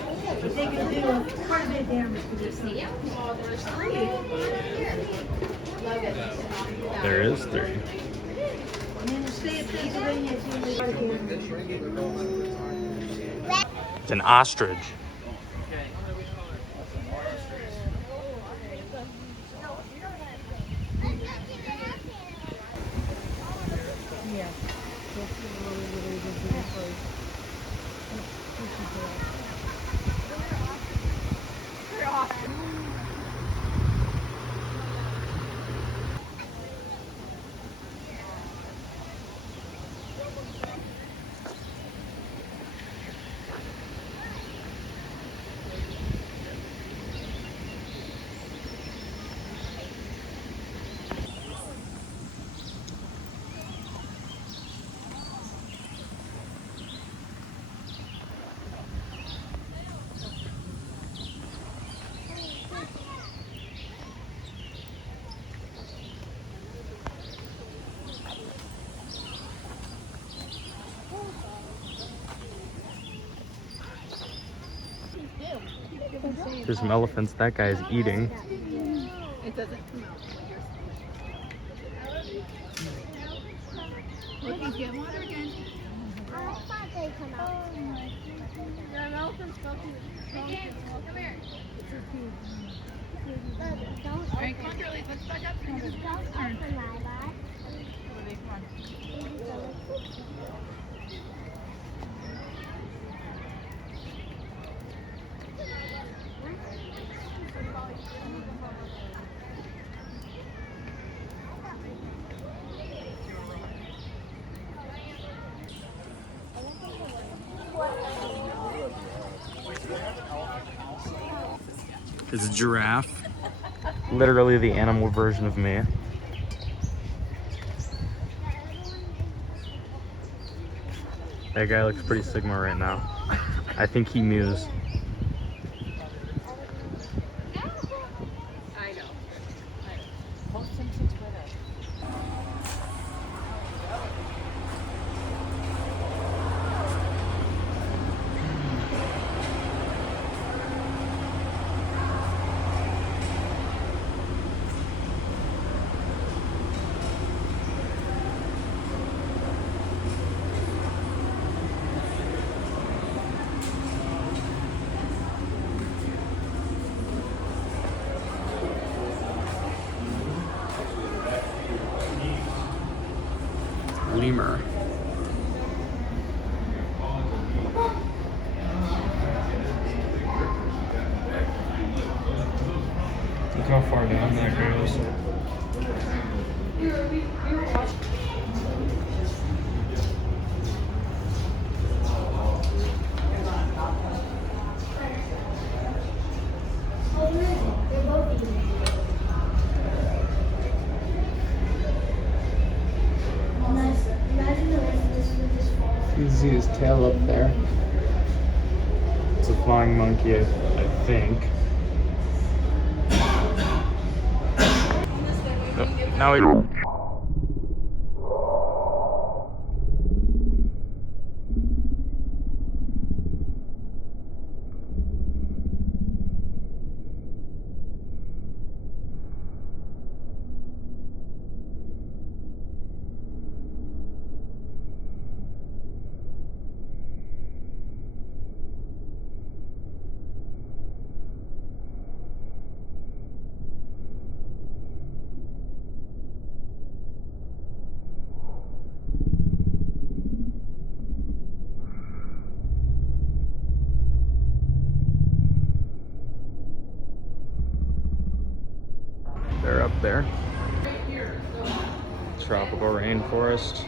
They can do quite a bit of damage to this thing. Oh, there's 3. There is 3. And then the state of Pennsylvania is usually. It's an ostrich. There's some elephants that guy's eating. It doesn't come out like you're. Look, he's getting water again. I thought they come out. Yeah, an elephant's welcome. Come here. All right, come on, girlies. Let's back up. Don't open my light. Come on. It's a giraffe. Literally the animal version of me. That guy looks pretty Sigma right now. I think he mews. I know. Lemur. Look how far down that goes. You can see his tail up there. It's a flying monkey, I think. Oh, now we. They're up there. Tropical rainforest.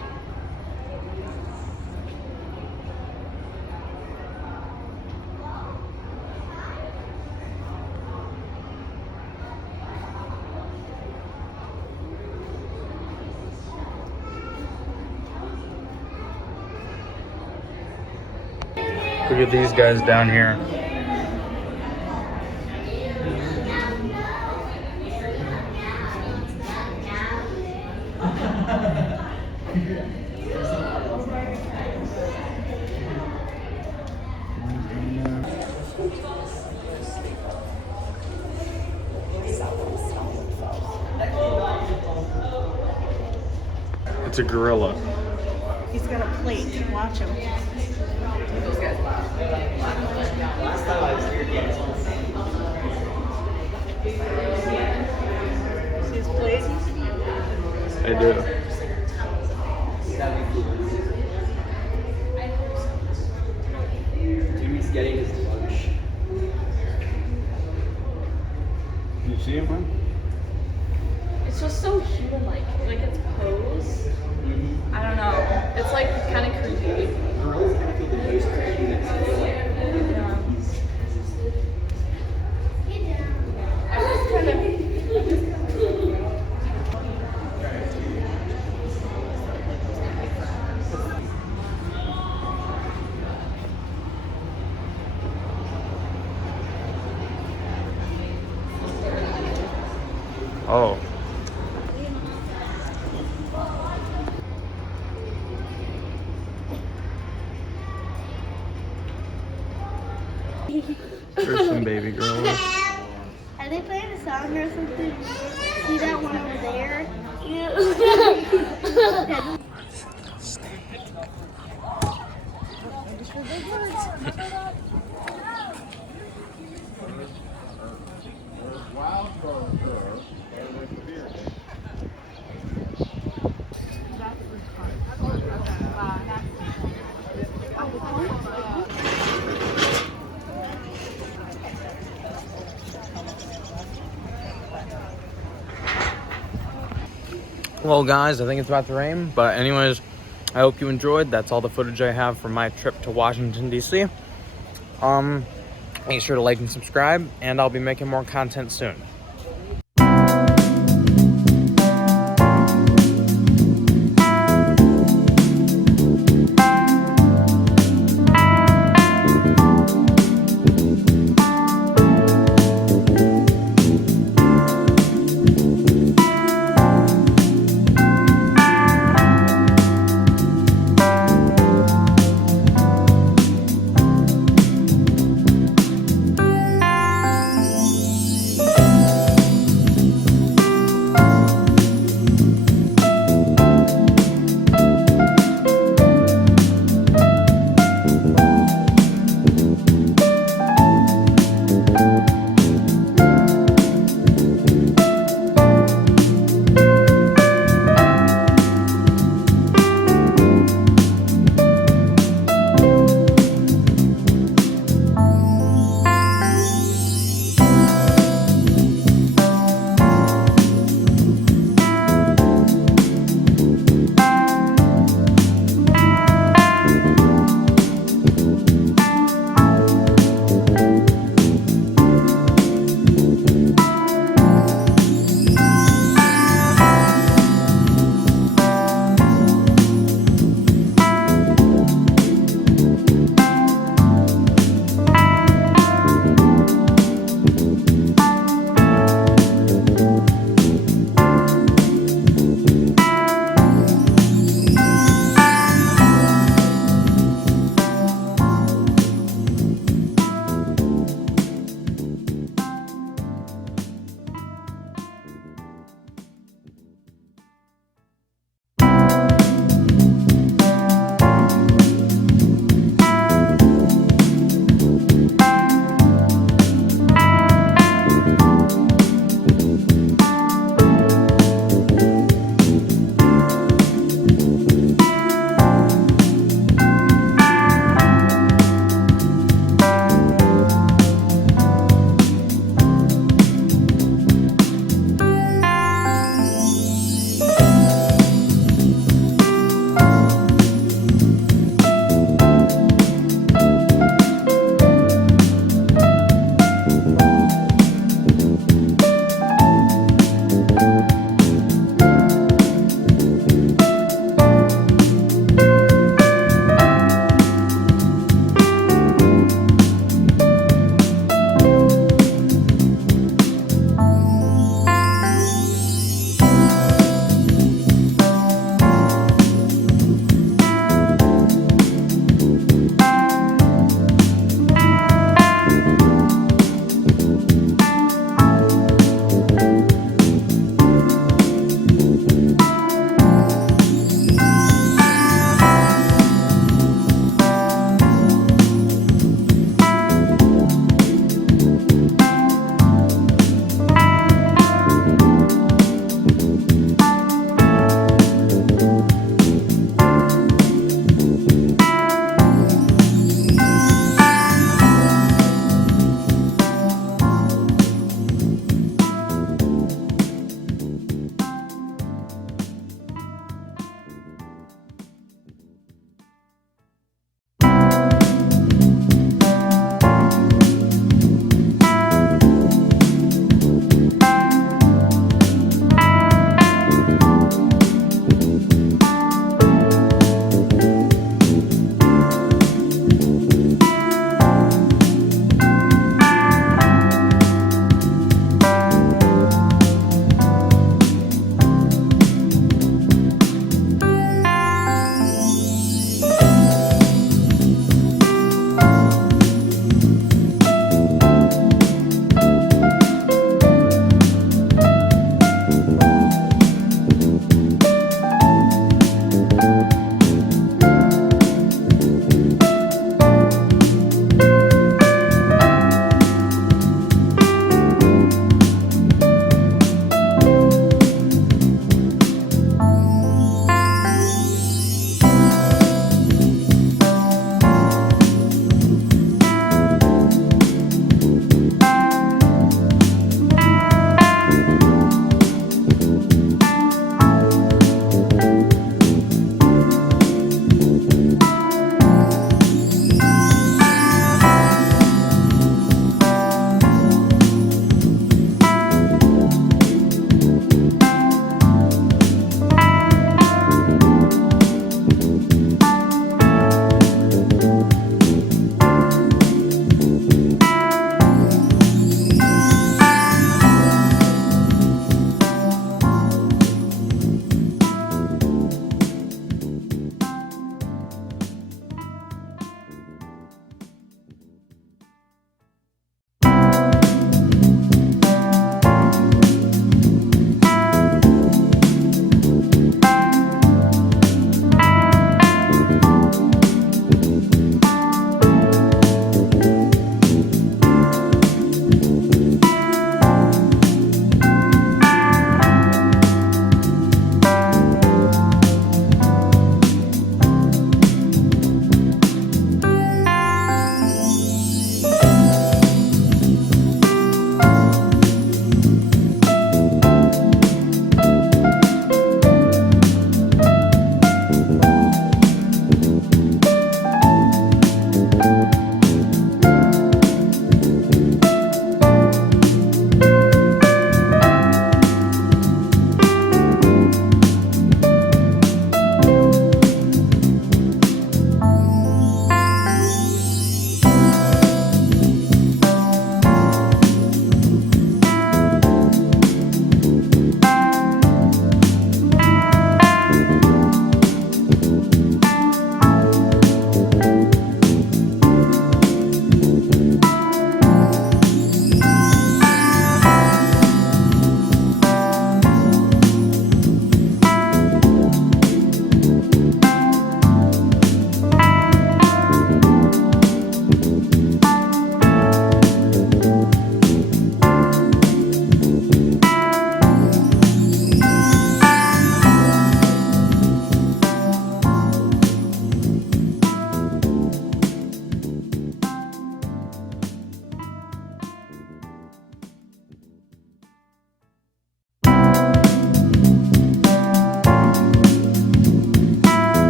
Look at these guys down here. It's a gorilla. He's got a plate. Watch him. Those guys laugh. Last time I was here, yes. See his plate? I do. Jimmy's getting his lunch. You see him, man? It's just so human-like. Like its pose. I don't know. It's like kind of creepy. Girls kind of feel the most creepiness. I just kind of. Oh. There's some baby girls. Are they playing a song or something? See that one over there? Yeah. Well, guys, I think it's about to rain. But anyways, I hope you enjoyed. That's all the footage I have from my trip to Washington, D.C. Make sure to like and subscribe, and I'll be making more content soon.